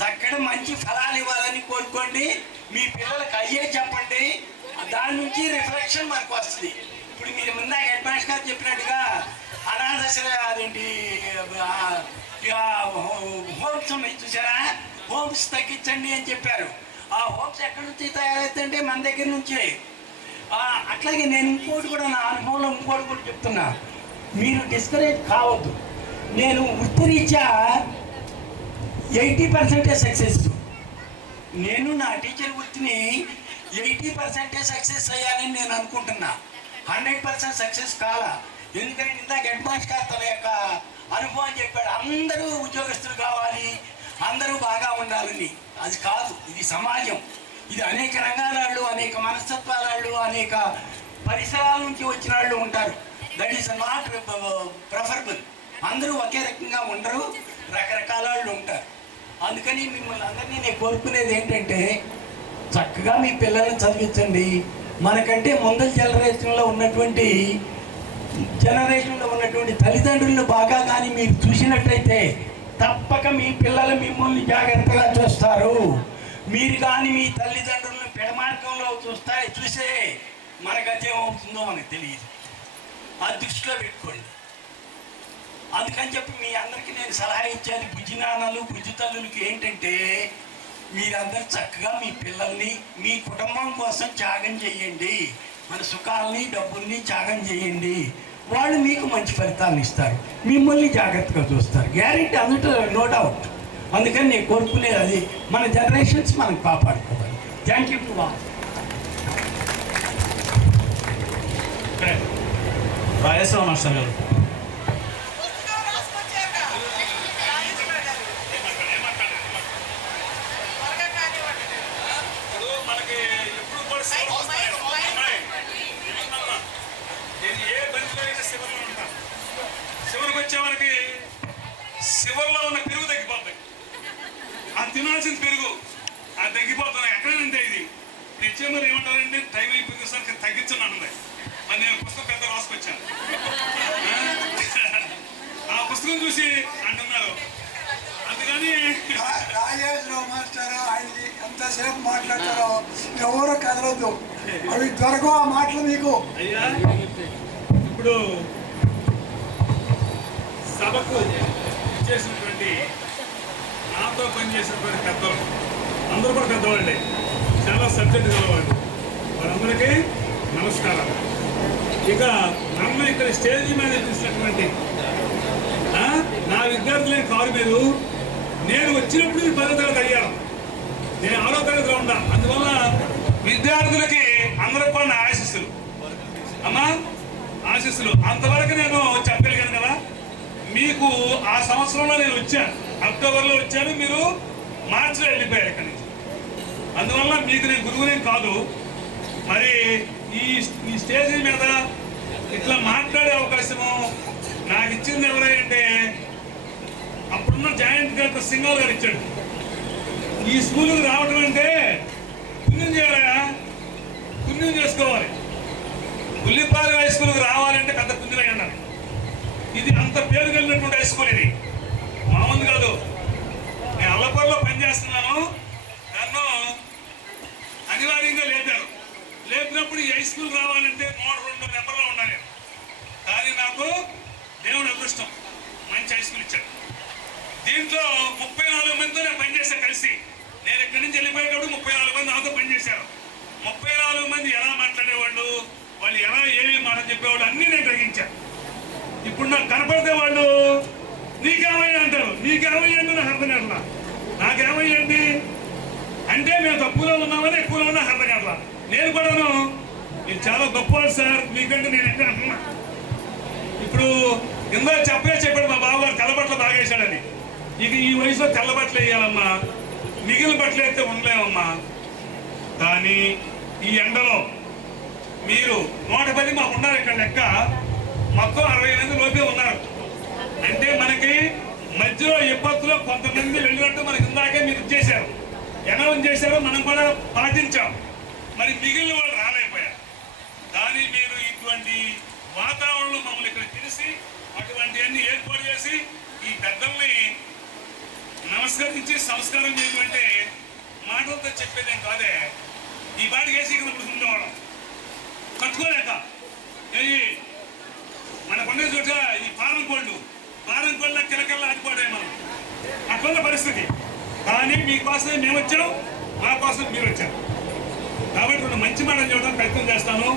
చక్కటి మంచి ఫలాలు ఇవ్వాలని కోరుకోండి. మీ పిల్లలకు అయ్యే చెప్పండి. దాని నుంచి రిఫ్లెక్షన్ మనకు వస్తుంది. ఇప్పుడు మీరు ముందు హెడ్ మాస్టర్ గారు చెప్పినట్టుగా అనాథాశ్రయ అదేంటి హోమ్స్ ఉన్నాయి చూసారా, హోమ్స్ తగ్గించండి అని చెప్పారు. ఆ హోమ్స్ ఎక్కడి నుంచి తయారవుతుంటే మన దగ్గర నుంచే. అట్లాగే నేను ఇంకోటి కూడా నా అనుభవంలో ఇంకోటి కూడా చెప్తున్నా, మీరు డిస్కరేజ్ కావద్దు. నేను వృత్తిరీత్యా 80% సక్సెస్. నేను నా టీచర్ వృత్తిని 80% సక్సెస్ అయ్యానని నేను అనుకుంటున్నా. 100% సక్సెస్ కాలా. ఎందుకంటే ఇందాక హెడ్ మాస్టర్ తన యొక్క అనుభవం చెప్పాడు, అందరూ ఉద్యోగస్తులు కావాలి, అందరూ బాగా ఉండాలని. అది కాదు, ఇది సమాజం. ఇది అనేక రంగాల వాళ్ళు, అనేక మనస్తత్వాల వాళ్ళు, అనేక పరిసరాల నుంచి వచ్చిన వాళ్ళు ఉంటారు. That is not preferable. అందరూ ఒకే రకంగా ఉండరు, రకరకాల వాళ్ళు ఉంటారు. అందుకని మిమ్మల్ని అందరినీ నేను కోరుకునేది ఏంటంటే, చక్కగా మీ పిల్లల్ని చదివించండి. మనకంటే ముందల జనరేషన్లో ఉన్నటువంటి తల్లిదండ్రులను బాగా కానీ మీరు చూసినట్టయితే తప్పక మీ పిల్లలు మిమ్మల్ని జాగ్రత్తగా చూస్తారు. మీరు కానీ మీ తల్లిదండ్రులను పెడమార్గంలో చూసే మన గతి ఏమవుతుందో మనకు తెలియదు. ఆ దృష్టిలో పెట్టుకోండి. అందుకని చెప్పి మీ అందరికీ నేను సలహా ఇచ్చేది, బుజ్జి నాన్నలు బుజ్జి తల్లులకి ఏంటంటే, మీరందరూ చక్కగా మీ పిల్లల్ని మీ కుటుంబం కోసం త్యాగం చేయండి. మన సుఖాలని డబ్బుల్ని త్యాగం చేయండి. వాళ్ళు మీకు మంచి ఫలితాలను ఇస్తారు, మిమ్మల్ని జాగ్రత్తగా చూస్తారు, గ్యారెంటీ. అందులో నో డౌట్. అందుకని నేను కోరుకునేది అది, మన జనరేషన్స్ మనం కాపాడుకోవాలి. Thank you to all. Rajeshwara master గారు. చివరికి వచ్చేవారికి చివరిలో ఉన్న పెరుగు తగ్గిపోతాయి. ఆ తినాల్సిన పెరుగు అది తగ్గిపోతుంది. ఎక్కడంటే ఇది తెచ్చే మరి ఏమంటారంటే, టైం అయిపోయేసరికి తగ్గించను. మరి నేను పుస్తకం పెద్ద రాసుకొచ్చాను. ఆ పుస్తకం చూసి అంటున్నారు. అందుకని కానీ రాజేశ్వరరావు మాస్టర్ ఆయన ఎంతసేపు మాట్లాడతారో ఎవరో కదలొద్దు, అవి దొరకవు ఆ మాటలు మీకు. అయ్యా ఇప్పుడు సభకు చేసినటువంటి నాతో పనిచేసినటువంటి పెద్దలు అందరూ కూడా పెద్దవాళ్ళే, చాలా సబ్జెక్ట్ గలవాళ్ళు, వారందరికీ నమస్కారాలు. ఇక నన్ను ఇక్కడ స్టేజీ మీద తీసినటువంటి నా విద్యార్థులే కారు మీరు, నేను వచ్చినప్పుడు 10వ తరగతి అయ్యాను, నేను 6వ తరగతిలో ఉన్నా. అందువల్ల విద్యార్థులకి అందరికి కూడా ఆశీస్సులు అమ్మా, ఆశీస్సులు. అంతవరకు నేను చెప్పగలిగాను కదా. మీకు ఆ సంవత్సరంలో నేను వచ్చాను, అక్టోబర్లో వచ్చాను, మీరు మార్చిలో వెళ్ళిపోయారు ఇక్కడి నుంచి. అందువల్ల మీకు నేను గురువునే కాదు. మరి ఈ స్టేజ్ మీద ఇట్లా మాట్లాడే అవకాశము నాకు ఇచ్చింది ఎవరంటే అప్పుడున్న జాయింట్ కలెక్టర్ సింగల్ గారు ఇచ్చాడు. ఈ స్కూల్కి రావడం అంటే పుణ్యం చేయాలా, పుణ్యం చేసుకోవాలి. ఉల్లిపాలెం హై స్కూల్కి రావాలంటే పెద్ద పుణ్యమై ఉండాలి. ఇది అంత పేరు కలిగినటువంటి హై స్కూల్, ఇది మామూలు కాదు. నేను అల్లపల్లిలో పనిచేస్తున్నాను, నన్ను అనివార్యంగా లేపారు. లేపినప్పుడు ఈ హై స్కూల్ రావాలంటే 102 నెంబర్లో ఉండాలి. కానీ నాకు దేవుడు అదృష్టం, మంచి హై స్కూల్ ఇచ్చాడు. దీంట్లో 34 మందితో నేను పనిచేశాను కలిసి. నేను ఇక్కడి నుంచి వెళ్ళిపోయేటప్పుడు 34 మంది నాతో పనిచేశారు. 34 మంది ఎలా మాట్లాడేవాళ్ళు, వాళ్ళు ఎలా ఏమి మాట చెప్పేవాళ్ళు అన్నీ నేను గ్రహించాను. ఇప్పుడు నాకు కనపడితే వాళ్ళు నీకేమయ్యా అంటారు, నీకేమయ్యండి నాకు అర్థం కావట్లా, నాకేమయ్యండి అంటే మేము తక్కువలో ఉన్నామని ఎక్కువలో ఉన్నా అర్థం కావట్లా. నేను కూడాను మీరు చాలా గొప్పవాళ్ళు సార్, మీకంటే నేను ఎక్కడ అంటున్నా. ఇప్పుడు ఇందా చెప్పాడు మా బావగారు తెల్లబట్టలు బాగా వేసాడని. ఇక ఈ వయసులో తెల్లబట్టలు వేయాలమ్మా, మిగిలిన బట్టలు అయితే ఉండలేమమ్మా. కానీ ఈ ఎండలో మీరు 110 మాకు ఉన్నారు ఇక్కడ లెక్క, మొత్తం 60 మంది లోపే ఉన్నారు. అంటే మనకి మధ్యలో ఇబ్బందులో కొంతమంది వెళ్ళినట్టు మనకి ఇందాకే మీరు చేశారు, అనౌన్స్ చేశారు, మనం కూడా పాటించాం. మరి మిగిలిన వాళ్ళు రాలేకపోయారు. కానీ మీరు ఇటువంటి వాతావరణంలో మమ్మల్ని ఇక్కడ తెలిసి అటువంటి అన్ని ఏర్పాటు చేసి ఈ పెద్దల్ని నమస్కరించి సంస్కారం చేయమంటే మాటలతో చెప్పేదేం కాదే. ఈ పాటికి వేసి ఇక్కడ ఉండేవాళ్ళం కట్టుకోలేక. మనకున్న చోట ఈ పారం కోళ్ళు కిలకల్లా ఆడిపోయాయి మనం, అట్లున్న పరిస్థితి. కానీ మీకోసం మేము వచ్చాం, మా కోసం మీరు వచ్చారు. కాబట్టి రెండు మంచి మాటలు చెప్పడానికి ప్రయత్నం చేస్తాను.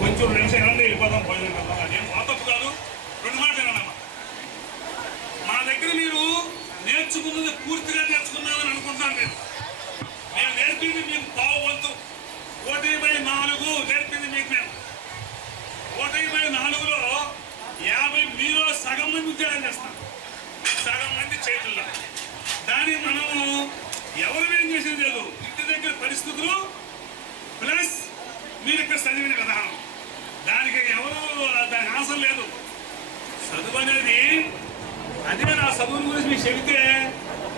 కొంచెం 2 నిమిషాలు ఎలాంటి వెళ్ళిపోతాం, భోజనం కదా, అదేం మా తప్పు కాదు. 2 మాటలు ఏమన్నా మా దగ్గర మీరు నేర్చుకున్నది పూర్తిగా నేర్చుకున్నామని అనుకుంటున్నాను. మేము నేర్పింది మీకు పావు వంతు, 1/4 నేర్పింది మీకు. మేము 1/4లో 50 మీలో సగం మంది ఉద్యోగం చేస్తాం, సగం మంది చేతుల్లో. దాన్ని మనము ఎవరు ఏం చేసేది లేదు. ఇంటి దగ్గర పరిస్థితులు ప్లస్ మీరు ఇక్కడ చదివిన విధానం, దానికి ఎవరు దానికి ఆన్సర్ లేదు. చదువు అనేది అదే. నా చదువుని గురించి మీకు చెబితే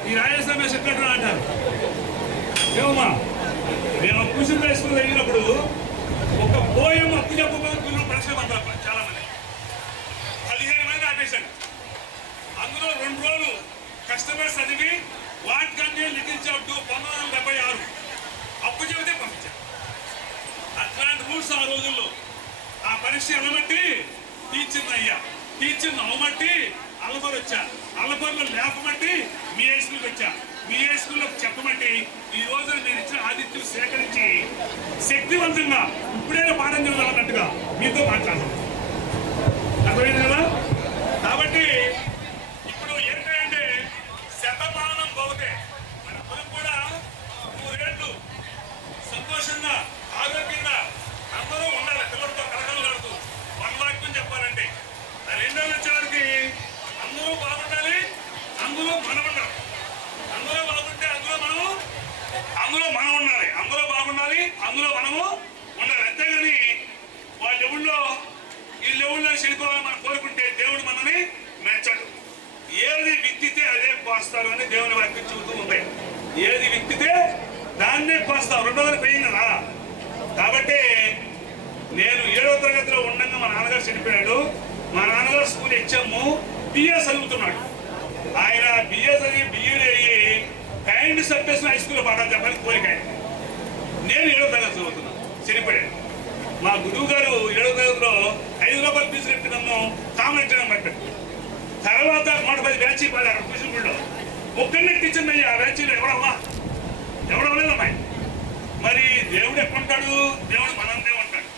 ఈ రాజస్థాన్ సెక్రటరీ అంటారు. ఏమమ్మా మేము కూర్చుని రాసుకుని తగినప్పుడు ఒక పోయం అప్పు చెప్పబోదు పిల్లలు పరీక్షలు పడతారు చాలా మంది. 15 మంది ఆపేశాడు. అందులో 2 రోజులు కష్టపడి చదివి వాటికన్నీ లిఖించాడు. 1976 అప్పు చెబితే పంపించారు. అట్లాంటి రూల్స్ ఆ రోజుల్లో. ఆ పరీక్ష ఎలబట్టి టీచర్ని అయ్యా, టీచర్ని అవమట్టి అల్లపరు వచ్చా, అల్లపరులో లేపమట్టి మీ హై స్కూల్కి వచ్చా, మీ హై స్కూల్లో చెప్పమట్టి ఈ రోజున మీరు ఇచ్చిన ఆదిత్యులు సేకరించి శక్తివంతంగా ఇప్పుడైనా పాఠం చదవాలన్నట్టుగా మీతో మాట్లాడతాం. అర్థమైంది కదా. కాబట్టి ఇప్పుడు ఏంటంటే శతమానం పోతే మన కొడుకు కూడా 3 ఏళ్ళు సంతోషంగా ఆరోగ్యంగా అందరూ ఉండాలి. పిల్లలతో కలగలలాడుతూ వాక్యం చెప్పాలంటే 2 ఏళ్ళు వచ్చేవారికి అందరూ బాగుండాలి, అందులో మనం ఉండాలి. అందులో బాగుంటే అందులో మనం ఉండాలి, అందులో బాగుండాలి, అందులో మనము ఉండాలి. అంతేగాని వాళ్ళ లెవెల్లో ఈ లెవెల్లో చెడిపోవాలని మనం కోరుకుంటే దేవుడు మనల్ని మెచ్చడు. ఏది విత్తితే అదే కోస్తారు అని దేవుని వాక్యం చెబుతూ ఉంది. ఏది విత్తితే దాన్నే కోస్తాం, 2వ పెయ్యం కదా. కాబట్టి నేను 7వ తరగతిలో ఉండగా మా నాన్నగారు చనిపోయాడు. మా నాన్నగారు స్కూల్ హెచ్ఎం, బిఏ చదువుతున్నాడు. ఆయన బిఏ చదివి బిఈడి అయ్యి ప్యాంటు షర్ట్ వేసుకుని హై స్కూల్లో పాఠాలు చెప్పాలని కోరిక. నేను 7వ తరగతి చదువుతున్నాను, చనిపోయాను. మా గురువు గారు 7వ తరగతిలో 5 రూపాయలు ఫీజు కట్టి నన్ను కామెంట్ పెట్టారు. తర్వాత 110 బ్యాచీ పాడు అక్కడ ట్యూషన్ గుడిలో ఒక్కరినే టీచర్ అయ్యి ఆ బ్యాచీలో ఎవడవ్వలేదమ్మాయి. మరి దేవుడు ఎక్కడుంటాడు? దేవుడు మనందే ఉంటాడు.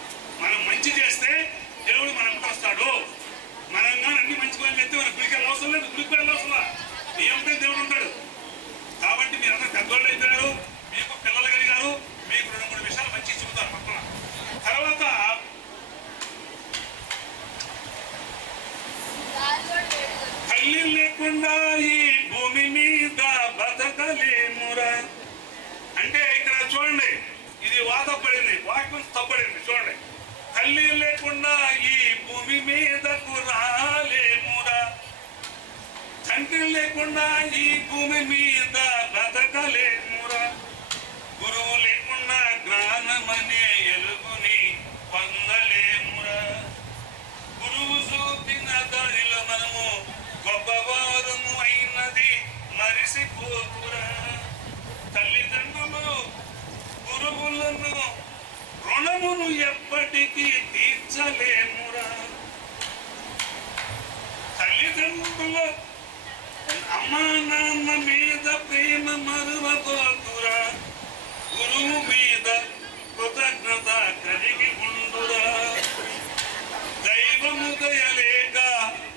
మనం మంచి చేస్తే దేవుడు మనకు వస్తాడు. మనంగా అన్ని మంచి పనులు ఎత్తే మన గుడికి వెళ్ళి అవసరం లేదు, గుడికి వెళ్ళి అవసరం ఏమంటే దేవుడు ఉంటాడు. కాబట్టి మీరందరూ పెద్దోళ్ళు అయిపోయారు, మీకు పిల్లలు కలిగారు, మీకు 2-3 విషయాలు మంచి చెబుతారు పక్కన. తర్వాత తల్లి లేకుండా ఈ భూమి మీద బతకలేమురా అంటే ఇక్కడ చూడండి, ఇది వాదపడింది, వాక్యం తప్పడింది. చూడండి, తల్లి లేకుండా ఈ భూమి మీదకు రాలేమురా, తండ్రి లేకుండా ఈ భూమి మీద బతకలేమురా, గురువు లేకుండా జ్ఞానమనే ఎలుగుని పొందలేమురా, గురువు చూపిన దారిలో మనము గొప్పవారము అయినది మరిసిపోతురా, తల్లిదండ్రులు గురువులను రుణమును ఎప్పటికీ తీర్చలేమురా, తల్లిదండ్రులు అమ్మా నాన్న మీద ప్రేమ మరువబోతురా, గురువు మీద కృతజ్ఞత కలిగి ఉండురా, దైవము దయలేక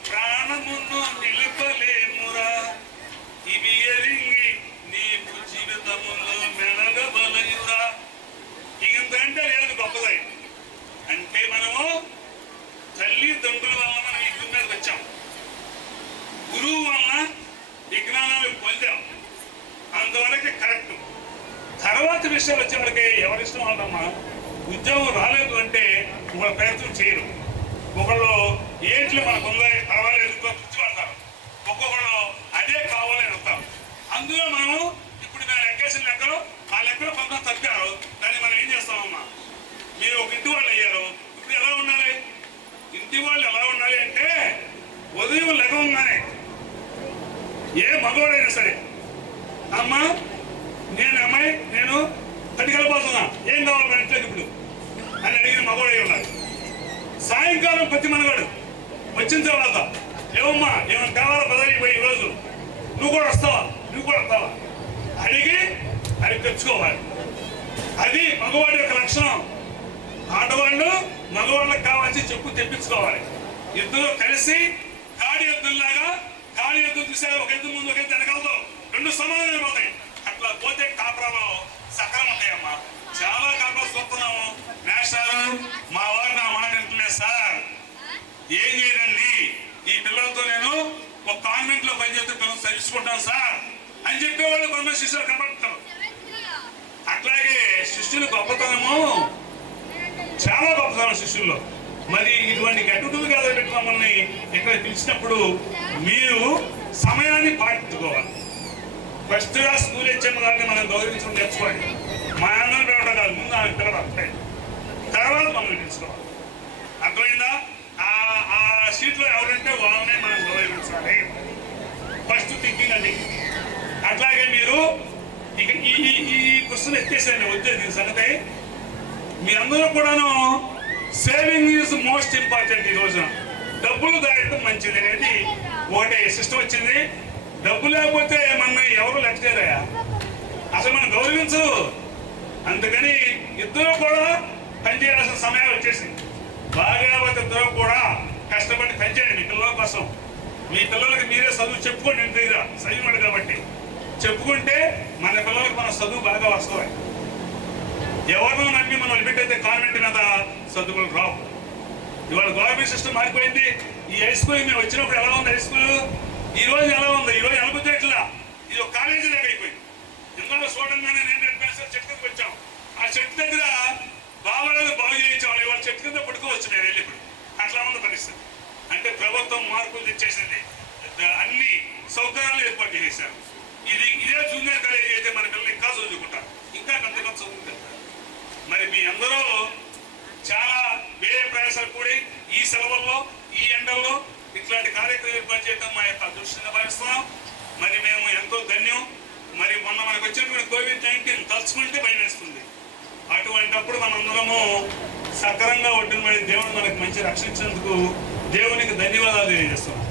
ప్రాణమును నిలుపలేమురా, ఇవి ఎరిగి నీకు జీవితములో మెలగబలయురా. ఇంకంటే లేదు గొప్పదై అంటే మనము తల్లిదండ్రుల వల్ల మనం ఈ భూమి మీదకి వచ్చాం, గురువు వలన విజ్ఞానాలు పొందాం, అంతవరకు కరెక్ట్. తర్వాత విషయాలు వచ్చేవాళ్ళకి ఎవరిష్టం వాళ్ళమ్మా. ఉద్యోగం రాలేదు అంటే వాళ్ళ ప్రయత్నం చేయరు. ఒకళ్ళు ఏంట్లో మనకు ఉందా పర్వాలేదు కూర్చోబడతారు, ఒక్కొక్కళ్ళు అదే కావాలని వస్తారు. అందులో మనం ఇప్పుడు మేము లెక్కేసిన లెక్కలు ఆ లెక్కలో కొంత తగ్గారు, దాన్ని మనం ఏం చేస్తామమ్మా. మీరు ఒక ఇంటి వాళ్ళు అయ్యారు, ఇప్పుడు ఎలా ఉండాలి? ఇంటి వాళ్ళు ఎలా ఉండాలి అంటే ఉదయం లెగవగానే ఏ మగవాడైనా సరే, అమ్మా నేను పట్టుకెళ్ళిపోతున్నా, ఏం కావాలి మన ఇంట్లోకి ఇప్పుడు అని అడిగిన మగవాడై ఉండాలి. సాయంకాలం ప్రతి మనగాడు వచ్చిన తర్వాత ఏమమ్మా ఏమైనా కావాలా బదిలీ పోయి ఈరోజు నువ్వు కూడా వస్తావా అడిగి అది తెచ్చుకోవాలి. అది మగవాడి యొక్క లక్షణం. ఆడవాళ్ళు మగవాళ్ళకి కావాల్సి చెప్పు తెప్పించుకోవాలి. ఇద్దరు కలిసి గాడి ఎద్దుల్లాగా, గాడి ఎద్దులు చూసారు, ఒక ఎద్దు ముందు ఒక ఎద్దు వెనకాలతో 2 సమానంగా పోతాయి. అట్లా పోతే కాపురాలు సకాలం ఉంటాయమ్మా. చాలా కాపురాలు చూస్తున్నాము. మేస్టారు మా వారు నా మాట వింటలేదు సార్, ఏం చేయనండి, ఈ పిల్లలతో నేను ఒక కాన్వెంట్ లో పనిచేస్తే పిల్లలు చదివించుకుంటాను సార్ అని చెప్పేవాళ్ళు కొంతమంది శిష్యులు కనబడుతున్నారు. అట్లాగే శిష్యులు గొప్పతనము, చాలా గొప్పతనం శిష్యుల్లో. మరి ఇటువంటి గట్టులు కాబట్టి మమ్మల్ని ఇక్కడ పిలిచినప్పుడు మీరు సమయాన్ని పాటించుకోవాలి. ఫస్ట్ గా స్కూల్ హెచ్ఎం గారిని మనం గౌరవించడం నేర్చుకోండి. మా అందరం పిలవడం కాదు, ముందు ఆమె పిలవాలి, తర్వాత మమ్మల్ని పిలుచుకోవాలి. అర్థమైందా? ఆ సీట్లో ఎవరంటే వాళ్ళనే మనం గౌరవించాలి. ఫస్ట్ థింకింగ్ అది. అట్లాగే మీరు ఇక ఈ క్వశ్చన్ ఎత్తేసాను వచ్చేది దీని సంగతి. మీరందరూ కూడాను సేవింగ్ ఈజ్ మోస్ట్ ఇంపార్టెంట్. ఈ రోజున డబ్బులు దాయడం మంచిది అనేది ఒకటే సిస్టమ్ వచ్చింది. డబ్బు లేకపోతే మన ఎవరు లెక్క చేయరా, అసలు మనం గౌరవించరు. అందుకని ఇద్దరు కూడా పనిచేయాల్సిన సమయాలు వచ్చేసింది. బాగా ఇద్దరు కూడా కష్టపడి పనిచేయండి మీ పిల్లల కోసం. మీ పిల్లలకి మీరే చదువు చెప్పుకోండి, ఇంటి దగ్గర చదివినాడు కాబట్టి చెప్పుకుంటే మన పిల్లలకి మన చదువు బాగా వస్తుంది. ఎవరినో నమ్మి మనం లిమిట్ కాన్వెంట్ మీద చదువులు రావు. ఇవాళ గవర్నమెంట్ సిస్టమ్ మారిపోయింది. ఈ హై స్కూల్ మేము వచ్చినప్పుడు ఎలా ఉంది, హై స్కూల్ ఈ రోజు ఎలా ఉంది, ఈ రోజు అనుకుంటేట్లా ఇది ఒక కాలేజీ లాగా అయిపోయింది. ఇందులో చూడంగానే నేను చెట్టు కిందకి వచ్చాం. ఆ చెట్టు దగ్గర బాగాలేదు, బాగు చేయించాలి. ఇవాళ చెట్టు కింద పడుకోవచ్చు నేను వెళ్ళి. ఇప్పుడు అట్లా ఉంది పరిస్థితి. అంటే ప్రభుత్వం మార్పులు తెచ్చేసింది, అన్ని సౌకర్యాలు ఏర్పాటు చేశారు. ఇదే జూనియర్ కాలేజీ అయితే మన పిల్లలు ఇంకా చదువుకుంటారు, ఇంకా కొంతమంది చదువుకుంటారు. మరి మీ అందరూ చాలా వేరే ప్రయాసాలు కూడి ఈ సెలవుల్లో ఈ ఎండల్లో ఇట్లాంటి కార్యక్రమం ఏర్పాటు చేయడం మా యొక్క అదృష్టంగా భావిస్తున్నాం. మరి మేము ఎంతో ధన్యం. మరి మొన్న మనకు వచ్చినటువంటి COVID-19 తలుచుకుంటే భయం వేస్తుంది. అటువంటిప్పుడు మనందరము సక్రంగా ఒడ్డున మరి దేవుడు మనకు మంచి రక్షించినందుకు దేవునికి ధన్యవాదాలు తెలియజేస్తున్నాం.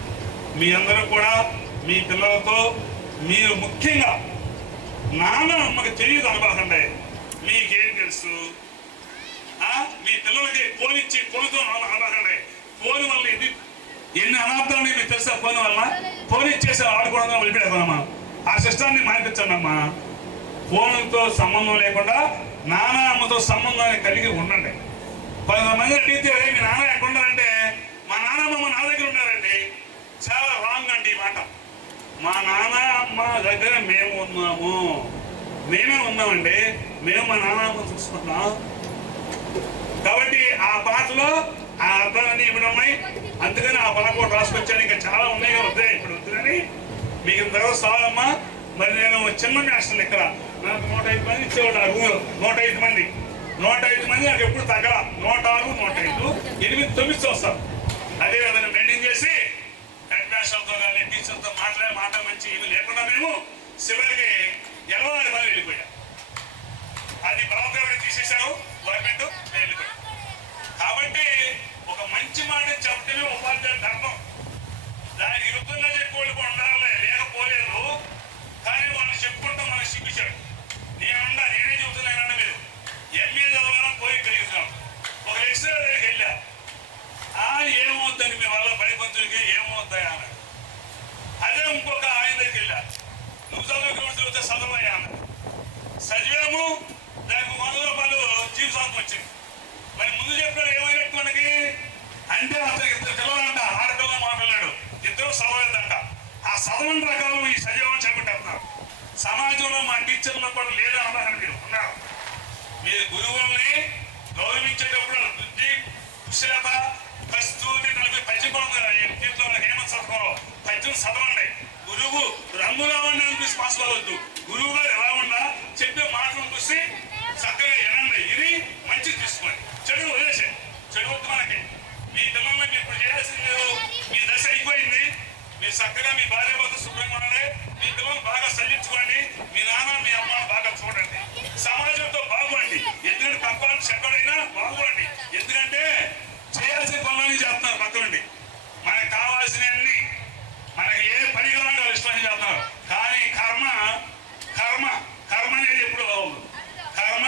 మీ అందరూ కూడా మీ పిల్లలతో మీరు ముఖ్యంగా నాన్న అమ్మకి తెలియదు అనబాకండి, మీకేం తెలుసు? మీ పిల్లలకి ఫోన్ ఇచ్చి ఫోన్తో అనబాకండి. ఫోన్ వల్ల ఎన్ని అనార్థాలు మీకు తెలుసా? ఫోన్ వల్ల ఫోన్ ఇచ్చేసి ఆడుకోవడం వదిలిపెడతామమ్మా. ఆ సిస్టాన్ని మార్పించండమ్మా. ఫోన్తో సంబంధం లేకుండా నాన్న అమ్మతో సంబంధాన్ని కలిగి ఉండండి. కొంతమంది అడిగితే మీ నాన్న ఎక్కడున్నారంటే మా నాన్నమ్మ నా దగ్గర ఉన్నారండి. చాలా రాంగ్ అండి ఈ మాట. మా నాన్న అమ్మ దగ్గర మేము ఉన్నాము, మేమే ఉన్నామండి, మేము మా నాన్న అమ్మ చూసుకుంటున్నాం. కాబట్టి ఆ పాటలో ఆ అర్థాలన్నీ ఇప్పుడు ఉన్నాయి. అందుకని ఆ పాట కూడా రాసుకొచ్చాను. ఇంకా చాలా ఉన్నాయి కదా, వద్దాయి ఇప్పుడు వద్దు కానీ మీకు తర్వాత సాలమ్మా. మరి నేను చిన్న నేషనల్ ఇక్కడ నాకు 105 మంది ఇచ్చేవాడు ఆ రూమ్. 105 మంది నాకు ఎప్పుడు తగ్గల. 106, 105, 8, 9 వస్తాం. అదే విధంగా మెయింటైన్ చేసి హెడ్ మాస్టర్తో కానీ టీచర్తో మాట మంచి ఇవి లేకుండా మేము చివరికి 20 మంది వెళ్ళిపోయాం. అది బలవంతంగా తీసేశారు గవర్నమెంట్, వెళ్ళిపోయాం. కాబట్టి ఒక మంచి మాట చెప్పటమే ఉపాధ్యాయ ధర్మం. దానికి విరుద్ధంగా చెప్పేవాళ్ళు కూడా ఉండాలి, లేకపోలేదు. కానీ వాళ్ళు చెప్పుకుంటాం మనకు సిగ్గుచాడు. నేనే చెబుతున్నానంటే మీరు MA చదవాలని పోయి పెరుగుతున్నాం. ఒక లెక్చరర్ దగ్గరికి వెళ్ళా, ఏమవుద్దని మీ వల్ల పడిపంతులకి ఏమవుతాయా అన్నాడు. అదే ఇంకొక ఆయన దగ్గరికి వెళ్ళా, నువ్వు చదివితే చదవయ్యా అన్నాడు. చదివాము, దానికి 100 రూపాయలు జీవితాంతం వచ్చింది. మరి ముందు చెప్పాడు ఏమైనట్టు మనకి అంటే అతనికి 2 పిల్లలంట, ఆడపిల్ల మా పిల్లాడు, 2 చదవలేదంట. ఆ చదవని రకాలు ఈ సజీవం చేపట్టేస్తున్నారు. సమాజంలో మా టీచర్లు కూడా లేదు అన్నారు. మీరు ఉన్నారు. మీరు గురువుల్ని గౌరవించేటప్పుడు బుద్ధి, కుశలత, ప్రస్తుతి పద్యం దీంట్లో హేమంత్ చదవడం పద్యం చదవండి. గురువు రంగులా ఉండి పాసుకోవద్దు. గురువు గారు ఎలా ఉన్నా చెప్పే మాటలు చూసి చక్కగా వినండి. ఇది మంచిది తీసుకోండి, చెడు వదిలేసే. చెడు వద్దు మనకి. మీ పిల్లల్ని మీరు ఇప్పుడు చేయాల్సింది, మీ దశ అయిపోయింది. మీరు చక్కగా మీ భార్య భర్త శుభ్రంగా ఉండాలి. మీ పిల్లలు బాగా చల్లించుకోండి. మీ నాన్న మీ అమ్మని బాగా చూడండి. సమాజంతో బాగుండి. ఎందుకంటే తప్పాలని ఎక్కడైనా బాగుండి. ఎందుకంటే చేయాల్సిన పనులన్నీ చేస్తున్నారు పక్కనుండి. మనకు కావాల్సినవన్నీ, మనకి ఏ పని కావాలంటే వాళ్ళు ఇష్టం చేస్తున్నారు. కానీ కర్మ అనేది ఎప్పుడు బాగుంది. కర్మ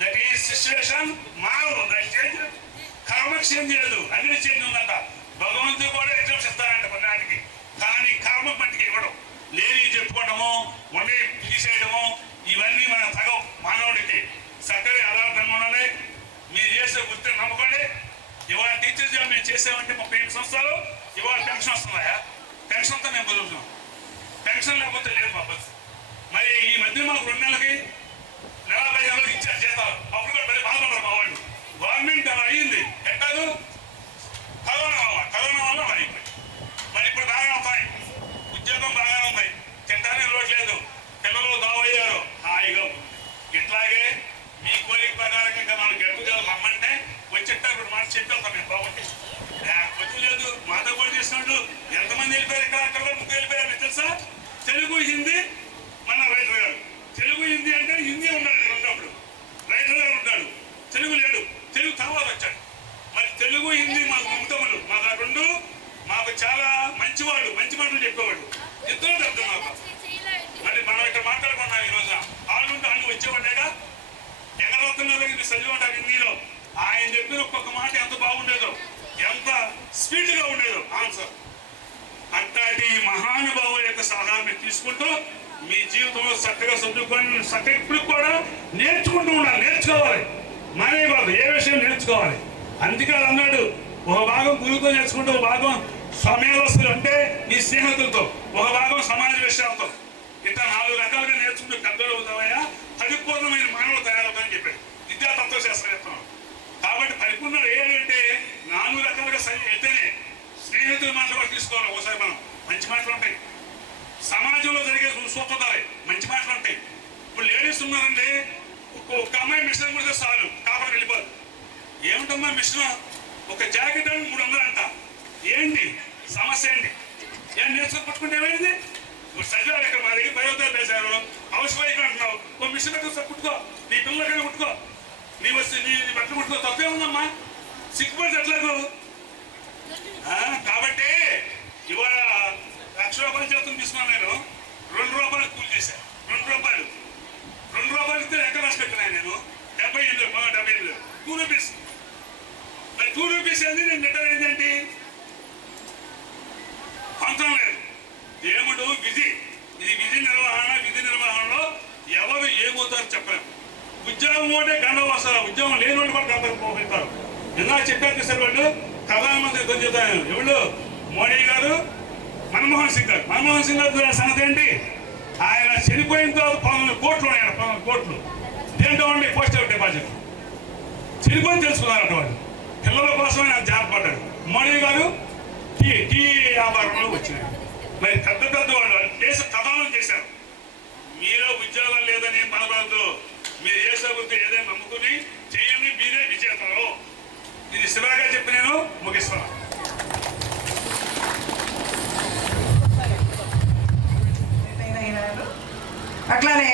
దట్ ఈ సిచ్యువేషన్ మారదు. దట్ చేంజ్ కర్మకి చేంజ్ చేయదు, అన్ని చేంజ్ ఉందంట. భగవంతుడు కూడా ఎగ్జామ్స్ ఇస్తారంట కొన్నాటికి. కానీ కర్మ మట్టికి ఇవ్వడం, లేని చెప్పుకోవడము, వండి తీసేయడము, ఇవన్నీ మన తగవు మానవుడికి. చక్కగా యథార్థంగా ఉండాలి. మీరు చేసే వృత్తిని నమ్ముకోండి. ఇవాళ టీచర్ జాబ్ మేము చేసామంటే 35 సంవత్సరాలు. ఇవాళ పెన్షన్ వస్తుందా? పెన్షన్తో మేము బతుకుతున్నాం. పెన్షన్ లేకపోతే లేదు మా బస్సు. మరి ఈ మధ్య మాకు 2 నెలలకి 15 ఇచ్చారు జీతాలు. అప్పుడు కూడా బాధపడరు మా వాళ్ళు. గవర్నమెంట్ అలా అయ్యింది. ఎట్టాదు? కరోనా వల్ల మరి అయిపోయి. మరి ఇప్పుడు బాగా అవుతాయి, ఉద్యోగం బాగా ఉంది, తింటానే లోట్లేదు, పిల్లలు దావయ్యారు, హాయిగా ఉంది. ఇట్లాగే మీ కోరిక ప్రకారంగా ఇంకా 4 గంటలు రమ్మంటే వచ్చేటప్పుడు ఇప్పుడు మాట చెప్పేస్తాం మేము బాగుంటే. పొద్దు లేదు, మాతో కూడా చేసినట్టు ఎంతమంది వెళ్ళిపోయారు. అక్కడ 3 వెళ్ళిపోయారు. మీకు తెలుసా? తెలుగు, హిందీ, మన రైటర్ గారు. తెలుగు హిందీ అంటే హిందీ ఉన్నాడు ఉన్నప్పుడు, రైటర్ గారు ఉంటాడు. తెలుగు లేడు, తెలుగు తర్వాత వచ్చాడు. మరి తెలుగు హిందీ మాకు ముక్తములు, మాకు ఆ 2 మాకు చాలా మంచివాడు, మంచి మాటలు చెప్పేవాడు. ఇద్దరు అర్థం మాకు. మరి మనం ఇక్కడ మాట్లాడుకున్నాం ఈ రోజున. ఆడుంటే అన్ని వచ్చేవాడేగా. ఎగరవుతున్నారు ఇది చదివి ఉంటారు హిందీలో. ఆయన చెప్పిన ఒక్కొక్క మాట ఎంత బాగుండేదో, ఎంత స్పీడ్గా ఉండేదో ఆన్సర్. అట్లాంటి మహానుభావుల యొక్క సలహాన్ని తీసుకుంటూ మీ జీవితంలో చక్కగా చదువుకొని చక్కగా ఇప్పుడు కూడా నేర్చుకుంటూ ఉండాలి. నేర్చుకోవాలి, మానేయకూడదు. ఏ విషయం నేర్చుకోవాలి. అందుకే అన్నాడు, ఒక భాగం గురువుతో నేర్చుకుంటూ, ఒక భాగం సమయవస్తులు అంటే నీ స్నేహితులతో, ఒక భాగం సమాజ విషయాలతో, ఇట్లా 4 రకాలుగా నేర్చుకుంటూ పెద్దలు అవుతావయ్యా పరిపూర్ణమైన మానవులు తయారవుతాయని చెప్పాడు విద్యా తత్వశాస్త్రం చెప్తున్నాం. కాబట్టి పరిపూర్ణం ఏంటంటే 4 రకాలుగా వెళ్తేనే స్నేహితుల మాటలు కూడా తీసుకోవాలి. ఒకసారి మనం మంచి మాటలు ఉంటాయి, సమాజంలో జరిగే సూత్రాలు మంచి మాటలు ఉంటాయి. ఇప్పుడు లేడీస్ ఉన్నారండి, ఒక అమ్మాయి మిషన్ కూడా చాలు కాపాడు వెళ్ళిపోదు. ఏమిటమ్మా మిషన్? ఒక జాకెట్ అని 300 అంట. ఏంటి సమస్య? ఏంటి? ఏం నేర్చుకుని పట్టుకుంటే ఏమైంది? ఇప్పుడు చదివారు ఇక్కడ మా దగ్గర 10వ తరగతి వేశారు, సిగ్గుపడమ్మా, సిగ్గుపడి ఎట్లాగో. కాబట్టి ఇవాళ 1,00,000 రూపాయలు జీతం తీసుకున్నాను నేను, 2 రూపాయలు కూలి చేశాను. 2 రూపాయలు ఇస్తే ఎక్కడ రాసి పెట్టినాను నేను, 78 2 రూపీస్. మరి 2 రూపీస్ ఏంది, నేను రిటర్న్ ఏంటంటే అంతం లేదు. దేవుడు విధి, ఇది విధి నిర్వహణలో ఎవరు ఏమవుతారో చెప్పలేము. ఉద్యోగం ఒకటే గండం వస్తారు, ఉద్యోగం లేని వాళ్ళు కూడా గంటకు పోతారు. ఇందాక చెప్పారు సార్ వాళ్ళు ప్రధానమంత్రి చెప్తాను ఎవరు, మోడీ గారు, మన్మోహన్ సింగ్ గారు సంగతి ఏంటి, ఆయన చనిపోయిన తర్వాత 19 కోట్లు ఉన్నాయన్న, 19 కోట్లు దేంట్లో ఉండి పోస్టల్ డిపాజిట్ చనిపోయి తెలుసుకున్నారట వాళ్ళు. పిల్లల కోసం ఆయన జాగ్రత్తపడ్డాడు. మోడీ గారు టీ వ్యాపారంలో వచ్చినారు. మరి పెద్ద వాళ్ళు దేశ ప్రధానం చేశారు. మీలో ఉద్యోగం లేదని బాధపడద్దు, మీరు ఏ సభ్యులతో ఏదైనా నమ్ముకుని చెయ్యండి, మీరే విజేతలు. ఇది శివగా చెప్పి నేను ముగిస్తున్నాను. అట్లానే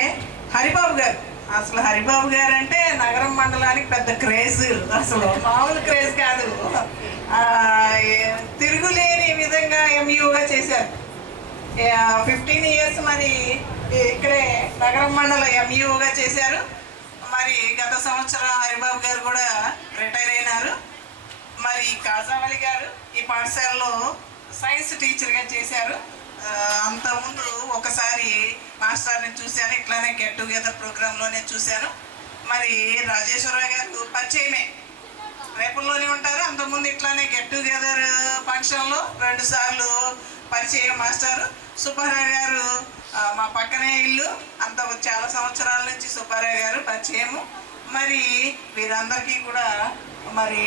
హరిబాబు గారు, అసలు హరిబాబు గారు అంటే నగరం మండలానికి పెద్ద క్రేజ్, అసలు మామూలు క్రేజ్ కాదు. తిరుగులేని విధంగా ఎంయూగా చేశారు. 15 ఇయర్స్ మరి ఇక్కడే నగరం మండల ఎంయూగా చేశారు. మరి గత సంవత్సరం హరిబాబు గారు కూడా రిటైర్ అయినారు. మరి కాజావళి గారు ఈ పాఠశాలలో సైన్స్ టీచర్గా చేశారు. అంతకుముందు ఒకసారి మాస్టర్ని చూశాను, ఇట్లానే గెట్ టుగెదర్ ప్రోగ్రాంలోనే చూశాను. మరి రాజేశ్వరరావు గారు పరిచయమే, రేపల్లోనే ఉంటారు. అంతకుముందు ఇట్లానే గెట్ టుగెదర్ ఫంక్షన్లో 2 సార్లు పరిచయం మాస్టారు. సుబ్బారావు గారు మా పక్కనే ఇల్లు, అంత చాలా సంవత్సరాల నుంచి సుబ్బారావు గారు పరిచయము. మరి వీరందరికీ కూడా మరి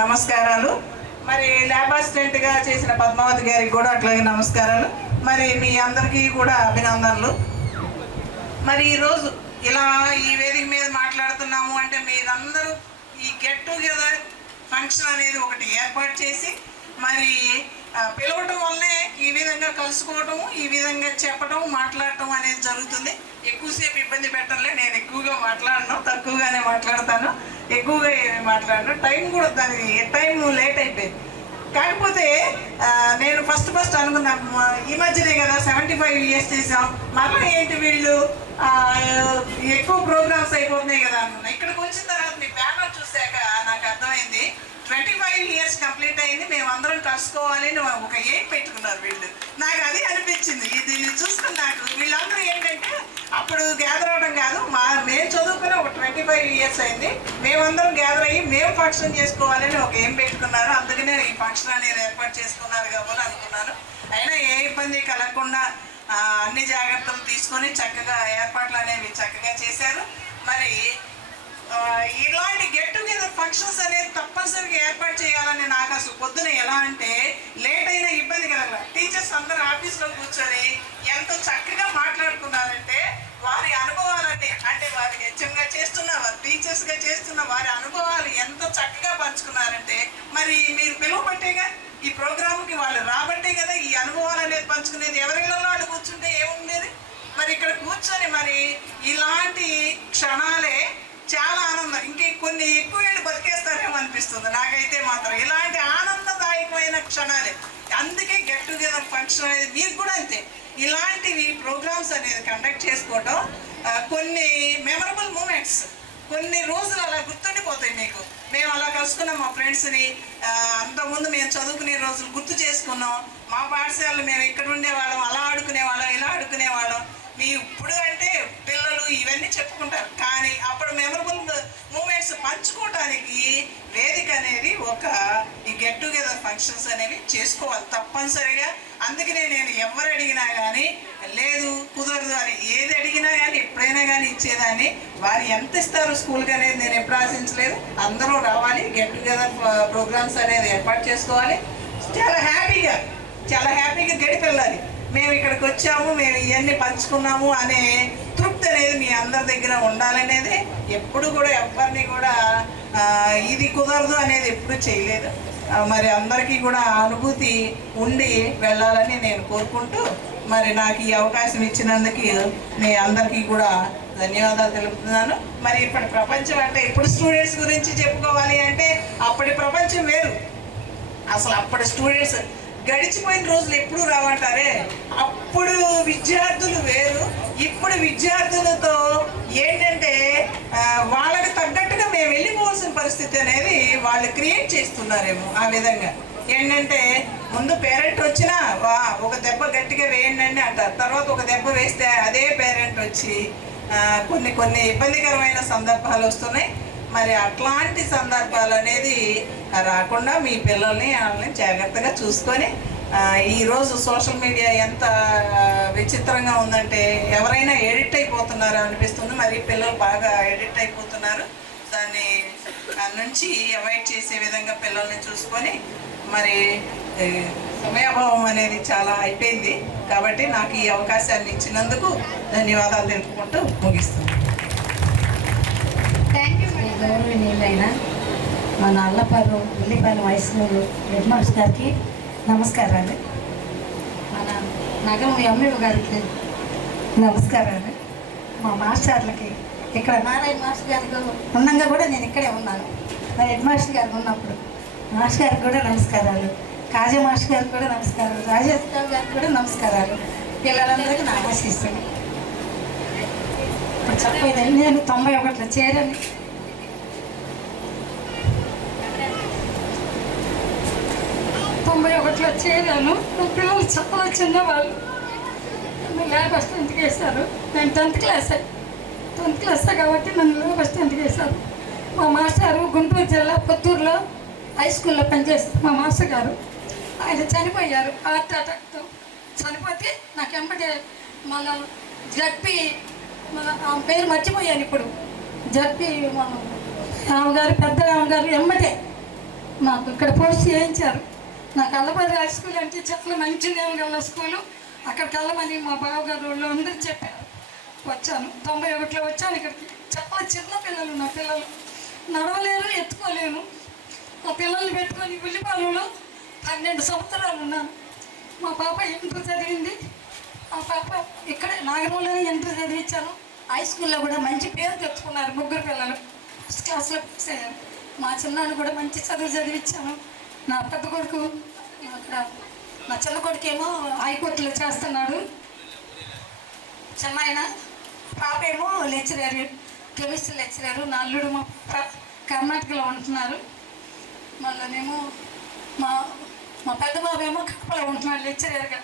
నమస్కారాలు. మరి ల్యాబ్ అసిస్టెంట్గా చేసిన పద్మావతి గారికి కూడా అట్లాగే నమస్కారాలు. మరి మీ అందరికీ కూడా అభినందనలు. మరి ఈరోజు ఇలా ఈ వేదిక మీద మాట్లాడుతున్నాము అంటే మీరందరూ ఈ గెట్ టుగెదర్ ఫంక్షన్ అనేది ఒకటి ఏర్పాటు చేసి మరి పిలవటం వల్లే ఈ విధంగా కలుసుకోవటము, ఈ విధంగా చెప్పటం, మాట్లాడటం అనేది జరుగుతుంది. ఎక్కువసేపు ఇబ్బంది పెట్టలే, నేను ఎక్కువగా మాట్లాడను, తక్కువగానే మాట్లాడతాను, ఎక్కువగా ఏమి మాట్లాడను. టైం కూడా దానికి టైం లేట్ అయిపోయింది. కాకపోతే నేను ఫస్ట్ అనుకున్నా, ఈ మధ్యనే కదా 75 ఇయర్స్ చేసాం, మళ్ళీ ఏంటి వీళ్ళు ఎక్కువ ప్రోగ్రామ్స్ అయిపోతున్నాయి కదా అనుకున్నా. ఇక్కడికి వచ్చిన తర్వాత మీ బ్యానర్ చూశాక నాకు అర్థమైంది 25 ఇయర్స్ కంప్లీట్ అయింది, మేమందరం కలుసుకోవాలి అని ఒక ఎయిమ్ పెట్టుకున్నారు వీళ్ళు. నాకు అది అనిపించింది. దీన్ని చూసుకుని నాకు వీళ్ళందరూ ఏంటంటే అప్పుడు గ్యాదర్ అవడం కాదు, మేము చదువుకుని ఒక 25 ఇయర్స్ అయింది, మేమందరం గ్యాదర్ అయ్యి మేము ఫంక్షన్ చేసుకోవాలని ఒక ఎయిమ్ పెట్టుకున్నారు. అందుకనే ఈ ఫంక్షన్ అనేది ఏర్పాటు చేసుకున్నారు కాబట్టి అనుకున్నాను. అయినా ఏ ఇబ్బంది కలగకుండా అన్ని జాగ్రత్తలు తీసుకొని చక్కగా ఏర్పాట్లు అనేవి చక్కగా చేశారు. మరి ఇలాంటి గెట్ టుగెదర్ ఫంక్షన్స్ అనేది తప్పనిసరిగా ఏర్పాటు చేయాలని నాకు అసలు పొద్దున ఎలా అంటే లేట్ అయినా ఇబ్బంది కలగల. టీచర్స్ అందరూ ఆఫీస్లో కూర్చొని ఎంతో చక్కగా మాట్లాడుకున్నారంటే వారి అనుభవాలన్నీ, అంటే వారి హెచ్ఎంగా చేస్తున్న, వారి టీచర్స్గా చేస్తున్న వారి అనుభవాలు ఎంతో చక్కగా పంచుకున్నారంటే మరి మీరు పిలువబట్టేగా ఈ ప్రోగ్రామ్కి వాళ్ళు రాబట్టే కదా ఈ అనుభవాలు అనేది పంచుకునేది. ఎవరిలో వాళ్ళు కూర్చుంటే ఏముండేది? మరి ఇక్కడ కూర్చొని మరి ఇలాంటి క్షణాలే చాలా ఆనందం. ఇంక కొన్ని ఎక్కువ ఏళ్ళు బతికేస్తారేమో అనిపిస్తుంది నాకైతే మాత్రం. ఇలాంటి ఆనందదాయకమైన క్షణాలే. అందుకే గెట్ టుగెదర్ ఫంక్షన్ అనేది మీకు కూడా అంతే. ఇలాంటివి ప్రోగ్రామ్స్ అనేది కండక్ట్ చేసుకోవటం కొన్ని మెమరబుల్ మూమెంట్స్, కొన్ని రోజులు అలా గుర్తుండిపోతాయి మీకు. మేము అలా కలుసుకున్నాం మా ఫ్రెండ్స్ని, అంతకుముందు మేము చదువుకునే రోజులు గుర్తు చేసుకున్నాం. మా పాఠశాలలో మేము ఇక్కడ ఉండేవాళ్ళం, అలా ఆడుకునేవాళ్ళం, ఇలా ఆడుకునేవాళ్ళం. మీ ఇప్పుడు అంటే పిల్లలు ఇవన్నీ చెప్పుకుంటారు, కానీ అప్పుడు మెమరబుల్ మూమెంట్స్ పంచుకోవడానికి వేదిక అనేది ఒక ఈ గెట్ టుగెదర్ ఫంక్షన్స్ అనేవి చేసుకోవాలి తప్పనిసరిగా. అందుకనే నేను ఎవరు అడిగినా కానీ లేదు కుదరదు అని ఏది అడిగినా కానీ ఎప్పుడైనా కానీ ఇచ్చేదాన్ని. వారు ఎంత ఇస్తారు స్కూల్కి అనేది నేను ఎప్పుడు ఆశించలేదు. అందరూ రావాలి, గెట్ టుగెదర్ ప్రోగ్రామ్స్ అనేది ఏర్పాటు చేసుకోవాలి. చాలా హ్యాపీగా గడిపెళ్ళాలి. మేము ఇక్కడికి వచ్చాము, మేము ఇవన్నీ పంచుకున్నాము అనే తృప్తి అనేది మీ అందరి దగ్గర ఉండాలనేది. ఎప్పుడు కూడా ఎవరిని కూడా ఇది కుదరదు అనేది ఎప్పుడు చేయలేదు. మరి అందరికీ కూడా అనుభూతి ఉండి వెళ్ళాలని నేను కోరుకుంటూ మరి నాకు ఈ అవకాశం ఇచ్చినందుకు మీ అందరికీ కూడా ధన్యవాదాలు తెలుపుతున్నాను. మరి ఇప్పటి ప్రపంచం అంటే ఇప్పుడు స్టూడెంట్స్ గురించి చెప్పుకోవాలి అంటే అప్పటి ప్రపంచం వేరు. అసలు అప్పటి స్టూడెంట్స్ గడిచిపోయిన రోజులు ఎప్పుడు రావంటారే, అప్పుడు విద్యార్థులు వేరు. ఇప్పుడు విద్యార్థులతో ఏంటంటే వాళ్ళకి తగ్గట్టుగా మేము వెళ్ళిపోవాల్సిన పరిస్థితి అనేది వాళ్ళు క్రియేట్ చేస్తున్నారేమో. ఆ విధంగా ఏంటంటే ముందు పేరెంట్ వచ్చినా ఒక దెబ్బ గట్టిగా వేయండి అంటారు, తర్వాత ఒక దెబ్బ వేస్తే అదే పేరెంట్ వచ్చి కొన్ని ఇబ్బందికరమైన సందర్భాలు వస్తున్నాయి. మరి అట్లాంటి సందర్భాలు అనేది రాకుండా మీ పిల్లల్ని వాళ్ళని జాగ్రత్తగా చూసుకొని, ఈరోజు సోషల్ మీడియా ఎంత విచిత్రంగా ఉందంటే ఎవరైనా ఎడిట్ అయిపోతున్నారో అనిపిస్తుంది. మరి పిల్లలు బాగా ఎడిట్ అయిపోతున్నారు. దాన్ని నుంచి అవాయిడ్ చేసే విధంగా పిల్లల్ని చూసుకొని, మరి సమయాభావం అనేది చాలా అయిపోయింది కాబట్టి నాకు ఈ అవకాశాన్ని ఇచ్చినందుకు ధన్యవాదాలు తెలుపుకుంటూ ముగిస్తున్నాను. గౌరవనీయులైన మన Allaparu Ullipalem high school head master గారికి నమస్కారాలు, మన నగరం ఎంఈఓ గారికి నమస్కారాలు, మా మాస్టర్లకి ఇక్కడ నారాయణ మాస్టర్ గారికి ఉండగా కూడా నేను ఇక్కడే ఉన్నాను. నా హెడ్ మాస్టర్ గారు ఉన్నప్పుడు మాస్టర్ గారికి కూడా నమస్కారాలు, కాజా మాస్టర్ గారికి కూడా నమస్కారాలు, రాజేష్ గారికి కూడా నమస్కారాలు. పిల్లలందరికీ నా ఆశిస్తాను. ఇప్పుడు చెప్పేది నేను 91లో చేరాను. 91లో చేరాను. నా పిల్లలు చాలా చిన్నవాళ్ళు. ల్యాబ్ అసిస్టెంట్కి వేశారు. నేను 10th క్లాస్ కాబట్టి నన్ను ల్యాబ్ అసిస్టెంట్కి వేశారు. మా మాస్టారు గుంటూరు జిల్లా పుత్తూరులో హై స్కూల్లో పనిచేస్తారు. మా మాస్టర్ గారు ఆయన చనిపోయారు హార్ట్ అటాక్తో. చనిపోతే నాకు ఎంబడే మన జడ్పీ ఆమె పేరు మర్చిపోయాను ఇప్పుడు. జడ్పీ ఆమెగారు పెద్ద ఆమెగారు ఎంబడే నాకు ఇక్కడ పోస్ట్ చేయించారు. నాకు అల్లపారి హై స్కూల్ అంటే చాలా మంచి నేమ్ గల స్కూలు, అక్కడికి వెళ్ళమని మా బావగారు వాళ్ళు అందరూ చెప్పారు. వచ్చాను 91లో వచ్చాను ఇక్కడికి. చాలా చిన్న పిల్లలు, నా పిల్లలు నడవలేరు, ఎత్తుకోలేను. మా పిల్లల్ని పెట్టుకొని ఉల్లిపాలెంలో 12 సంవత్సరాలు ఉన్నాను. మా పాప ఇంటర్ చదివింది. మా పాప ఇక్కడే నాగరంలోనే ఇంటర్ చదివించాను. హై స్కూల్లో కూడా మంచి పేరు తెచ్చుకున్నారు. 3 పిల్లలు ఫస్ట్ క్లాస్లో పాస్ అయ్యారు. మా చిన్నాన్ని కూడా మంచి చదువు చదివించాను. నా పెద్ద కొడుకు అక్కడ, నా చిన్న కొడుకు ఏమో హైకోర్టులో చేస్తున్నాడు చిన్నాయన. పాప ఏమో లెక్చరర్, కెమిస్ట్రీ లెక్చరర్. నా అల్లుడు మా పాప కర్ణాటకలో ఉంటున్నారు. మళ్ళీనేమో మా పెద్ద బాబు ఏమో కడపలో ఉంటున్నాడు లెక్చరర్గా.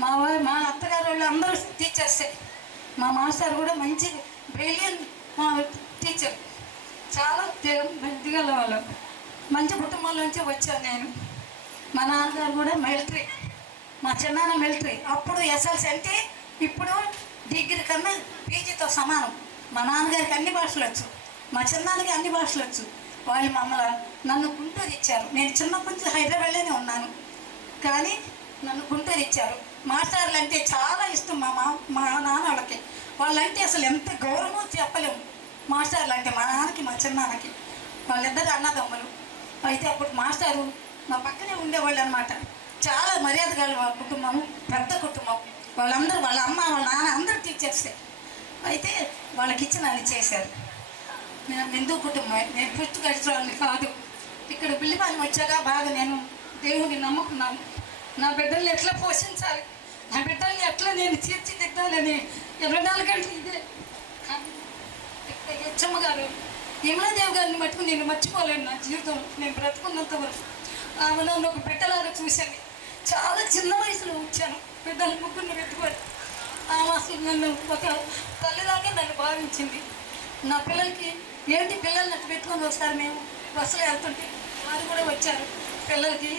మా అత్తగారు వాళ్ళు అందరూ టీచర్సే. మా మాస్టర్ కూడా మంచి బ్రిలియన్ టీచర్, చాలా దిగల వాళ్ళు. మంచి కుటుంబంలోంచి వచ్చాను నేను. మా నాన్నగారు కూడా మిలిటరీ, మా చిన్నాన్న మిలిటరీ. అప్పుడు ఎస్ఎల్సీ అంటే ఇప్పుడు డిగ్రీ కన్నా పీజీతో సమానం. మా నాన్నగారికి అన్ని భాషలు వచ్చు, మా చిన్నాన్నకి అన్ని భాషలు వచ్చు. వాళ్ళు నన్ను గుంటూరు ఇచ్చారు. నేను చిన్నప్పటి నుంచి హైదరాబాద్లోనే ఉన్నాను, కానీ నన్ను గుంటూరు ఇచ్చారు. మాస్టర్లు అంటే చాలా ఇష్టం మా నాన్న వాళ్ళకి. వాళ్ళంటే అసలు ఎంత గౌరవం చెప్పలేము. మాస్టర్లు అంటే మా నాన్నకి మా చిన్నాన్నకి, వాళ్ళిద్దరు అన్నదమ్ములు. అయితే అప్పుడు మాస్టారు మా పక్కనే ఉండేవాళ్ళు అనమాట. చాలా మర్యాద గల కుటుంబం, పెద్ద కుటుంబం. వాళ్ళందరూ వాళ్ళ అమ్మ వాళ్ళ నాన్న అందరూ టీచర్సే. అయితే వాళ్ళకి ఇచ్చి నన్ను చేశారు. నేను హిందూ కుటుంబమే, నేను పుష్టి గడిచేవాళ్ళని కాదు. ఇక్కడ బిల్లిపాలెం వచ్చాక బాగా నేను దేవుడిని నమ్ముకున్నాను. నా బిడ్డల్ని ఎట్లా పోషించాలి, నా బిడ్డల్ని ఎట్లా నేను తీర్చిదిద్దాలని 24 గంటలు ఇదే. ఇక్కడ హెచ్చమ్మ గారు, యమునాదేవి గారిని మట్టుకు నేను మర్చిపోలేను నా జీవితంలో. నేను బ్రతుకున్నంత వరకు ఆమె నన్ను ఒక బిడ్డలాగా చూశాను. చాలా చిన్న వయసులో వచ్చాను, బిడ్డలు 3 పెట్టుకొని. ఆమె అసలు నన్ను ఒక తల్లిలాగే నన్ను భావించింది. నా పిల్లలకి ఏంటి పిల్లల్ని అట్టు పెట్టుకొని వస్తారు, మేము బస్సులో వెళ్తుంటే వారు కూడా వచ్చారు. పిల్లలకి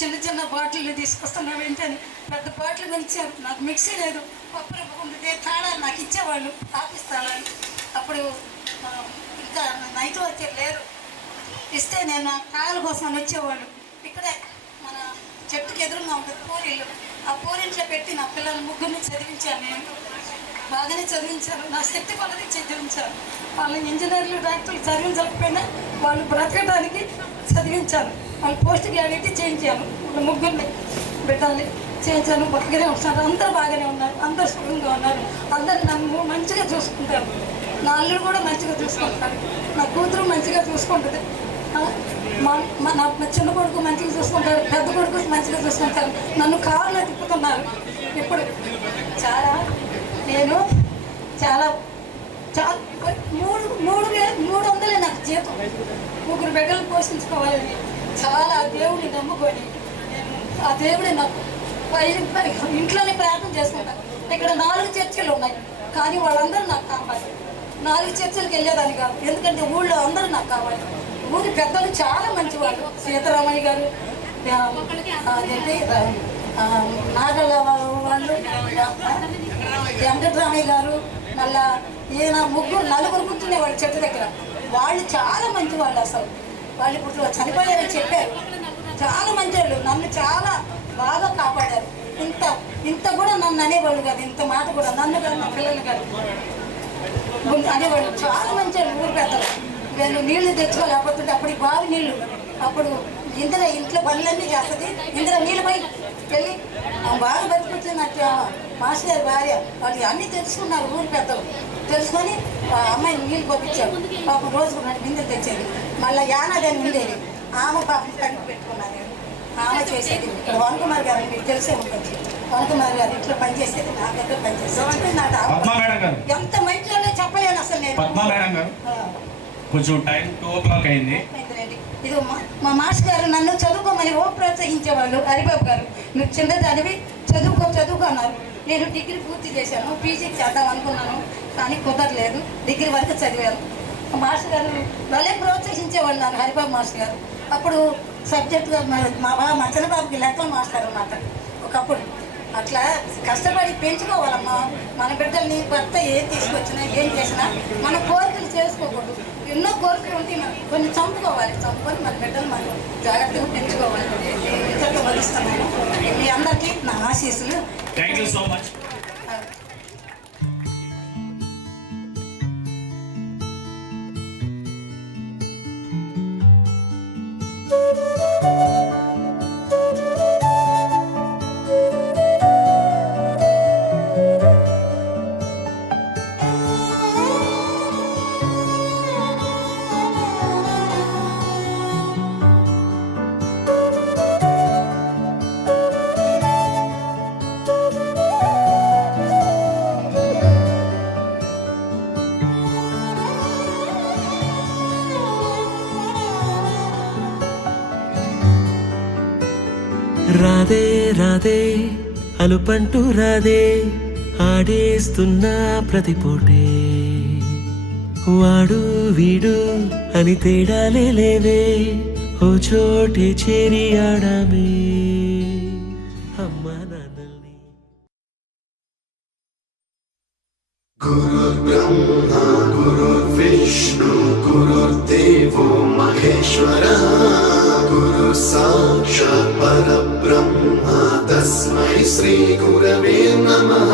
చిన్న చిన్న బాటిళ్ళు తీసుకొస్తున్నావు ఏంటని పెద్ద బాటిల్ కొనిచ్చారు. నాకు మిక్సీ లేదు, పప్పు రుబ్బుకుంటే తాళాలు నాకు ఇచ్చేవాళ్ళు, ఆఫీస్ తాళాలు. అప్పుడు ఇంకా నైట్ వచ్చే లేరు, ఇస్తే నేను నా కాయల కోసం అని వచ్చేవాళ్ళు. ఇక్కడే మన చెట్టుకి ఎదురుగా ఉంటుంది పూరీలు, ఆ పూరింట్లో పెట్టి నా పిల్లలు 3 చదివించాను. నేను బాగానే చదివించారు, నా శక్తి కొలది చదివించారు. వాళ్ళు ఇంజనీర్లు డాక్టర్లు చదివించకపోయినా వాళ్ళు బ్రతకడానికి చదివించారు. వాళ్ళు పోస్ట్ గ్రాడ్యుయేట్ చేయించాను. వాళ్ళు 3 బిడ్డల్ని. చేశాను, బాగానే ఉంటున్నారు, అందరూ బాగానే ఉన్నారు, అందరూ సుఖంగా ఉన్నారు, అందరు నన్ను మంచిగా చూసుకుంటారు, నా అల్లుడు కూడా మంచిగా చూసుకుంటారు, నా కూతురు మంచిగా చూసుకుంటుంది, నా చిన్న కొడుకు మంచిగా చూసుకుంటాడు, పెద్ద కొడుకు మంచిగా చూసుకుంటారు, నన్ను కారులో తిప్పుతున్నారు. ఇప్పుడు నేను చాలా 300 నాకు జీతం, 3 బిడ్డలు పోషించుకోవాలని చాలా దేవుడిని నమ్ముకొని ఆ దేవుడే నాకు ఇంట్లోనే ప్రార్థన చేసుకుంటాను. ఇక్కడ 4 చర్చిలు ఉన్నాయి, కానీ వాళ్ళందరూ నాకు కావాలి. 4 చర్చిలకు వెళ్ళేదాన్ని కాదు, ఎందుకంటే ఊళ్ళో అందరూ నాకు కావాలి. ఊరి పెద్దలు చాలా మంచివాళ్ళు, సీతారామయ్య గారు, అదేంటి నాగల వాళ్ళు, వెంకటరామయ్య గారు, మళ్ళా ఈయన 4 కూర్చునేవాళ్ళు చెట్టు దగ్గర. వాళ్ళు చాలా మంచి వాళ్ళు, అసలు వాళ్ళు ఇప్పుడు చనిపోయారని చెప్పారు. చాలా మంచి వాళ్ళు, నన్ను చాలా బాగా కాపాడారు. ఇంత కూడా నన్ను అనేవాళ్ళు కాదు, ఇంత మాట కూడా నన్ను కాదు, నా పిల్లలు కాదు అనేవాళ్ళు. చాలా మంచి వాళ్ళు ఊరు పెద్దలు. నేను నీళ్లు తెచ్చుకోలేకపోతుంటే అప్పటికి బావి నీళ్లు, అప్పుడు ఇంట్లో పనులన్నీ చేస్తుంది. నీళ్ళు పోయి వెళ్ళి బాగా బతికొచ్చింది. నాకు మాస్టర్ గారి భార్య వాళ్ళు అన్నీ తెలుసుకున్నారు, ఊరు పెద్దలు తెలుసుకొని అమ్మాయిని నీళ్ళు పంపించారు. పాపం రోజుకు 2 బిందెలు తెచ్చేది. మళ్ళీ యానాదని ఉండేది, ఆమె పాపం కంటి పెట్టుకున్నారు, ఆమె చేసేది. ఇక్కడ వనకుమార్ గారు మీకు తెలిసే ఉంటుంది, వనకుమార్ గారు ఇంట్లో పనిచేసేది, నా దగ్గర పనిచేసేది. ఎంత మంచిగా చెప్పలేను అసలు నేను. కొంచెం టైం 2 o'clock అయింది. ఇది మా మాస్టర్ గారు నన్ను చదువుకోమని ప్రోత్సహించేవాళ్ళు. హరిబాబు గారు నువ్వు చిన్నదానివి చదువుకో అన్నారు. నేను డిగ్రీ పూర్తి చేశాను, పీజీ చేద్దాం అనుకున్నాను, కానీ కుదరలేదు. డిగ్రీ వరకు చదివాను. మాస్టర్ గారు వాళ్ళే ప్రోత్సహించేవాళ్ళు నన్ను, హరిబాబు మాస్టర్ గారు. అప్పుడు సబ్జెక్టుగా మా చిన్నబాబుకి లెక్కల మాస్టర్ అన్నమాట ఒకప్పుడు. అట్లా కష్టపడి పెంచుకోవాలమ్మా మన బిడ్డల్ని. భర్త ఏం తీసుకొచ్చినా ఏం చేసినా మన కోరికలు చేసుకోకూడదు. ఎన్నో కోరికలు ఉంటే మనం కొన్ని చంపుకొని మన బిడ్డలు మనం జాగ్రత్తగా పెంచుకోవాలి. ఇంతతో వదిస్తున్నాను. మీ అందరికీ నా ఆశీస్సులు. Thank you so much. Radhe Radhe అలుపంటూ రాధే, ఆడేస్తున్నా ప్రతి పూటే, వాడు వీడు అని తేడాలే లేవే, ఓ చోటే చేరి ఆడామే అమ్మా నాన్నల్ని. గురుర్బ్రహ్మా గురుర్విష్ణు గురుర్దేవో మహేశ్వరా, గురు సాక్షాత్ పరబ్రహ్మ తస్మై శ్రీ గురవే నమః.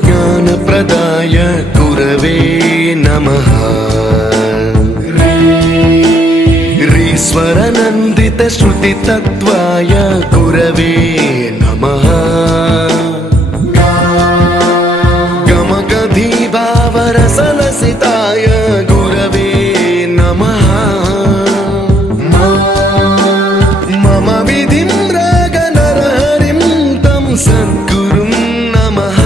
ज्ञानप्रदाय गुरवे नमः. रीश्वरनन्दितश्रुतितत्त्वाय गुरवे नमः. गमगधीभावरसलसिताय गुरवे नमः. मम विधिं रागनरहरिं तं सद्गुरुं नमः.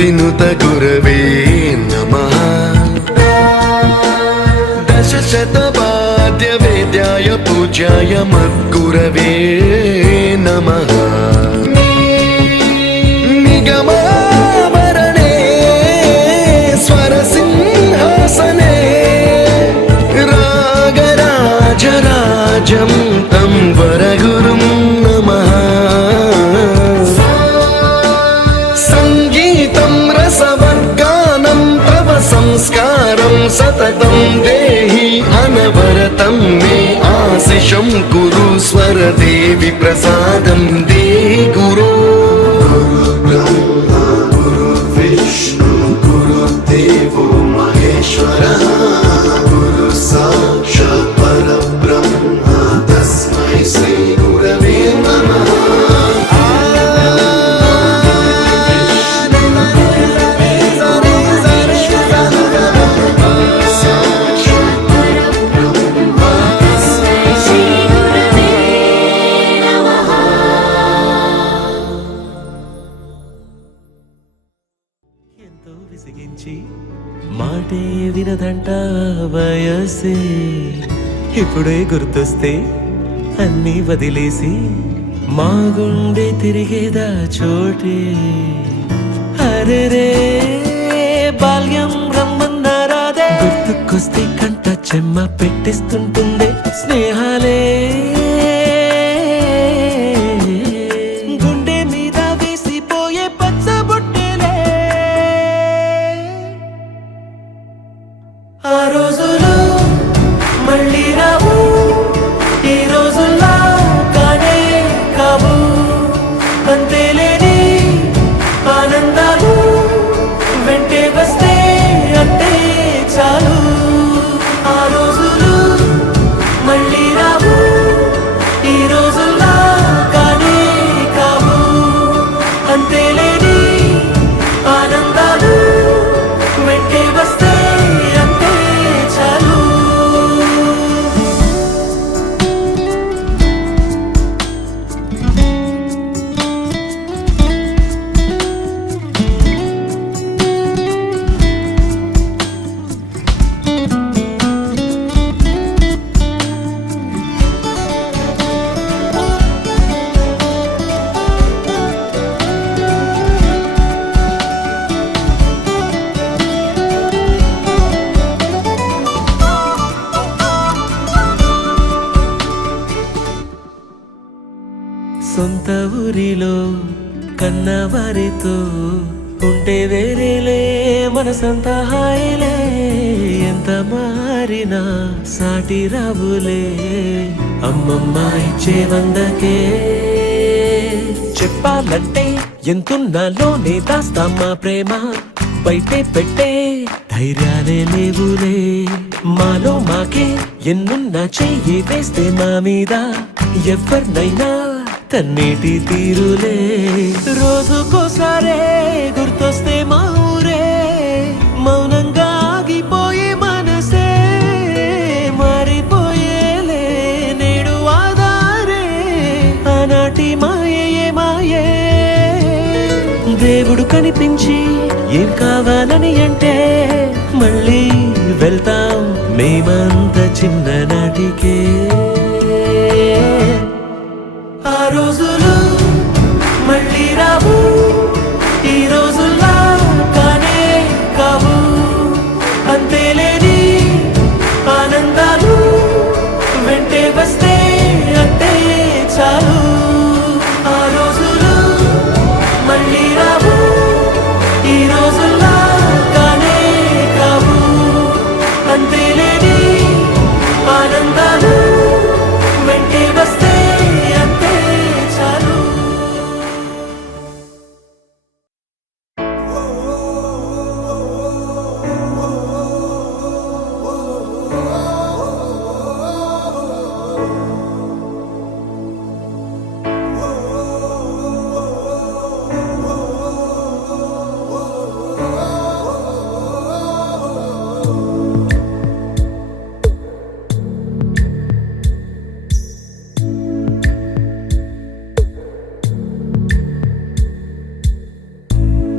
మూర్తినుత గురవే నమః దశశతవాద్య వేద్యాయ పూజ్యాయ మద్గురవే నమః నిగమావరణే స్వరసింహాసనే రాగరాజరాజం తం వరగురుం నమః సంగీతం రసవర్గానం తవ సంస్కారం సతతం దేహి అనవరతం మే ఆశిషం కురు స్వరదేవి ప్రసాదం దే గురు బ్రహ్మా గురు విష్ణు గురుదేవో మహేశ్వరః గురు సాక్షాత్ పరబ్రహ్మ తస్మై శ్రీ గురవే నమః ఎంతో విసిగించి మాటే వినదంట వయసే ఇప్పుడే గుర్తొస్తే అన్నీ వదిలేసి మా గుండె తిరిగేదా చోటే అరే రే బాల్యం రమ్మన్నారాదే గుర్తుకొస్తే కంట చెమ్మ పెట్టిస్తుంటుందే స్నేహాలే గుండె మీద వేసిపోయే పచ్చబొట్టెలే ఆ రోజులు మళ్ళీ రావు ఈ రోజుల్లా కానే కావు అంతేలేని ఆనందాలు వెంటే వస్తే అంటే చాలు ఆ రోజులు మళ్ళీ రావు ఈ రోజుల్లా కానే కావు అంతేలేని ఆనందాలు వెంటే వస్తే అంటే చాలు సొంత ఊరిలో కన్నవారితో ఉంటే వేరేలే మనసంతా హాయిలే ఎంత మారినా సాటి రావులే అమ్మమ్మ ఇచ్చే వందకే చెప్పాలంటే ఎంతున్నాలోనే దాస్తామా ప్రేమ బయటే పెట్టే ధైర్యాలే లేవులే మాలో మాకే ఎన్నున్నా చెయ్యి వేస్తే మా మీద ఎవరినైనా తన్నేటి తీరులే రోజుకోసారే గుర్తొస్తే మా ఊరే మౌనంగా ఆగిపోయే మనసే మారిపోయేలే నేడు ఆధారే ఆనాటి మాయే మాయే దేవుడు కనిపించి ఏం కావాలని అంటే మళ్ళీ వెళ్తాం మేమంత చిన్ననాటికే ఆ రోజులు మళ్ళీ రావు ఈ రోజుల్లా కానే కావు అంతేలేని ఆనందాలు వెంటే వస్తే అంటే చాలు ఆ రోజులు మళ్ళీ రావు ఈ రోజుల్లా కానే కావు అంతేలేని ఆనందాలు వెంటే వస్తే అంటే చాలు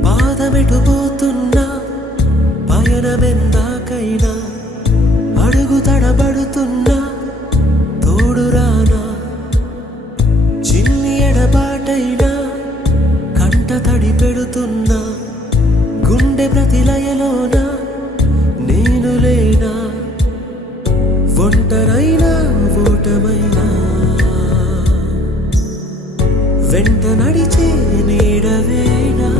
పాదమెటు తడబడుతున్నా తోడురానా, చిన్ని ఎడబాటైనా కంట తడి పెడుతున్నా, గుండె ప్రతిలయలోన నేను లేనా, ఒంటరైనా ఓటమైనా వెంట నడిచే నీడవేనా.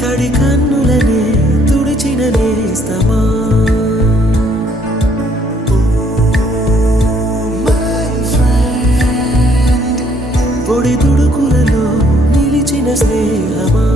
తడి కన్నులనే తుడిచిన నేస్తమా, పొడి తుడుకులలో నిలిచిన స్నేహమా.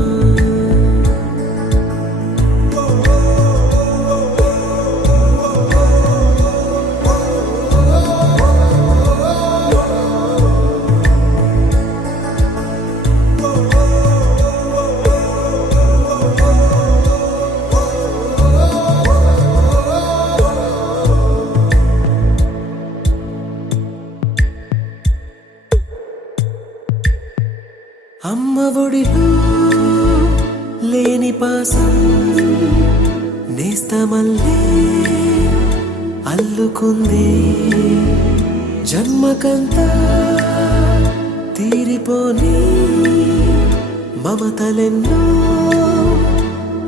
అమ్మ ఒడిలో లేని పాసం నేస్తమల్లే అల్లుకుంది, జన్మకంతా తీరిపోని మమతలెన్నో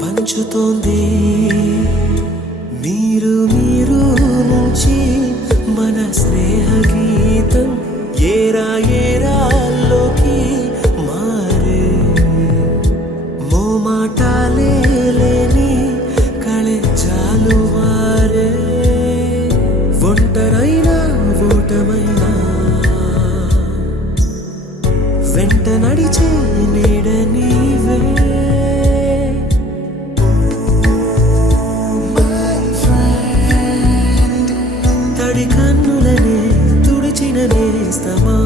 పంచుతోంది. మీరు మీరు నుంచి మన స్నేహ గీతం ఏరా ఏరాల్లోకి మారే, మోమాటాలే లేని కళెచ్చాలు వారే, ఒంటరైనా ఓటమైనా వెంట నడిచే నీడ నీవే. తడి కన్నులనే తుడిచిన నేస్తమా,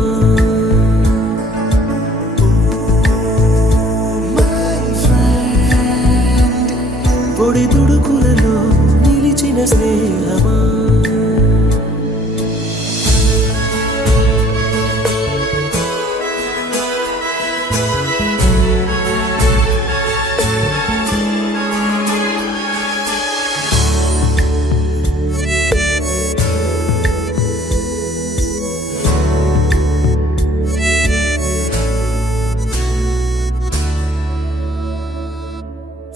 పొడి తుడుకులలో నిలిచిన స్నేహమా.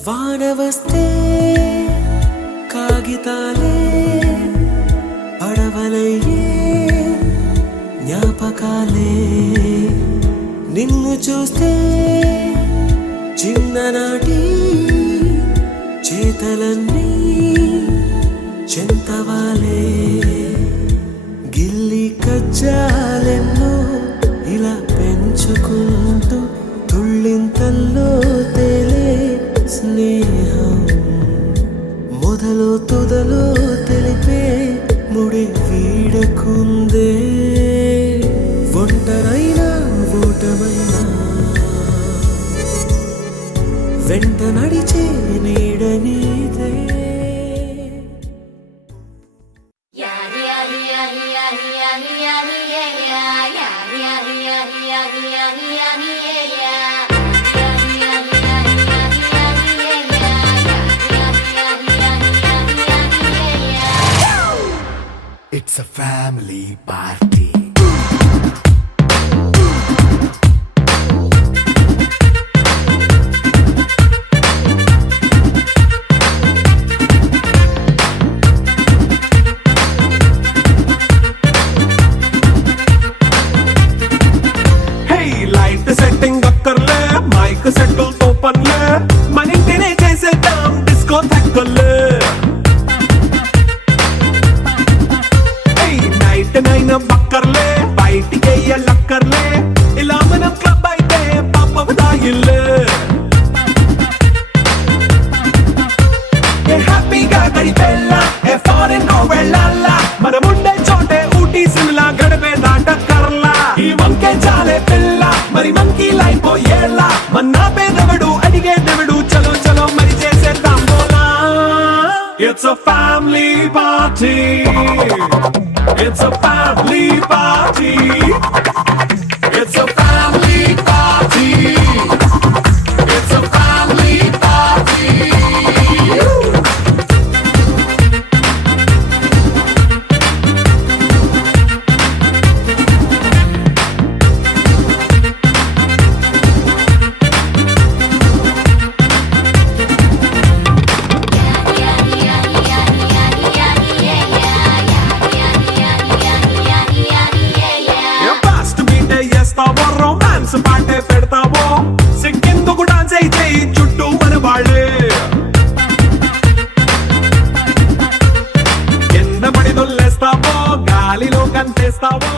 వాన వస్తే కాగితాలే పడవలయ్యే జ్ఞాపకాలే, నిన్ను చూస్తే చిన్ననాటి చేతలన్నీ చెంతవాలే, గిల్లి కజ్జాలెన్నో ఇలా పెంచుకుంటూ తుళ్ళింతల్లో తేలే స్నేహం, మొదలు తుదలో తెలిపే ముడి వీడకుందే, ఒంటరైనా ఓటమైనా వెంట నడిచే నీడ నీదే. It's a family party. Hey, light setting అక్కర్లే, మైక్ సెట్టిల్ తో పనిలే, మన ఇంటినే చేసేద్దాం డిస్కో థక్కర్లే. నైట్ బక్కర్లే, బయటికి లక్కర్లే, ఇలా మనం క్లబ్ అయితే పాప దాయిల్లే. హ్యాపీగా గడిపెళ్ళ ఏ ఫారెన్ నో వెళ్ళాల, మనం ఉండే చోటే ఊటీ సిమ్లా గడిపే దాటక్కర్లా. ఈ వంకే చాలే పిల్ల మరి మంకీ లైఫ్ ఏళ్ళ, మన్నా పేదవడు అడిగే దేవుడు, చలో చలో మరి చేసేద్దాం బోలా. It's a family party. It's a family party. It's a family party. It's a family చుట్టూ మన వాళ్ళే ఎండబడి దొల్లేస్తావో గాలిలో కంచేస్తావో